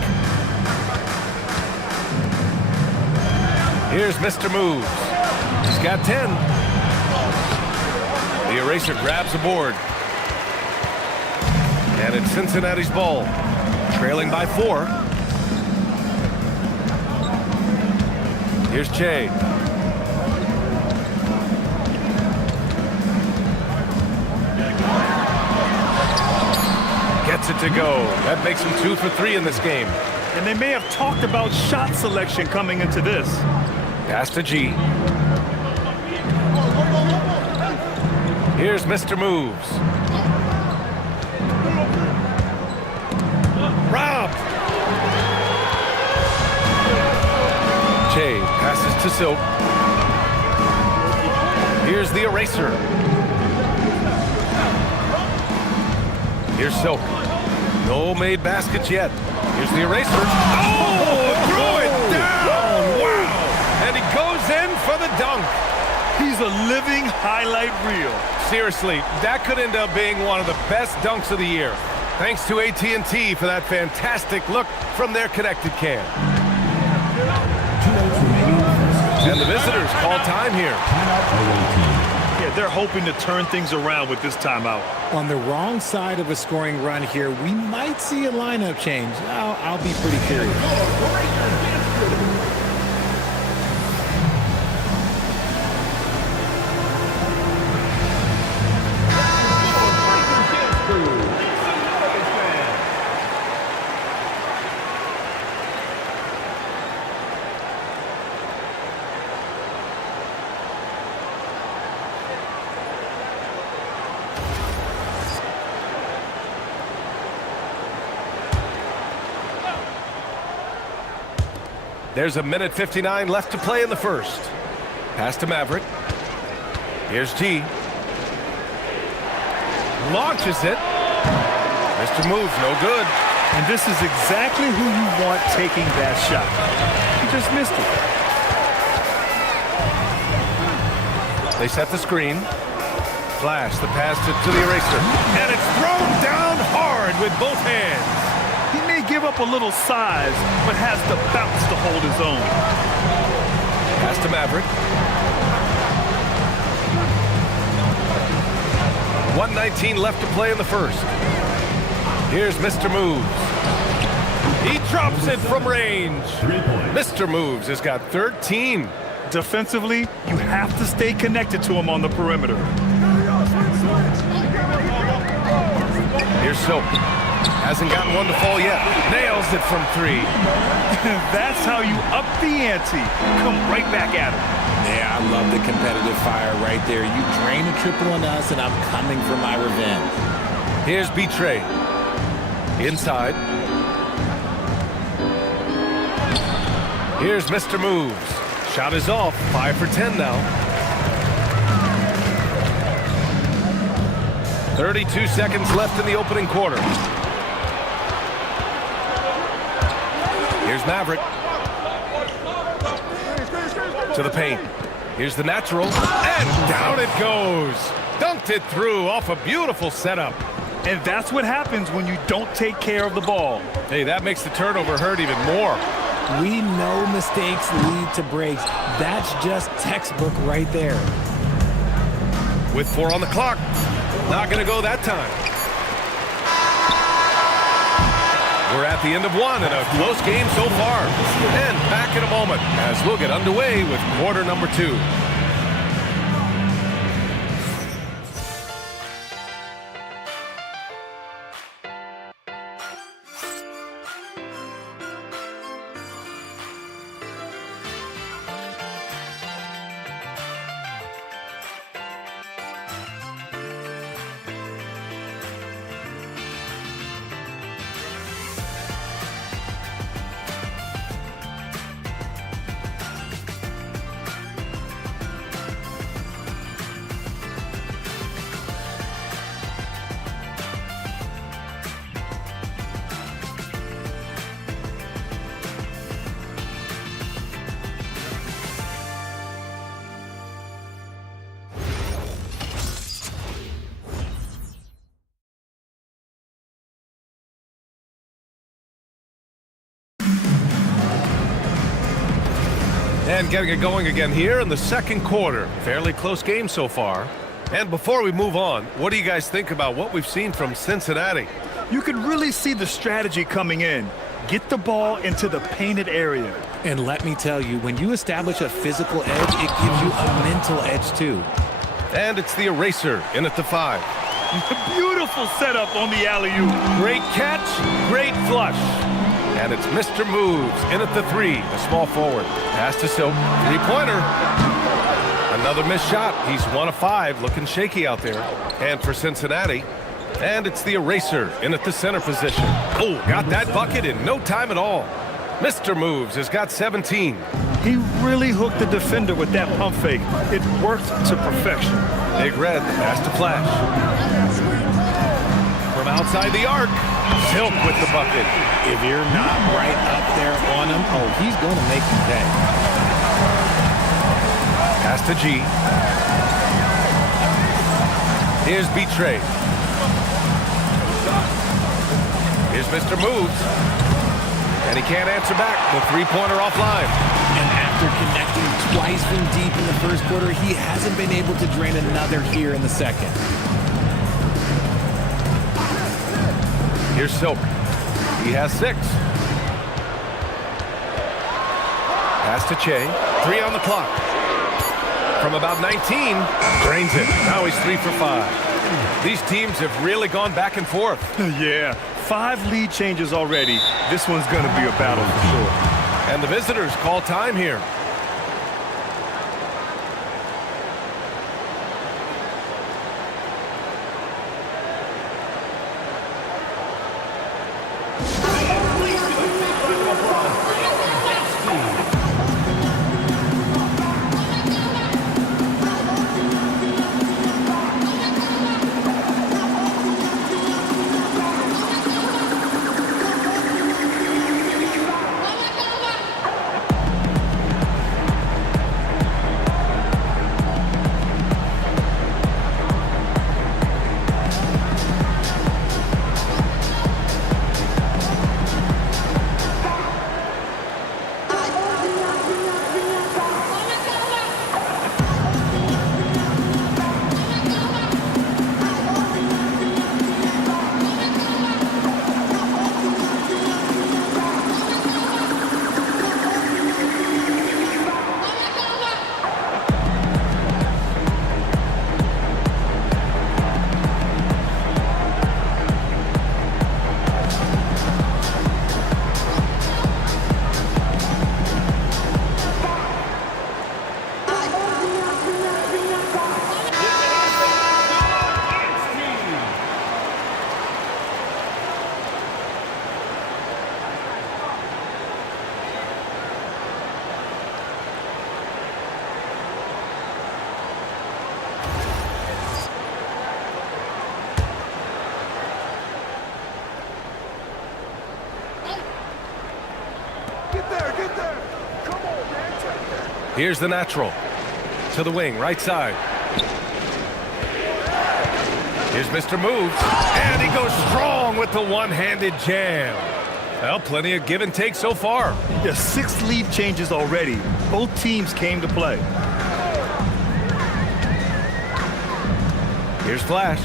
Here's Mr. Moves. He's got 10. The eraser grabs a board. And it's Cincinnati's ball. Trailing by 4. Here's Che. Gets it to go. That makes him 2 for 3 in this game. And they may have talked about shot selection coming into this. Pass to G. Here's Mr. Moves. Robbed. Che passes to Silk. Here's the eraser. Here's Silk. No made baskets yet. Here's the eraser. Oh, threw it down. Wow. And he goes in for the dunk. He's a living highlight reel. Seriously, that could end up being one of the best dunks of the year. Thanks to AT&T for that fantastic look from their connected cam. And the visitors call time here. Yeah, they're hoping to turn things around with this timeout. On the wrong side of a scoring run here, we might see a lineup change. I'll be pretty curious. There's a minute 59 left to play in the first. Pass to Maverick. Here's G. Launches it. Mr. Moves, no good. And this is exactly who you want taking that shot. He just missed it. They set the screen. Flash the pass to the eraser. And it's thrown down hard with both hands. He may give up a little size, but has the bounce to hold his own. Pass to Maverick. 1:19 left to play in the first. Here's Mr. Moves. He drops it from range. Mr. Moves has got 13. Defensively, you have to stay connected to him on the perimeter. Here's Soap. Hasn't gotten one to fall yet. Nails it from 3. That's how you up the ante. Come right back at him. Yeah, I love the competitive fire right there. You drain a triple on us, and I'm coming for my revenge. Here's B-Trey. Inside. Here's Mr. Moves. Shot is off. 5 for 10 now. 32 seconds left in the opening quarter. Here's Maverick. To the paint. Here's the natural. And down it goes. Dunked it through off a beautiful setup. And that's what happens when you don't take care of the ball. Hey, that makes the turnover hurt even more. We know mistakes lead to breaks. That's just textbook right there. With 4 on the clock. Not going to go that time. We're at the end of one and a close game so far. And back in a moment as we'll get underway with quarter number 2. And getting it going again here in the second quarter. Fairly close game so far. And before we move on, what do you guys think about what we've seen from Cincinnati? You can really see the strategy coming in. Get the ball into the painted area. And let me tell you, when you establish a physical edge, it gives you a mental edge too. And it's the eraser in at the 5. Beautiful setup on the alley-oop. Great catch, great flush. And it's Mr. Moves in at the 3, a small forward. Pass to Soap, 3-pointer. Another missed shot. He's 1 of 5, looking shaky out there. And for Cincinnati, and it's the eraser in at the center position. Oh, got that bucket in no time at all. Mr. Moves has got 17. He really hooked the defender with that pump fake. It worked to perfection. Big Red, the pass to Flash. From outside the arc. Silk with the bucket. If you're not right up there on him, oh, he's going to make you pay. Pass to G. Here's Betray. Here's Mr. Moves. And he can't answer back. The three-pointer offline. And after connecting twice from deep in the first quarter, he hasn't been able to drain another here in the second. Here's Silk. He has 6. Pass to Che. 3 on the clock. From about 19, drains it. Now he's 3 for 5. These teams have really gone back and forth. Yeah, 5 lead changes already. This one's going to be a battle for sure. And the visitors call time here. Here's the natural. To the wing, right side. Here's Mr. Moves. And he goes strong with the one-handed jam. Well, plenty of give and take so far. Yeah, 6 lead changes already. Both teams came to play. Here's Flash.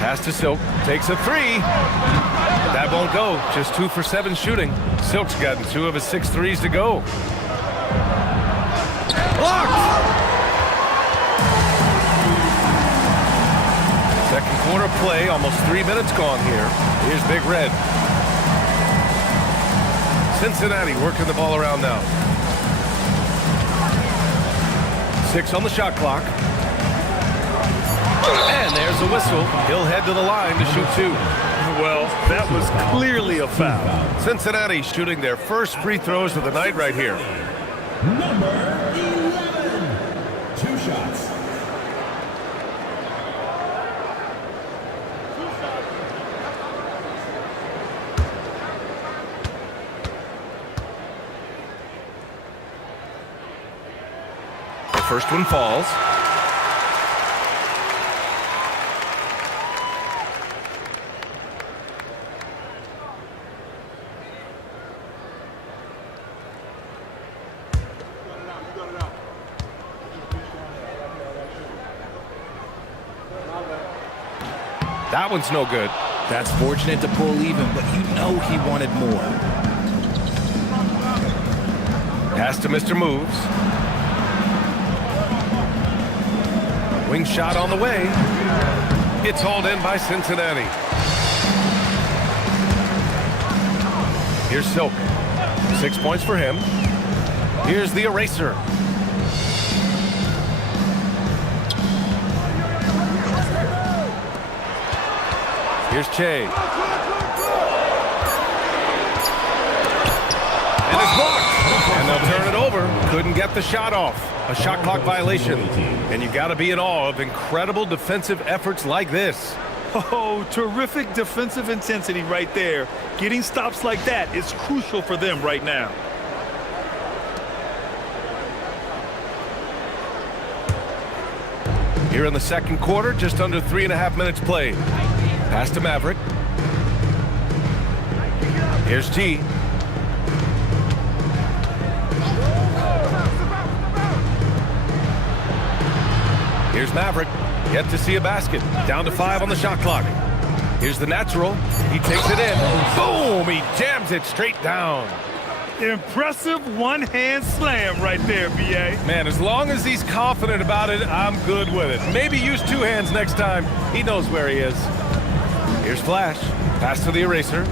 Pass to Silk. Takes a 3. That won't go. Just 2 for 7 shooting. Silk's gotten 2 of his 6 threes to go. Blocked! Second quarter play. Almost 3 minutes gone here. Here's Big Red. Cincinnati working the ball around now. 6 on the shot clock. And there's a whistle. He'll head to the line to shoot 2. Well, that was clearly a foul. Cincinnati shooting their first free throws of the night right here. Number 11. 2 shots. The first one falls. That one's no good. That's fortunate to pull even, but you know he wanted more. Pass to Mr. Moves. Wing shot on the way. It's hauled in by Cincinnati. Here's Silk. 6 points for him. Here's the eraser. Here's Che. And it's blocked. And They'll turn it over. Couldn't get the shot off. A shot clock violation. And you got to be in awe of incredible defensive efforts like this. Oh, terrific defensive intensity right there. Getting stops like that is crucial for them right now. Here in the second quarter, just under 3.5 minutes played. Pass to Maverick. Here's T. Here's Maverick. Yet to see a basket. Down to 5 on the shot clock. Here's the natural. He takes it in. Boom! He jams it straight down. Impressive one-hand slam right there, B.A. Man, as long as he's confident about it, I'm good with it. Maybe use 2 hands next time. He knows where he is. Here's Flash. Pass to the eraser.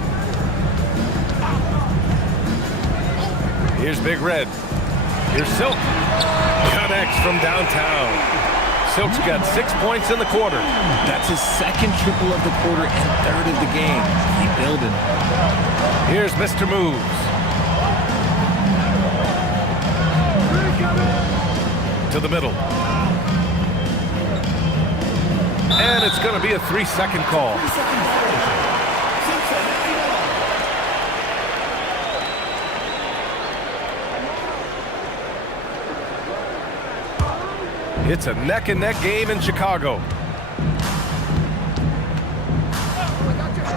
Here's Big Red. Here's Silk. Connects from downtown. Silk's got 6 points in the quarter. That's his second triple of the quarter and third of the game. Keep building. Here's Mr. Moves. To the middle. And it's going to be a 3-second call. It's a neck-and-neck game in Chicago.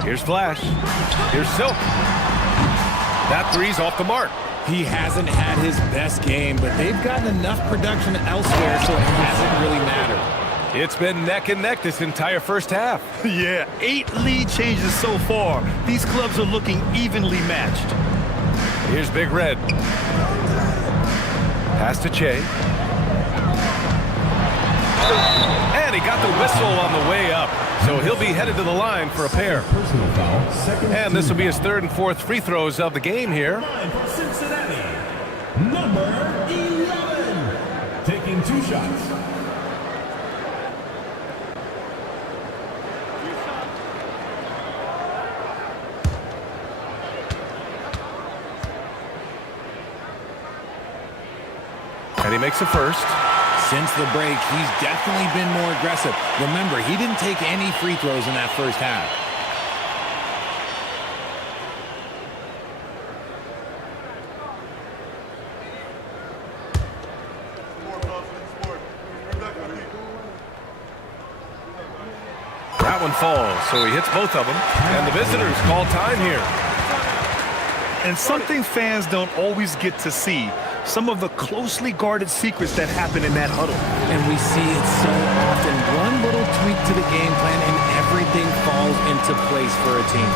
Here's Flash. Here's Silk. That three's off the mark. He hasn't had his best game, but they've gotten enough production elsewhere, so it hasn't really mattered. It's been neck and neck this entire first half. Yeah, 8 lead changes so far. These clubs are looking evenly matched. Here's Big Red. Pass to Che. And he got the whistle on the way up, so he'll be headed to the line for a pair. And this will be his 3rd and 4th free throws of the game here. Cincinnati, number 11, taking 2 shots. And he makes a first. Since the break, he's definitely been more aggressive. Remember, he didn't take any free throws in that first half. That one falls, so he hits both of them. And the visitors call time here. And something fans don't always get to see. Some of the closely guarded secrets that happen in that huddle. And we see it so often. One little tweak to the game plan and everything falls into place for a team.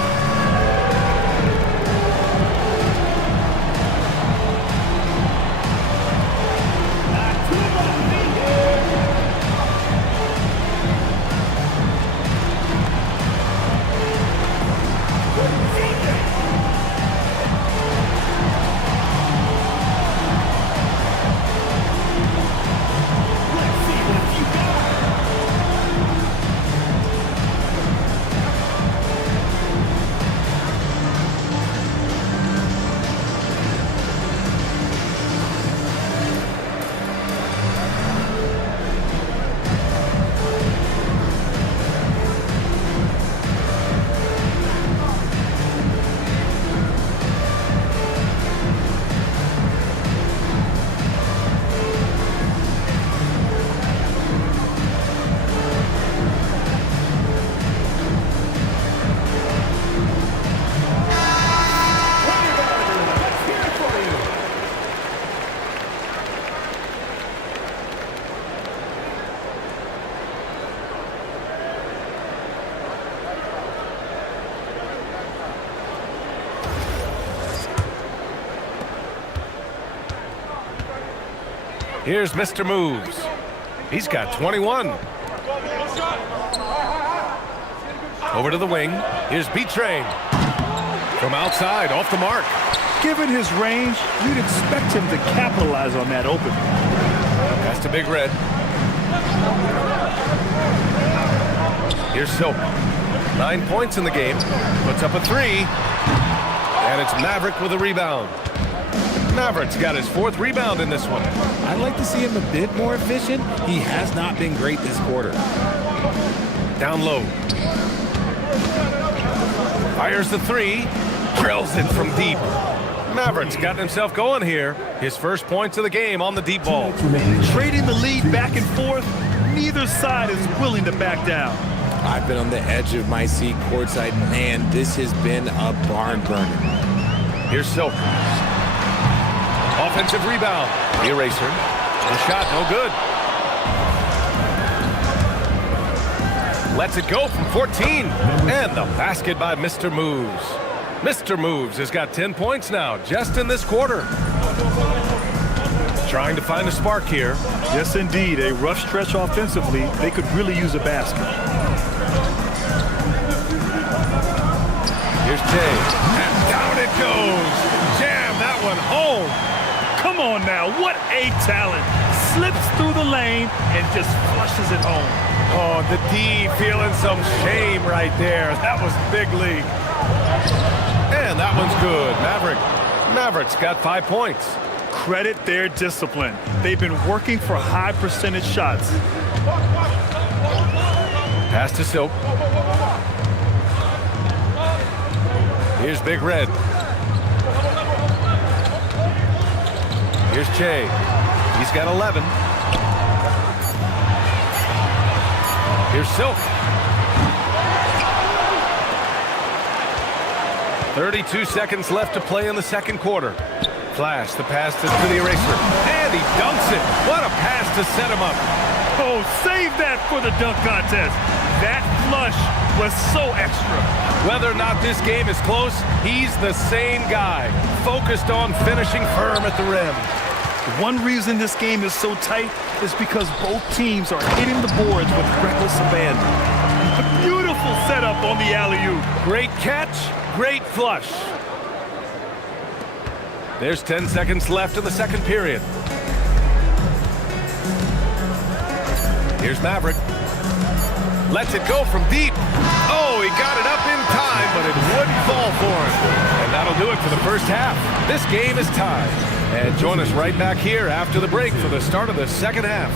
Here's Mr. Moves. He's got 21. Over to the wing. Here's B-Train. From outside, off the mark. Given his range, you'd expect him to capitalize on that opening. Pass to Big Red. Here's Silk. 9 points in the game. Puts up a 3. And it's Maverick with a rebound. Maverick's got his 4th rebound in this one. I'd like to see him a bit more efficient. He has not been great this quarter. Down low. Fires the 3. Drills it from deep. Maverick's gotten himself going here. His first points of the game on the deep ball. Trading the lead back and forth, neither side is willing to back down. I've been on the edge of my seat courtside. Man, this has been a barn burner. Here's Silk. Offensive rebound. The eraser. The shot, no good. Lets it go from 14. And the basket by Mr. Moves. Mr. Moves has got 10 points now, just in this quarter. Trying to find a spark here. Yes, indeed. A rough stretch offensively. They could really use a basket. Here's Jay. And down it goes. Jam that one home. Come on now. What a talent. Slips through the lane and just flushes it home. Oh, the D feeling some shame right there. That was big league. And that one's good. Maverick's got 5 points. Credit their discipline. They've been working for high percentage shots. Pass to Silk. Here's Big Red. Here's Che. He's got 11. Here's Silk. 32 seconds left to play in the second quarter. Flash, the pass to the eraser. And he dunks it. What a pass to set him up. Oh, save that for the dunk contest. That flush was so extra. Whether or not this game is close, he's the same guy. Focused on finishing firm at the rim. One reason this game is so tight is because both teams are hitting the boards with reckless abandon. A beautiful setup on the alley-oop. Great catch, great flush. There's 10 seconds left in the second period. Here's Maverick. Lets it go from deep. Oh, he got it up in time, but it wouldn't fall for him. And that'll do it for the first half. This game is tied. And join us right back here after the break for the start of the second half.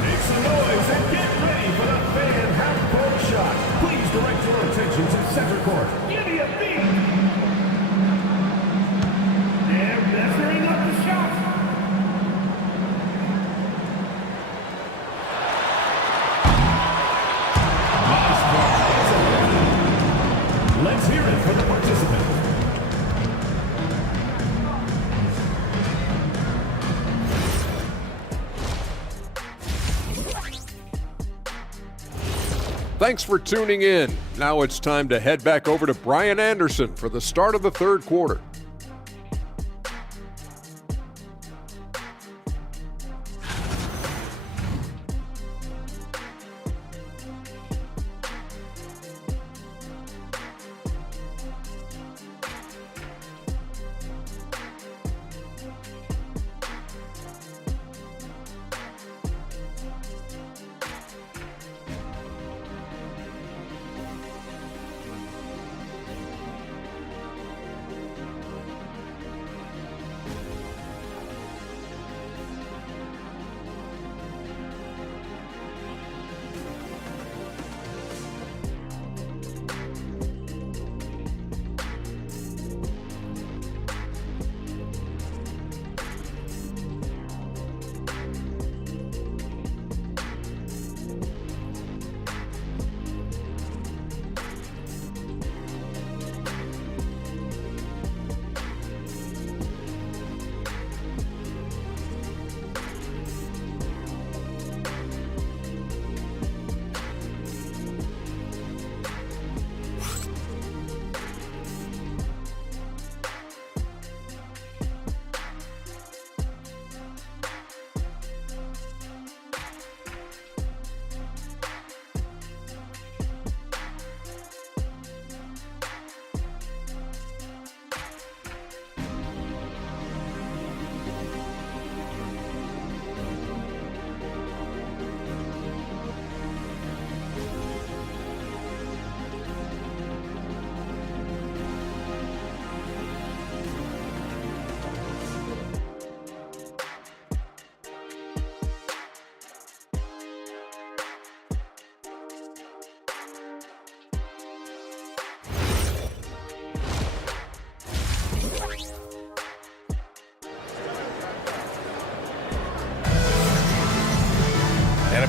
Make some noise and get ready for the fan half-court shot. Please direct your attention to center court. Give me a beat. They're measuring up the shot. Let's hear it for the participant. Thanks for tuning in. Now it's time to head back over to Brian Anderson for the start of the third quarter.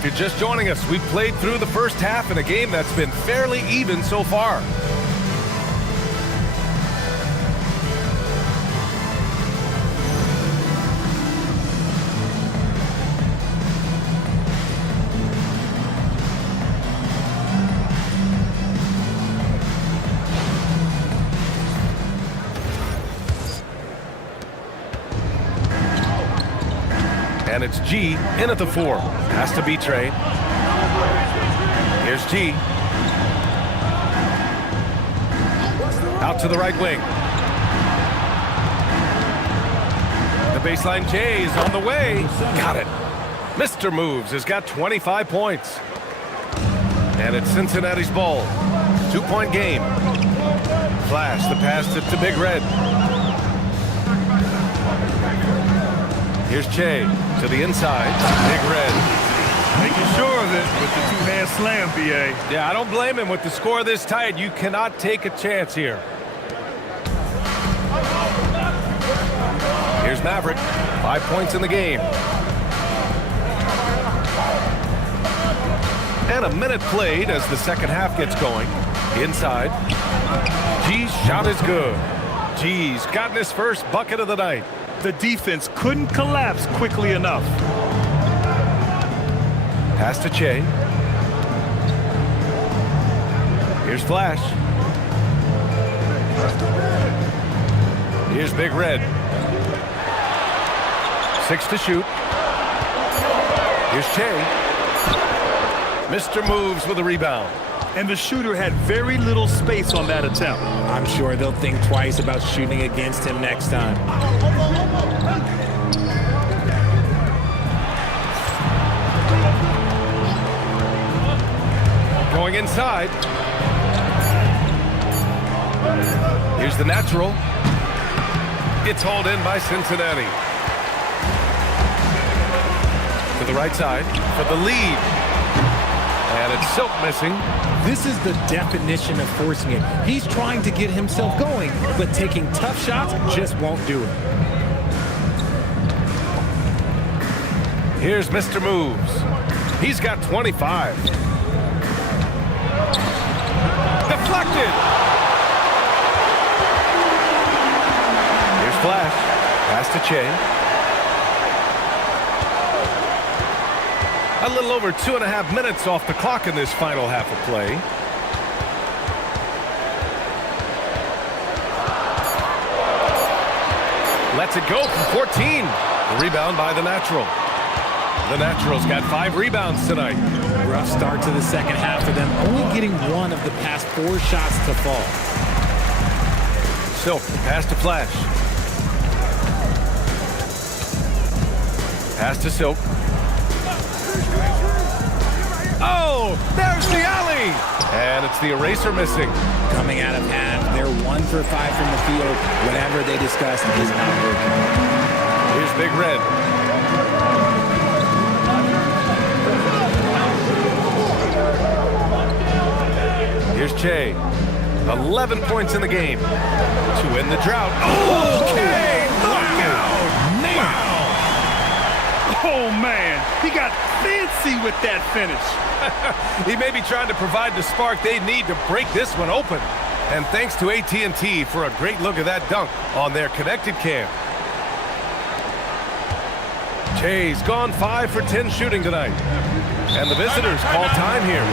If you're just joining us, we've played through the first half in a game that's been fairly even so far. And it's G in at the 4. Has to be Trey. Here's G. Out to the right wing. The baseline J is on the way. Got it. Mr. Moves has got 25 points. And it's Cincinnati's ball. 2-point game. Flash the pass to Big Red. Here's Che to the inside. Big Red. Making sure of it with the two-hand slam, BA. Yeah, I don't blame him. With the score this tight, you cannot take a chance here. Here's Maverick. 5 points in the game. And a minute played as the second half gets going. Inside. G's shot is good. G's gotten his first bucket of the night. The defense couldn't collapse quickly enough. Pass to Che. Here's Flash. Here's Big Red. 6 to shoot. Here's Che. Mr. Moves with a rebound. And the shooter had very little space on that attempt. I'm sure they'll think twice about shooting against him next time. Going inside. Here's the natural. It's hauled in by Cincinnati. To the right side for the lead. And it's Silk missing. This is the definition of forcing it. He's trying to get himself going, but taking tough shots just won't do it. Here's Mr. Moves. He's got 25. Deflected. Here's Flash. Pass to Che. A little over 2.5 minutes off the clock in this final half of play. Lets it go from 14. The rebound by the natural. The natural's got 5 rebounds tonight. Rough start to the second half for them, only getting 1 of the past 4 shots to fall. Silk, pass to Flash. Pass to Silk. Oh, there's the alley! And it's the eraser missing. Coming out of half, they're 1 for 5 from the field. Whatever they discussed is not working. Here's Big Red. Here's Che. 11 points in the game to end the drought. Okay, knockout! Wow. Oh, man. He got fancy with that finish. He may be trying to provide the spark they need to break this one open. And thanks to AT&T for a great look at that dunk on their connected cam. Che's gone 5 for 10 shooting tonight. And the visitors call time here.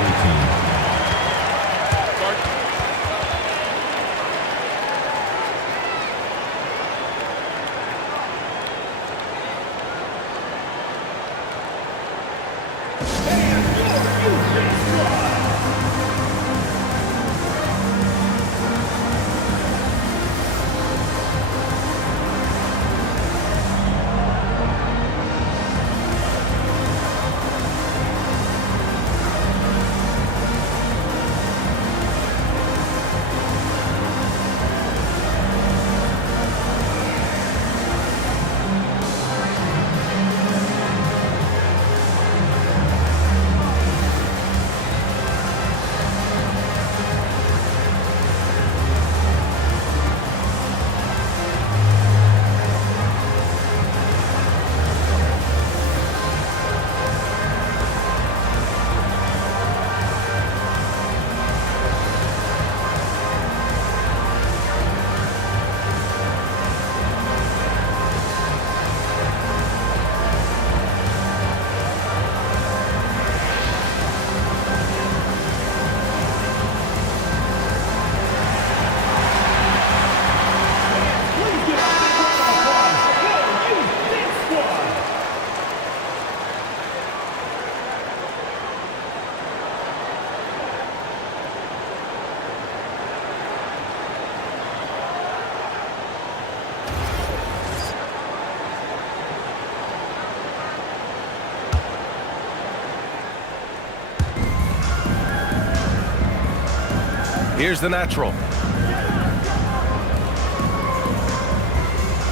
Here's the natural.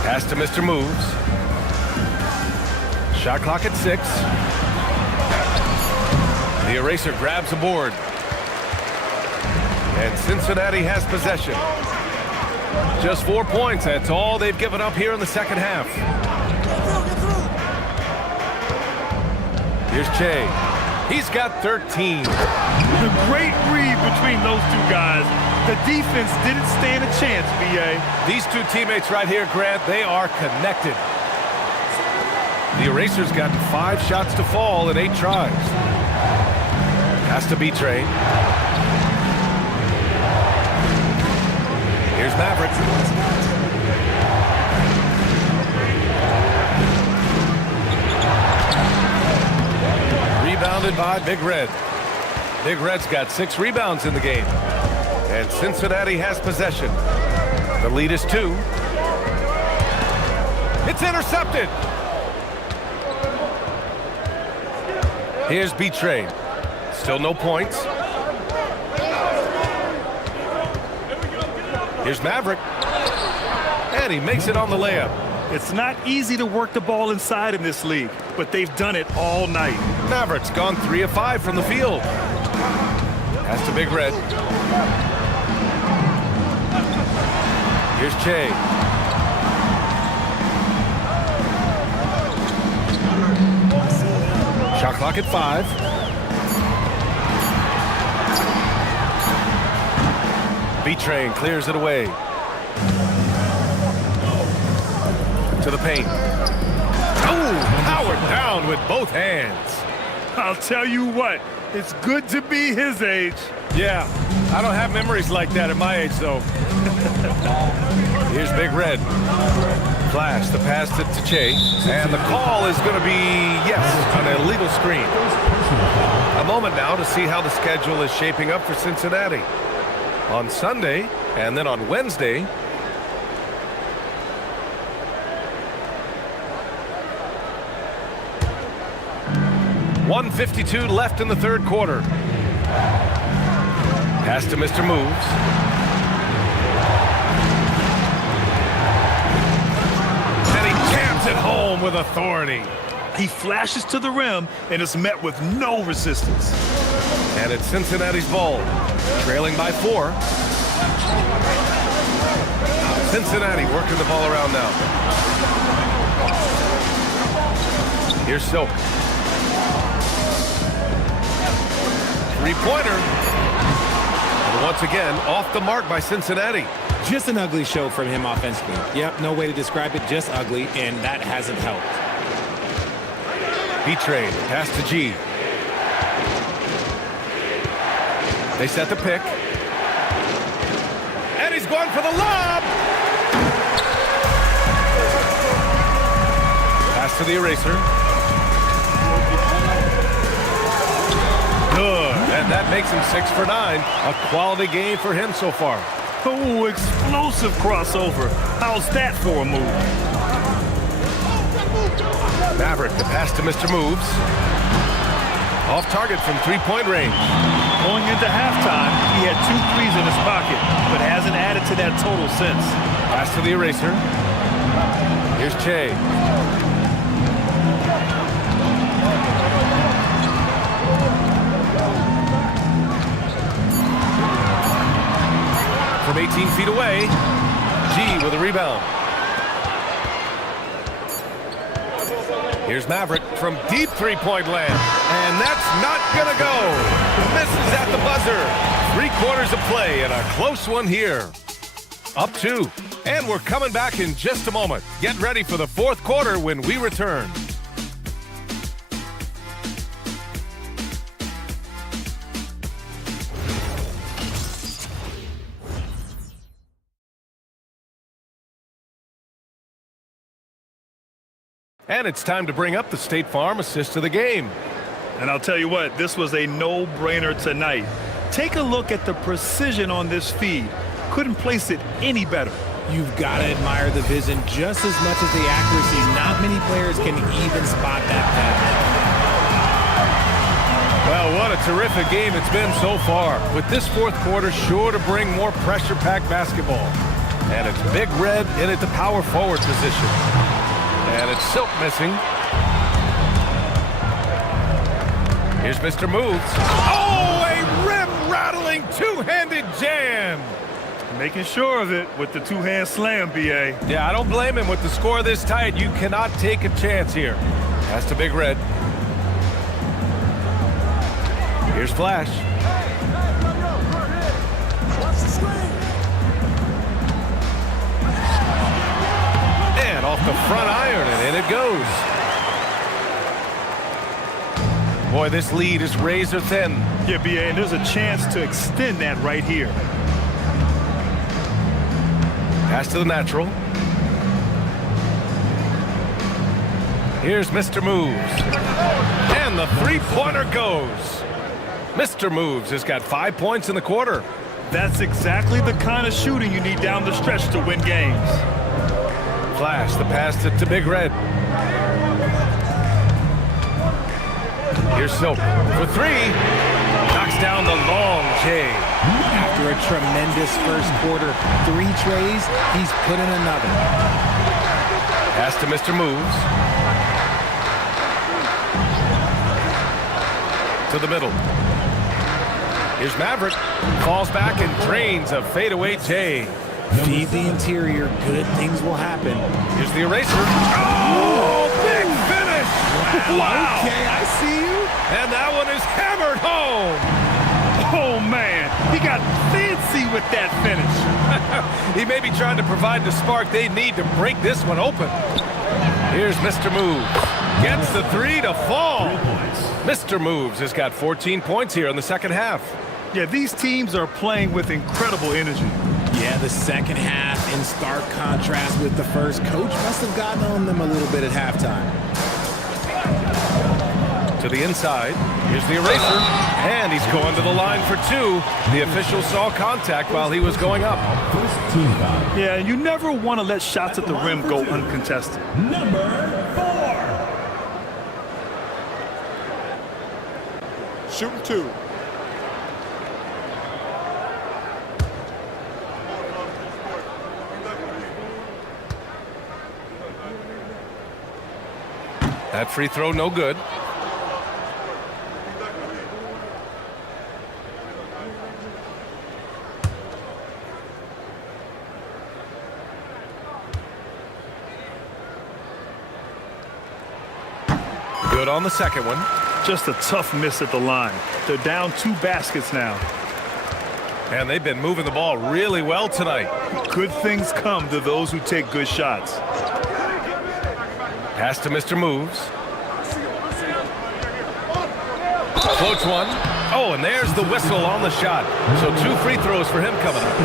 Pass to Mr. Moves. Shot clock at 6. The eraser grabs a board. And Cincinnati has possession. Just 4 points. That's all they've given up here in the second half. Here's Che. He's got 13. A great read between those two guys. The defense didn't stand a chance, B.A. These two teammates right here, Grant, they are connected. The eraser's gotten 5 shots to fall in 8 tries. Has to be Train. Here's Maverick. Rebounded by Big Red. Big Red's got 6 rebounds in the game. And Cincinnati has possession. The lead is 2. It's intercepted. Here's B-Train. Still no points. Here's Maverick. And he makes it on the layup. It's not easy to work the ball inside in this league, but they've done it all night. Maverick's gone 3 of 5 from the field. Pass to Big Red. Here's Che. Shot clock at 5. B-Train clears it away. To the paint. Oh, powered down with both hands. I'll tell you what, it's good to be his age. Yeah, I don't have memories like that at my age, though. Here's Big Red. Flash, the pass to Che. And the call is going to be, yes, an illegal screen. A moment now to see how the schedule is shaping up for Cincinnati. On Sunday, and then on Wednesday, .152 left in the third quarter. Pass to Mr. Moves. And he jams it home with authority. He flashes to the rim and is met with no resistance. And it's Cincinnati's ball, trailing by 4. Cincinnati working the ball around now. Here's Silk. 3-pointer. And once again, off the mark by Cincinnati. Just an ugly show from him offensively. Yep, no way to describe it, just ugly, and that hasn't helped. B-Train, pass to G. They set the pick. And he's going for the lob! Pass to the eraser. Good, and that makes him 6 for 9. A quality game for him so far. Oh, explosive crossover. How's that for a move? Maverick, the pass to Mr. Moves. Off target from 3-point range. Going into halftime, he had 2 threes in his pocket, but hasn't added to that total since. Pass to the eraser. Here's Che. From 18 feet away, G with a rebound. Here's Maverick from deep 3-point land. And that's not going to go. Misses at the buzzer. 3 quarters of play and a close one here. Up 2. And we're coming back in just a moment. Get ready for the fourth quarter when we return. And it's time to bring up the State Farm assist of the game. And I'll tell you what, this was a no-brainer tonight. Take a look at the precision on this feed. Couldn't place it any better. You've got to admire the vision just as much as the accuracy. Not many players can even spot that pass. Well, Well, what a terrific game it's been so far. With this fourth quarter sure to bring more pressure-packed basketball. And it's Big Red in at the power forward position. And it's Silk missing. Here's Mr. Moves. Oh, a rim-rattling two-handed jam. Making sure of it with the two-hand slam, B.A. Yeah, I don't blame him. With the score this tight, you cannot take a chance here. Pass to Big Red. Here's Flash. And off the front iron, and in it goes. Boy, this lead is razor thin. Yeah, B.A., and there's a chance to extend that right here. Pass to the natural. Here's Mr. Moves. And the three-pointer goes. Mr. Moves has got 5 points in the quarter. That's exactly the kind of shooting you need down the stretch to win games. Flash, the pass to Big Red. Here's Silk for three. Knocks down the long J. After a tremendous first quarter, 3 trays, he's put in another. Pass to Mr. Moves. To the middle. Here's Maverick. Falls back and drains a fadeaway J. Feed the interior. Good things will happen. Here's the eraser. Oh, big finish. Wow. Okay, I see you. And that one is hammered home. Oh, man. He got fancy with that finish. He may be trying to provide the spark they need to break this one open. Here's Mr. Moves. Gets the three to fall. Mr. Moves has got 14 points here in the second half. Yeah, these teams are playing with incredible energy. Yeah, the second half in stark contrast with the first. Coach must have gotten on them a little bit at halftime. To the inside. Here's the eraser. And he's going to the line for two. The official saw contact while he was going up. Yeah, you never want to let shots at the rim go uncontested. Number 4. Shooting 2. That free throw no good. Good on the second one. Just a tough miss at the line. They're down 2 baskets now. And they've been moving the ball really well tonight. Good things come to those who take good shots. Pass to Mr. Moves. Floats one. Oh, and there's the whistle on the shot. So 2 free throws for him coming up.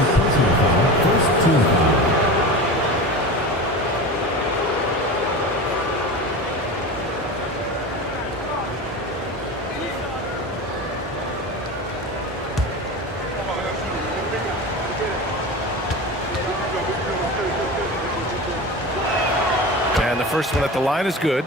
And the first one at the line is good.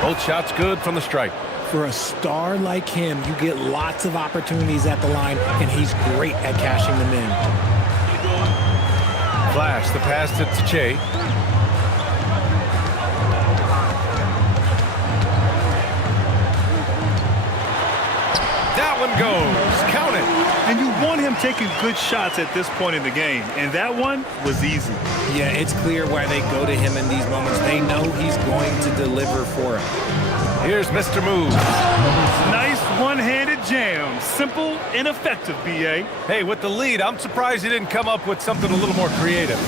Both shots good from the stripe. For a star like him, you get lots of opportunities at the line, and he's great at cashing them in. Flash, the pass to Che. That one goes. Count it. And you want him taking good shots at this point in the game. And that one was easy. Yeah, it's clear why they go to him in these moments. They know he's going to deliver for him. Here's Mr. Moves. Nice one-handed jam. Simple and effective, B.A. Hey, with the lead, I'm surprised he didn't come up with something a little more creative.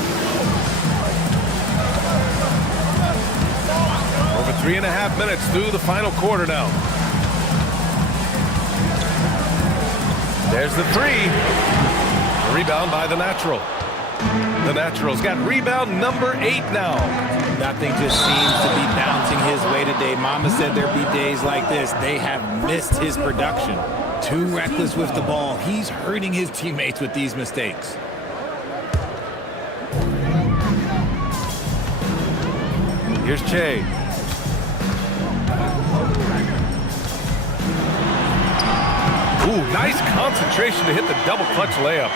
Over 3.5 minutes through the final quarter now. There's the three. Rebound by the natural. The Naturals got rebound number 8 now. Nothing just seems to be bouncing his way today. Mama said there'd be days like this. They have missed his production. Too reckless with the ball. He's hurting his teammates with these mistakes. Here's Che. Ooh, nice concentration to hit the double clutch layup.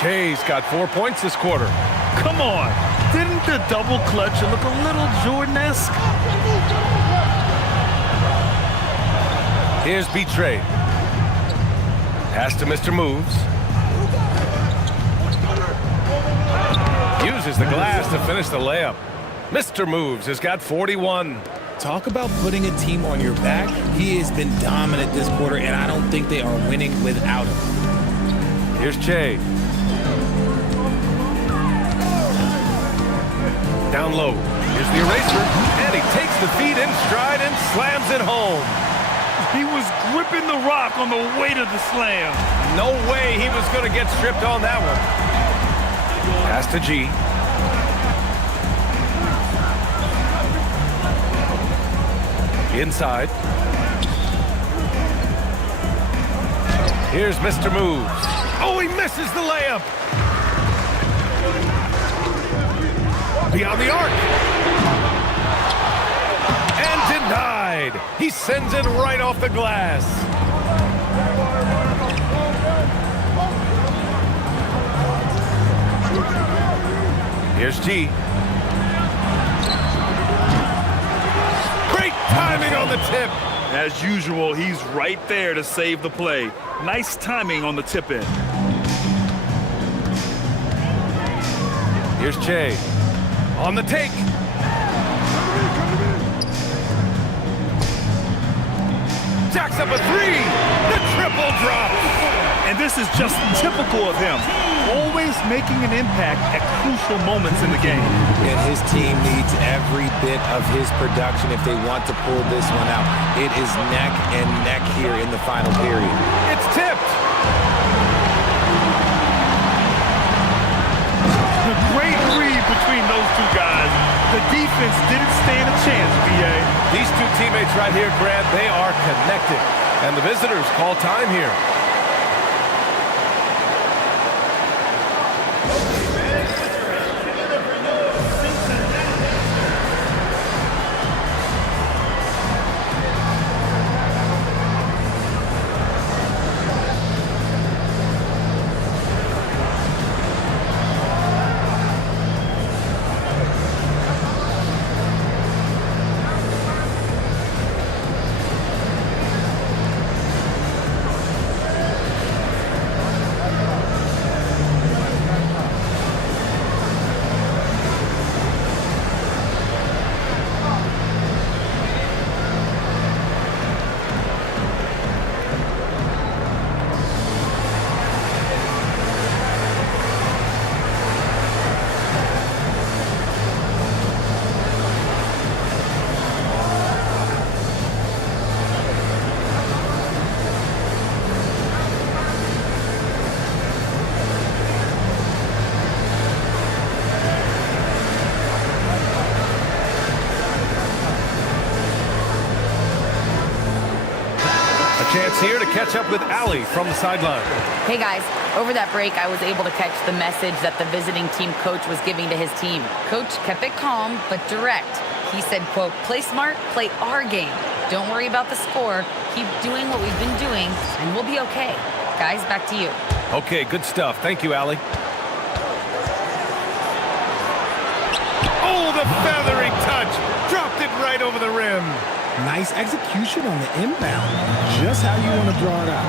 Che's got 4 points this quarter. Come on. Didn't the double clutch look a little Jordan-esque? Here's B-Trey. Pass to Mr. Moves. Uses the glass to finish the layup. Mr. Moves has got 41. Talk about putting a team on your back. He has been dominant this quarter, and I don't think they are winning without him. Here's Che. Down low. Here's the eraser. And he takes the feed in stride and slams it home. He was gripping the rock on the weight of the slam. No way he was going to get stripped on that one. Pass to G. Inside. Here's Mr. Moves. Oh, he misses the layup. Beyond the arc. And denied. He sends it right off the glass. Here's G. Great timing on the tip. As usual, he's right there to save the play. Nice timing on the tip in. Here's Che. On the take. Jacks up a 3. The triple drop. And this is just typical of him. Always making an impact at crucial moments in the game. And his team needs every bit of his production if they want to pull this one out. It is neck and neck here in the final period. It's tipped. A great read between those two guys. The defense didn't stand a chance, B.A. These two teammates right here, Grant, they are connected. And the visitors call time here. Chance here to catch up with Allie from the sideline. Hey guys, over that break, I was able to catch the message that the visiting team coach was giving to his team. Coach kept it calm, but direct. He said, quote, play smart, play our game. Don't worry about the score. Keep doing what we've been doing, and we'll be okay. Guys, back to you. Okay, good stuff. Thank you, Allie. Oh, the feathering touch. Dropped it right over the rim. Nice execution on the inbound. Just how you want to draw it out.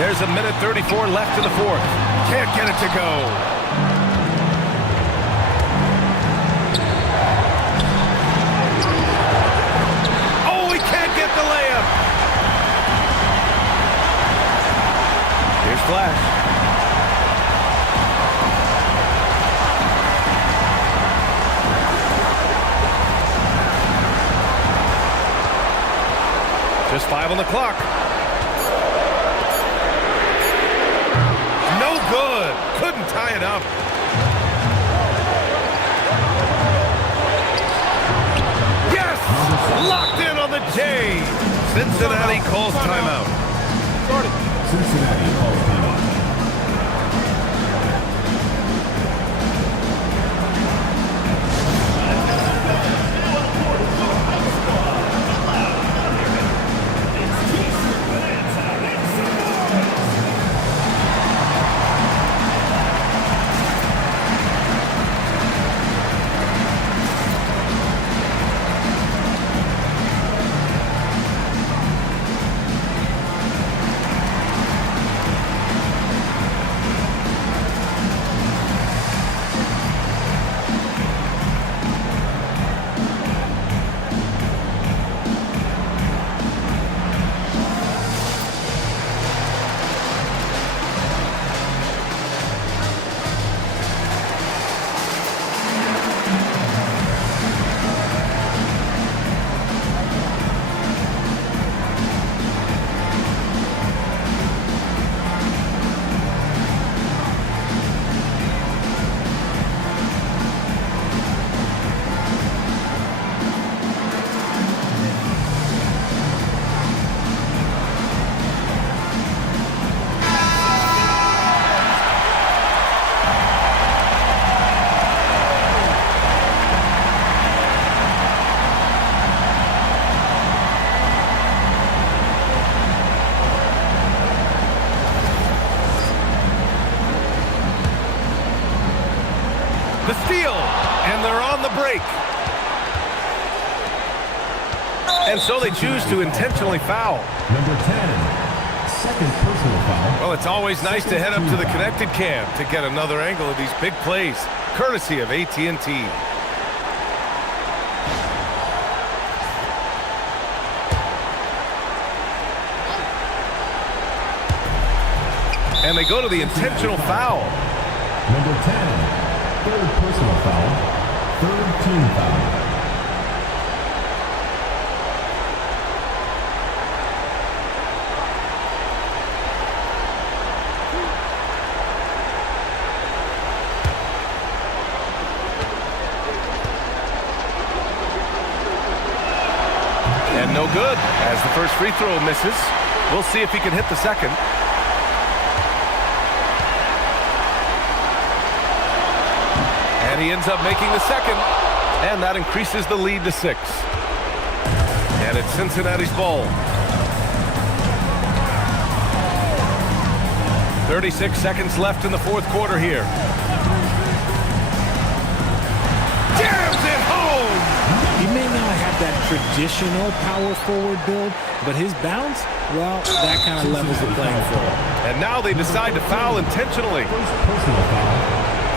There's a minute 34 left in the fourth. Can't get it to go. Oh, he can't get the layup. Here's Flash. Just 5 on the clock. good. Couldn't tie it up. Yes! Locked in on the J. Cincinnati calls timeout. Cincinnati calls timeout. The steal, and they're on the break. And so they choose to intentionally foul. Number 10. Second personal foul. Well, it's always nice to head up to the connected cam to get another angle of these big plays, courtesy of AT&T. And they go to the intentional foul. Number 10. Third personal foul. Third team foul. And no good, as the first free throw misses. We'll see if he can hit the second. And he ends up making the second, and that increases the lead to 6. And it's Cincinnati's ball. 36 seconds left in the fourth quarter here. Jams it home! He may not have that traditional power forward build, but his bounce, well, that kind of levels the playing field. And now they decide to foul intentionally. First personal foul.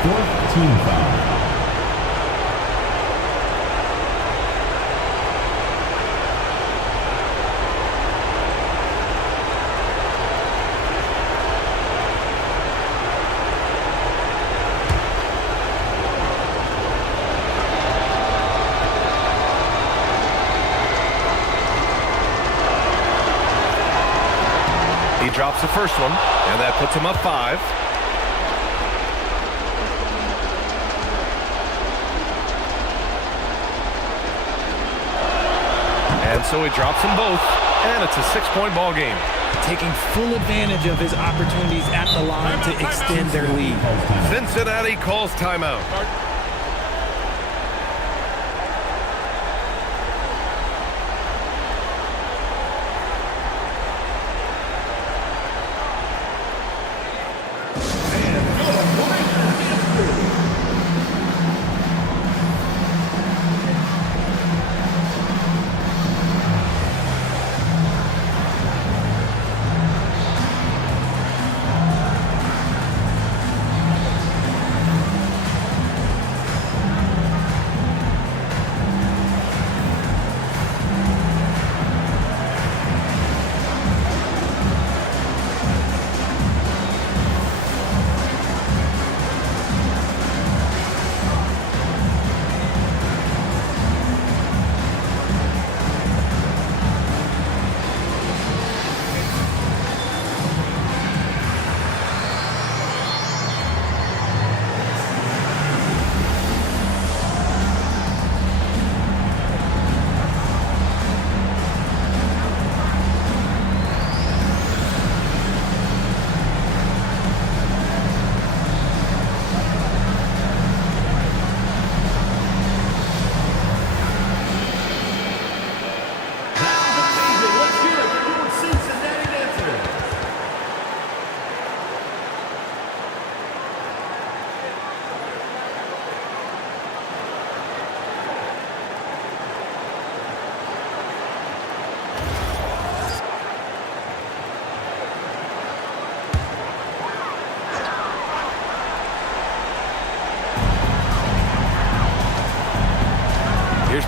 Fourth team foul. He drops the first one, and that puts him up 5. And so he drops them both, and it's a 6-point ball game. Taking full advantage of his opportunities at the line to extend their lead. Cincinnati calls timeout.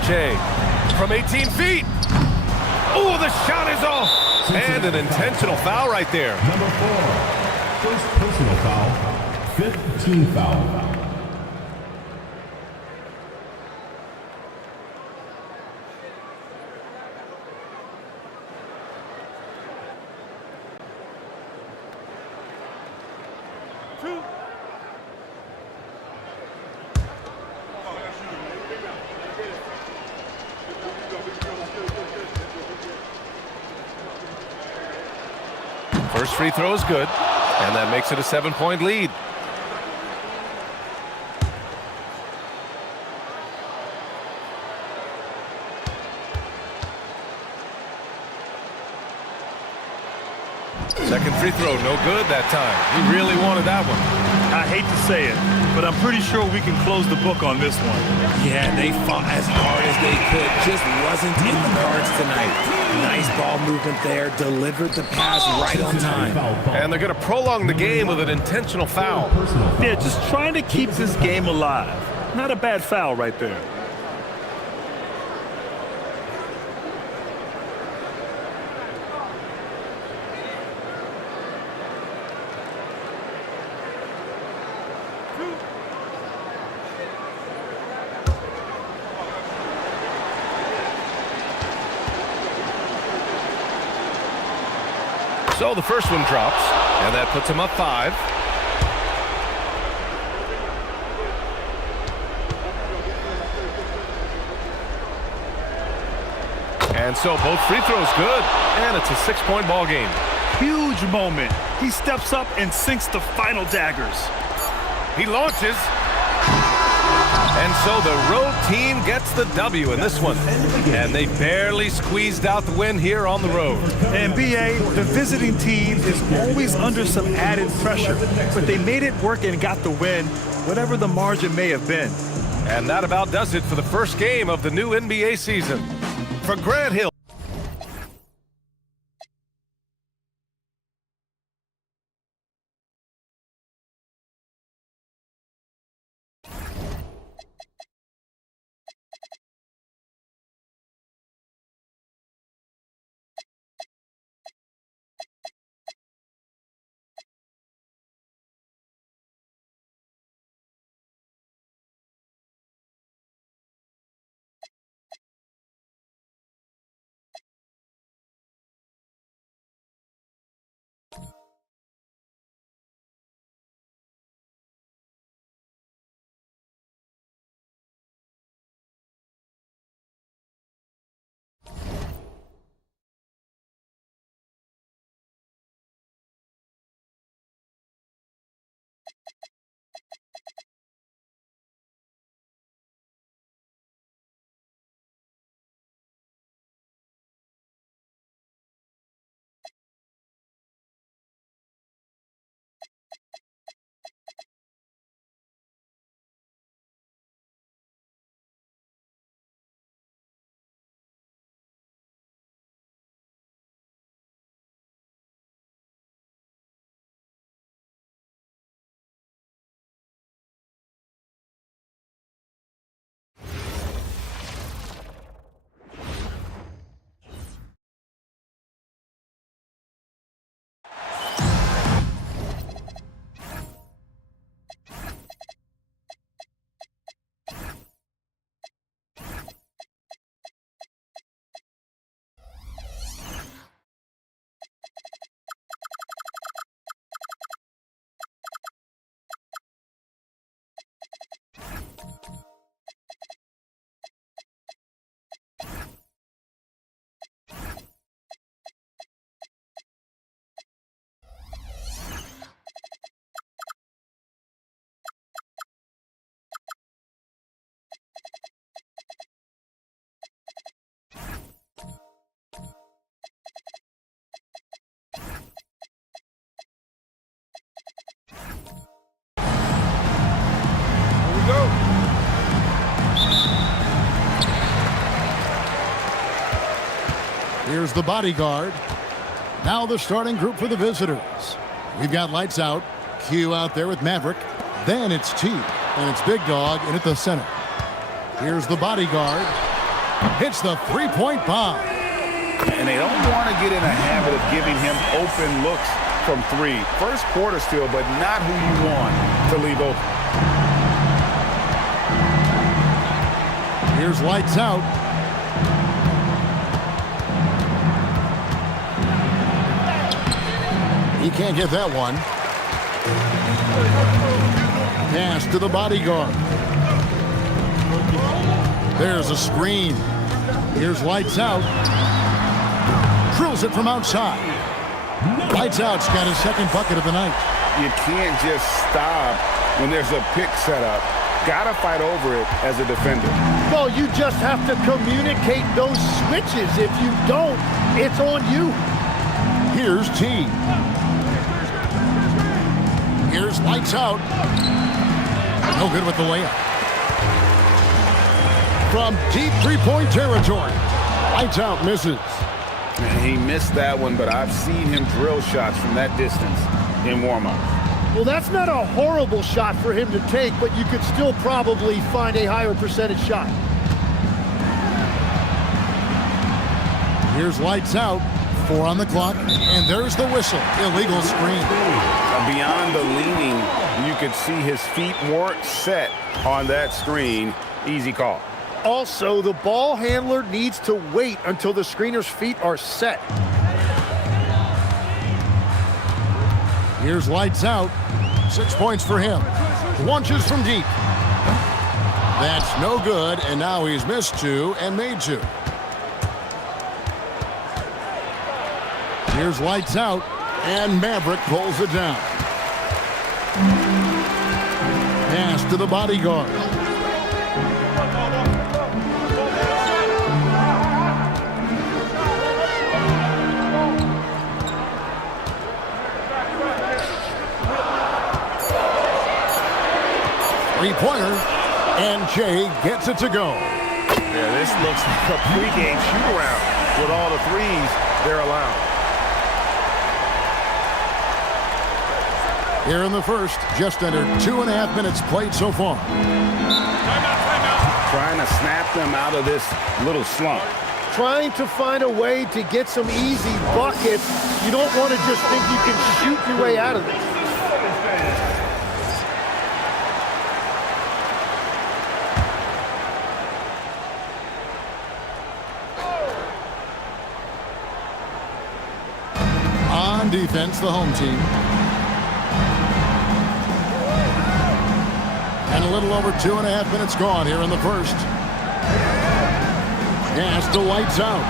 Shea from 18 feet. Oh, the shot is off. And an intentional foul right there. Number 4, first personal foul, 5th team foul. First free throw is good, and that makes it a 7-point lead. Second free throw, no good that time. He really wanted that one. I hate to say it, but I'm pretty sure we can close the book on this one. Yeah, they fought as hard as they could. Just wasn't in the cards tonight. Nice ball movement there. Delivered the pass right on time. And they're going to prolong the game with an intentional foul. Yeah, just trying to keep this game alive. Not a bad foul right there. So the first one drops, and that puts him up 5. And so both free throws good, and it's a 6-point ball game. Huge moment. He steps up and sinks the final daggers. He launches. And so the road team gets the W in this one. And they barely squeezed out the win here on the road. And BA, the visiting team is always under some added pressure, but they made it work and got the win, whatever the margin may have been. And that about does it for the first game of the new NBA season. For Grant Hill. Here's the bodyguard. Now the starting group for the visitors. We've got lights out. Q out there with Maverick. Then it's T. And it's Big Dog in at the center. Here's the bodyguard. hits the three-point bomb. And they don't want to get in a habit of giving him open looks from three. First quarter still, but not who you want to leave open. Here's lights out. He can't get that one. Pass to the bodyguard. There's a screen. Here's lights out. Drills it from outside. Lights out's got his second bucket of the night. You can't just stop when there's a pick set up. Gotta fight over it as a defender. Well, you just have to communicate those switches. If you don't, it's on you. Here's T. Here's lights out. No good with the layup. From deep three-point territory. Lights out misses. And he missed that one, but I've seen him drill shots from that distance in warm-up. Well, that's not a horrible shot for him to take, but you could still probably find a higher percentage shot. Here's lights out. 4 on the clock, and there's the whistle. Illegal screen. Beyond the leaning, you could see his feet weren't set on that screen. Easy call. Also, the ball handler needs to wait until the screener's feet are set. Here's lights out. 6 points for him. Launches from deep. That's no good, and now he's missed 2 and made 2. Here's lights out, and Maverick pulls it down. Pass to the bodyguard. Three-pointer, and Jay gets it to go. Yeah, this looks like a pregame shoot-around with all the threes they're allowed. Here in the first, just under 2.5 minutes played so far. Trying to snap them out of this little slump. Trying to find a way to get some easy buckets. You don't want to just think you can shoot your way out of this. On defense, the home team. And a little over 2.5 minutes gone here in the first. Pass to lights out.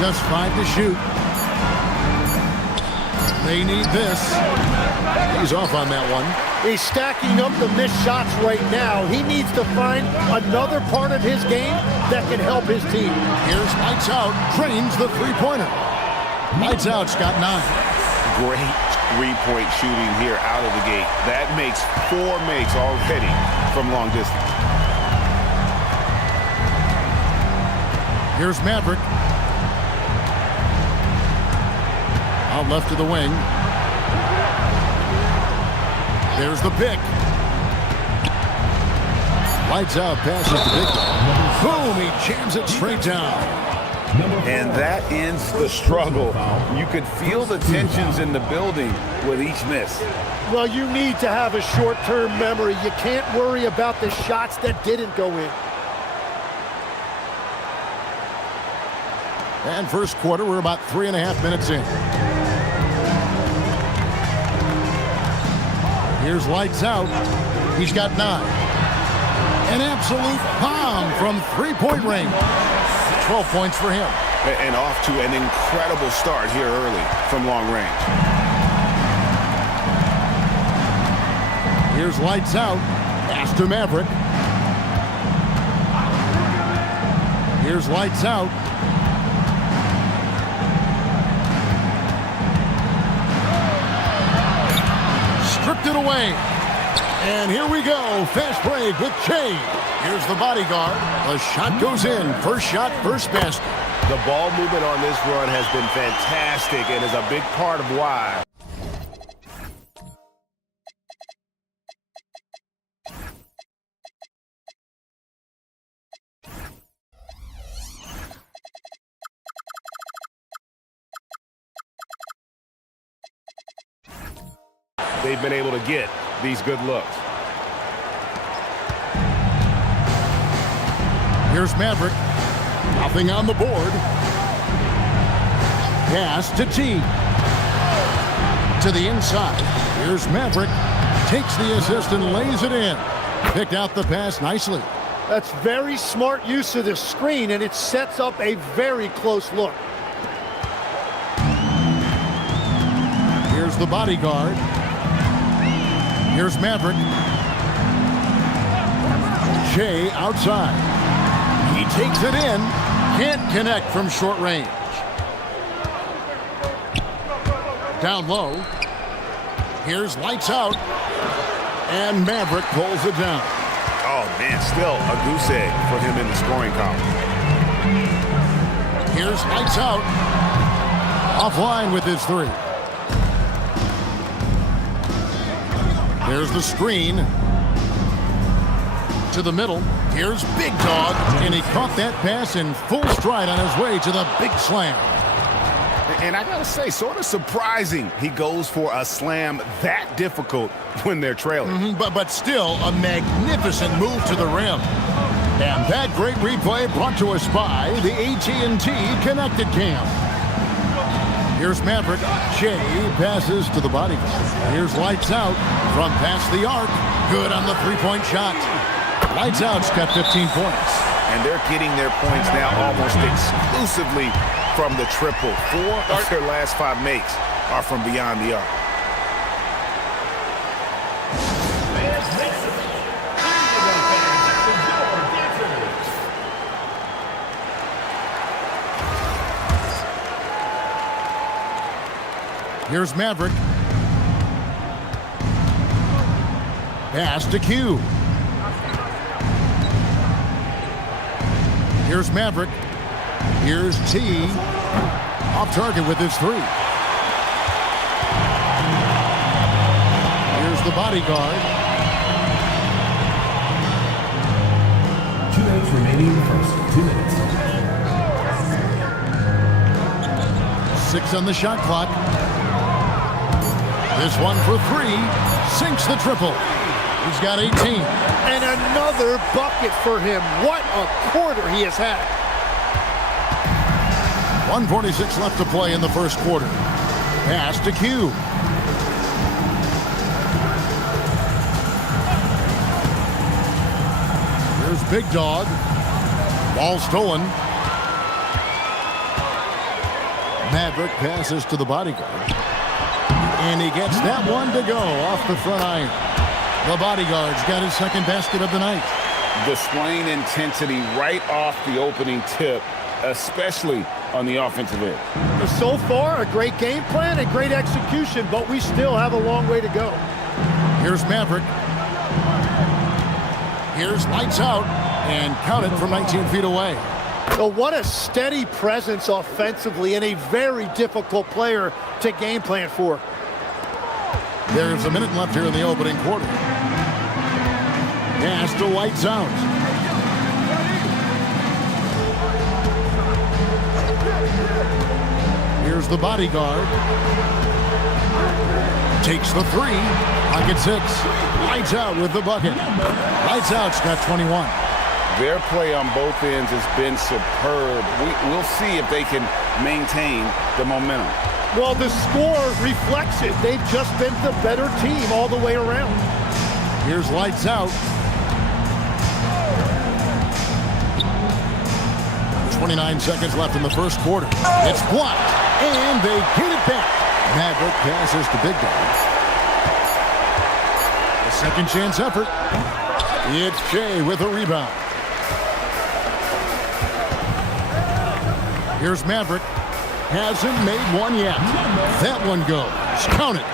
Just 5 to shoot. They need this. He's off on that one. He's stacking up the missed shots right now. He needs to find another part of his game that can help his team. Here's lights out. Trains the three-pointer. Lights out's got 9. Great three-point shooting here out of the gate. That makes 4 makes already from long distance. Here's Maverick. Out left to the wing. There's the pick. Lights out, passes to Big Dog. Boom, he jams it straight down. And that ends the struggle. You could feel the tensions in the building with each miss. Well, you need to have a short-term memory. You can't worry about the shots that didn't go in. And first quarter, we're about 3.5 minutes in. Here's lights out. He's got 9. An absolute bomb from three-point range. 12 points for him. And off to an incredible start here early from long range. Here's lights out. Pass to Maverick. Here's lights out. Stripped it away. And here we go. Fast break with Jay. Here's the bodyguard. The shot goes in. First shot, first basket. The ball movement on this run has been fantastic and is a big part of why. they've been able to get these good looks. Here's Maverick. Nothing on the board. Pass to T. To the inside. Here's Maverick. Takes the assist and lays it in. Picked out the pass nicely. That's very smart use of the screen, and it sets up a very close look. Here's the bodyguard. Here's Maverick. Shea outside. He takes it in. Can't connect from short range. Down low. Here's lights out. And Maverick pulls it down. Oh, man, still a goose egg for him in the scoring column. Here's lights out. Offline with his three. There's the screen. To the middle. Here's Big Dog. And he caught that pass in full stride on his way to the big slam. And I gotta say, sort of surprising he goes for a slam that difficult when they're trailing. But still a magnificent move to the rim. And that great replay brought to us by the AT&T Connected Cam. Here's Maverick. Shea passes to the bodyguard. Here's lights out from past the arc. Good on the three-point shot. Lights out's got 15 points. And they're getting their points now almost exclusively from the triple. 4 of their last 5 makes are from beyond the arc. Here's Maverick. Pass to Q. Here's Maverick. Here's T. Off target with his three. Here's the bodyguard. 2 minutes remaining in the first. 2 minutes. 6 on the shot clock. This one for 3. Sinks the triple. He's got 18. And another bucket for him. What a quarter he has had. 1:46 left to play in the first quarter. Pass to Q. Here's Big Dog. Ball stolen. Maverick passes to the bodyguard. And he gets that one to go off the front iron. The bodyguard's got his second basket of the night. Displaying intensity right off the opening tip, especially on the offensive end. So far, a great game plan and great execution, but we still have a long way to go. Here's Maverick. Here's lights out, and count it from 19 feet away. So what a steady presence offensively and a very difficult player to game plan for. There's a minute left here in the opening quarter. Pass to lights out. Here's the bodyguard. Takes the three. Pocket 6. Lights out with the bucket. Lights out's got 21. Their play on both ends has been superb. We'll see if they can maintain the momentum. Well, the score reflects it. They've just been the better team all the way around. Here's lights out. 29 seconds left in the first quarter. It's blocked, and they get it back. Maverick passes to Big Dog. A second chance effort. It's Shea with a rebound. Here's Maverick. Hasn't made one yet. That one goes. Count it.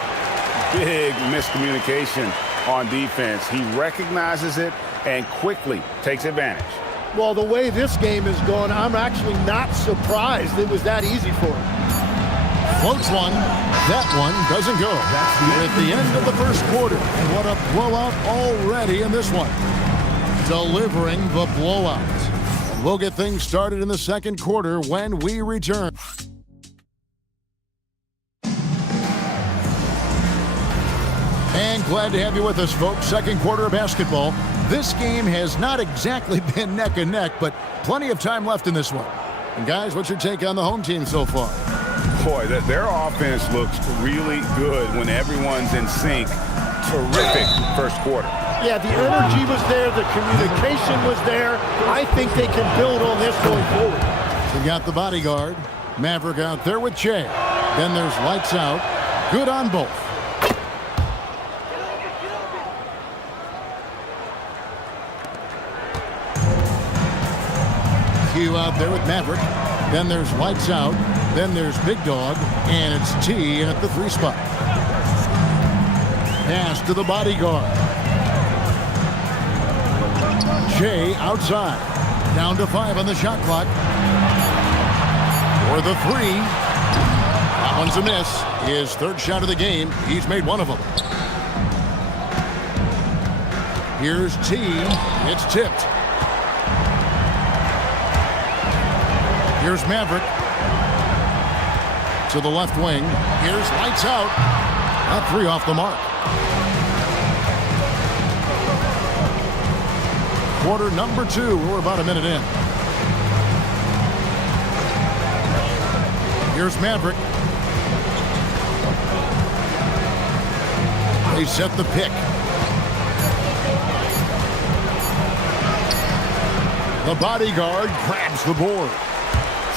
Big miscommunication on defense. He recognizes it and quickly takes advantage. Well, the way this game is going, I'm actually not surprised it was that easy for him. Floats one. That one doesn't go. We're at the end of the first quarter. And what a blowout already in this one. Delivering the blowout. We'll get things started in the second quarter when we return. And glad to have you with us, folks. Second quarter of basketball. This game has not exactly been neck and neck, but plenty of time left in this one. And guys, what's your take on the home team so far? Boy, their offense looks really good when everyone's in sync. Terrific first quarter. Yeah, the energy was there. The communication was there. I think they can build on this going forward. We got the bodyguard. Maverick out there with Jay. Then there's lights out. Good on both. Q out there with Maverick. Then there's lights out. Then there's Big Dog. And it's T in at the 3 spot. Pass to the bodyguard. Jay outside. Down to 5 on the shot clock. For the 3. That one's a miss. His third shot of the game. He's made one of them. Here's T. It's tipped. Here's Maverick. To the left wing. Here's lights out. That 3 off the mark. Quarter number 2. We're about a minute in. Here's Maverick. They set the pick. The bodyguard grabs the board.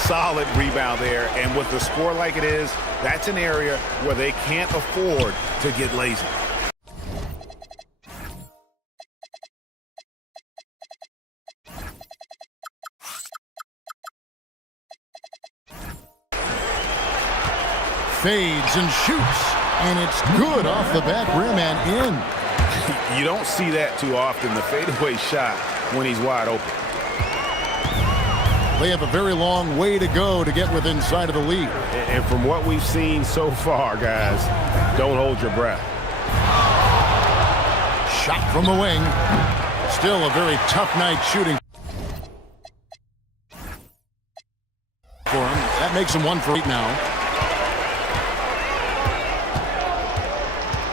Solid rebound there, and with the score like it is, that's an area where they can't afford to get lazy. Fades and shoots, and it's good off the back rim and in. You don't see that too often, the fadeaway shot when he's wide open. They have a very long way to go to get within sight of the lead. And from what we've seen so far, guys, don't hold your breath. Shot from the wing. Still a very tough night shooting for him. That makes him 1 for 8 now.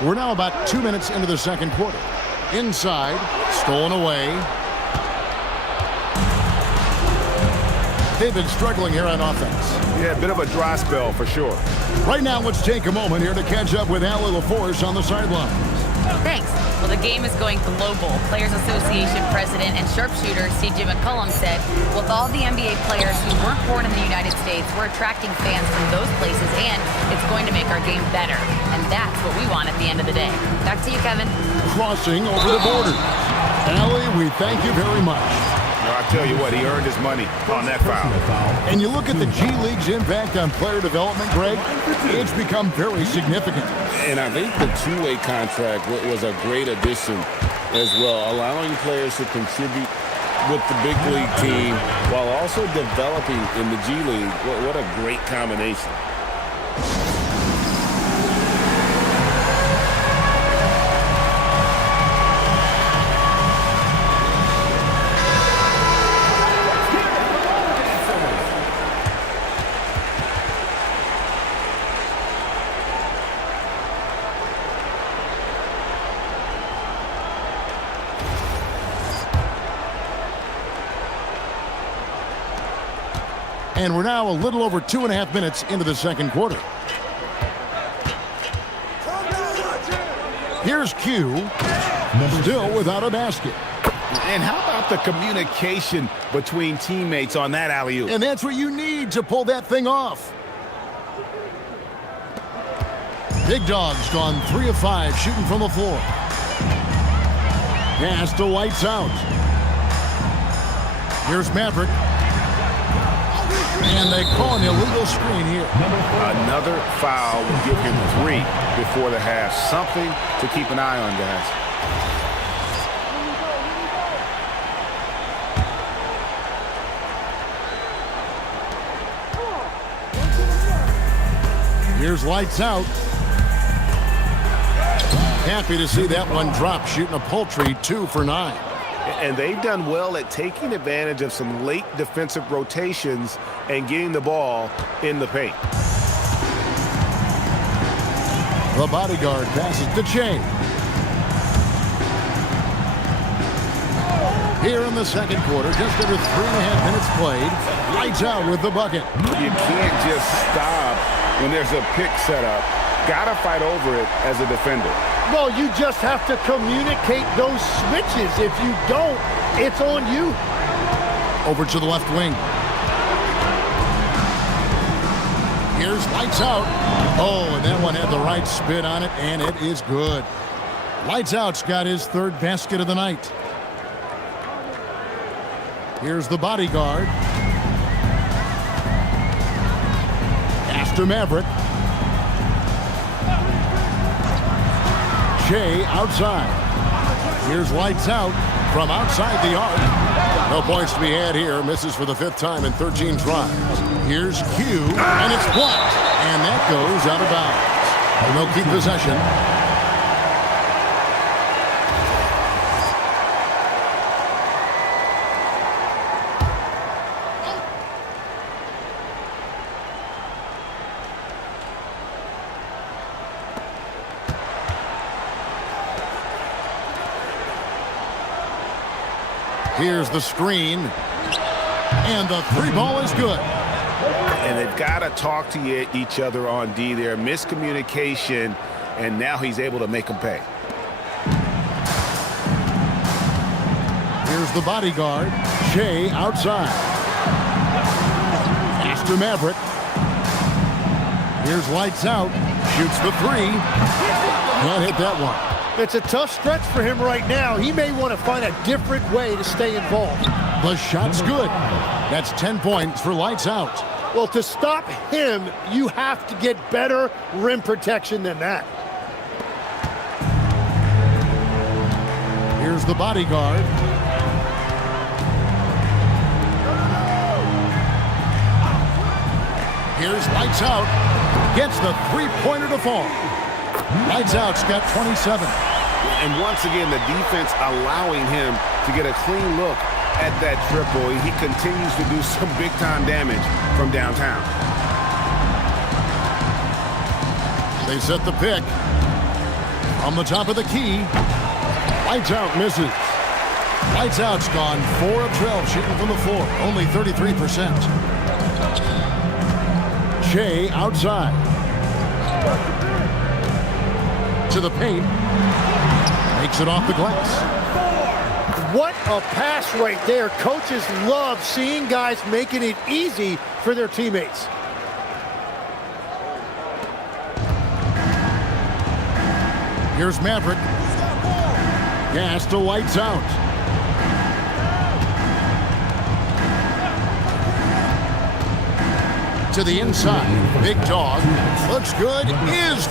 We're now about 2 minutes into the second quarter. Inside, stolen away. They've been struggling here on offense. Yeah, a bit of a dry spell for sure. Right now, let's take a moment here to catch up with Allie LaForce on the sidelines. Thanks. Well, the game is going global. Players Association President and sharpshooter C.J. McCollum said, with all the NBA players who weren't born in the United States, we're attracting fans from those places, and it's going to make our game better. And that's what we want at the end of the day. Back to you, Kevin. Crossing over the border. Allie, we thank you very much. I tell you what, he earned his money on that foul. And you look at the G League's impact on player development, Greg, it's become very significant. And I think the two-way contract was a great addition as well, allowing players to contribute with the big league team while also developing in the G League. What a great combination. And we're now a little over 2.5 minutes into the second quarter. Here's Q, still without a basket. And how about the communication between teammates on that alley-oop? And that's what you need to pull that thing off. Big Dog's gone 3 of 5 shooting from the floor. Pass to lights out. Here's Maverick. And they call an illegal screen here. Another foul will give him 3 before the half. Something to keep an eye on, guys. Here's lights out. Happy to see that one drop, shooting a paltry 2 for 9. And they've done well at taking advantage of some late defensive rotations and getting the ball in the paint. The bodyguard passes to Chain. Here in the second quarter, just under 3.5 minutes played. Lights out with the bucket. You can't just stop when there's a pick set up. Gotta fight over it as a defender. Well, you just have to communicate those switches. If you don't, it's on you. Over to the left wing. Here's lights out. Oh, and that one had the right spin on it, and it is good. Lights out's got his third basket of the night. Here's the bodyguard. Pass to Maverick. Shea outside. Here's lights out from outside the arc. No points to be had here. Misses for the 5th time in 13 tries. Here's Q, and it's blocked. And that goes out of bounds. And they'll keep possession. Here's the screen. And the 3-ball is good. And they've got to talk to each other on D there. Miscommunication, and now he's able to make them pay. Here's the bodyguard. Shea outside. Pass to Maverick. Here's lights out. Shoots the 3. Can't hit that one. It's a tough stretch for him right now. He may want to find a different way to stay involved. The shot's good. That's 10 points for lights out. Well, to stop him, you have to get better rim protection than that. Here's the bodyguard. Here's lights out. Gets the 3-pointer to fall. Lights out's got 27. And once again, the defense allowing him to get a clean look at that triple. He continues to do some big-time damage from downtown. They set the pick. On the top of the key. Lights out misses. Lights out's gone 4 of 12 shooting from the floor. Only 33%. Shea outside. To the paint. Makes it off the glass. What a pass right there. Coaches love seeing guys making it easy for their teammates. Here's Maverick. Gas to lights out. To the inside. Big dog. Looks good. Is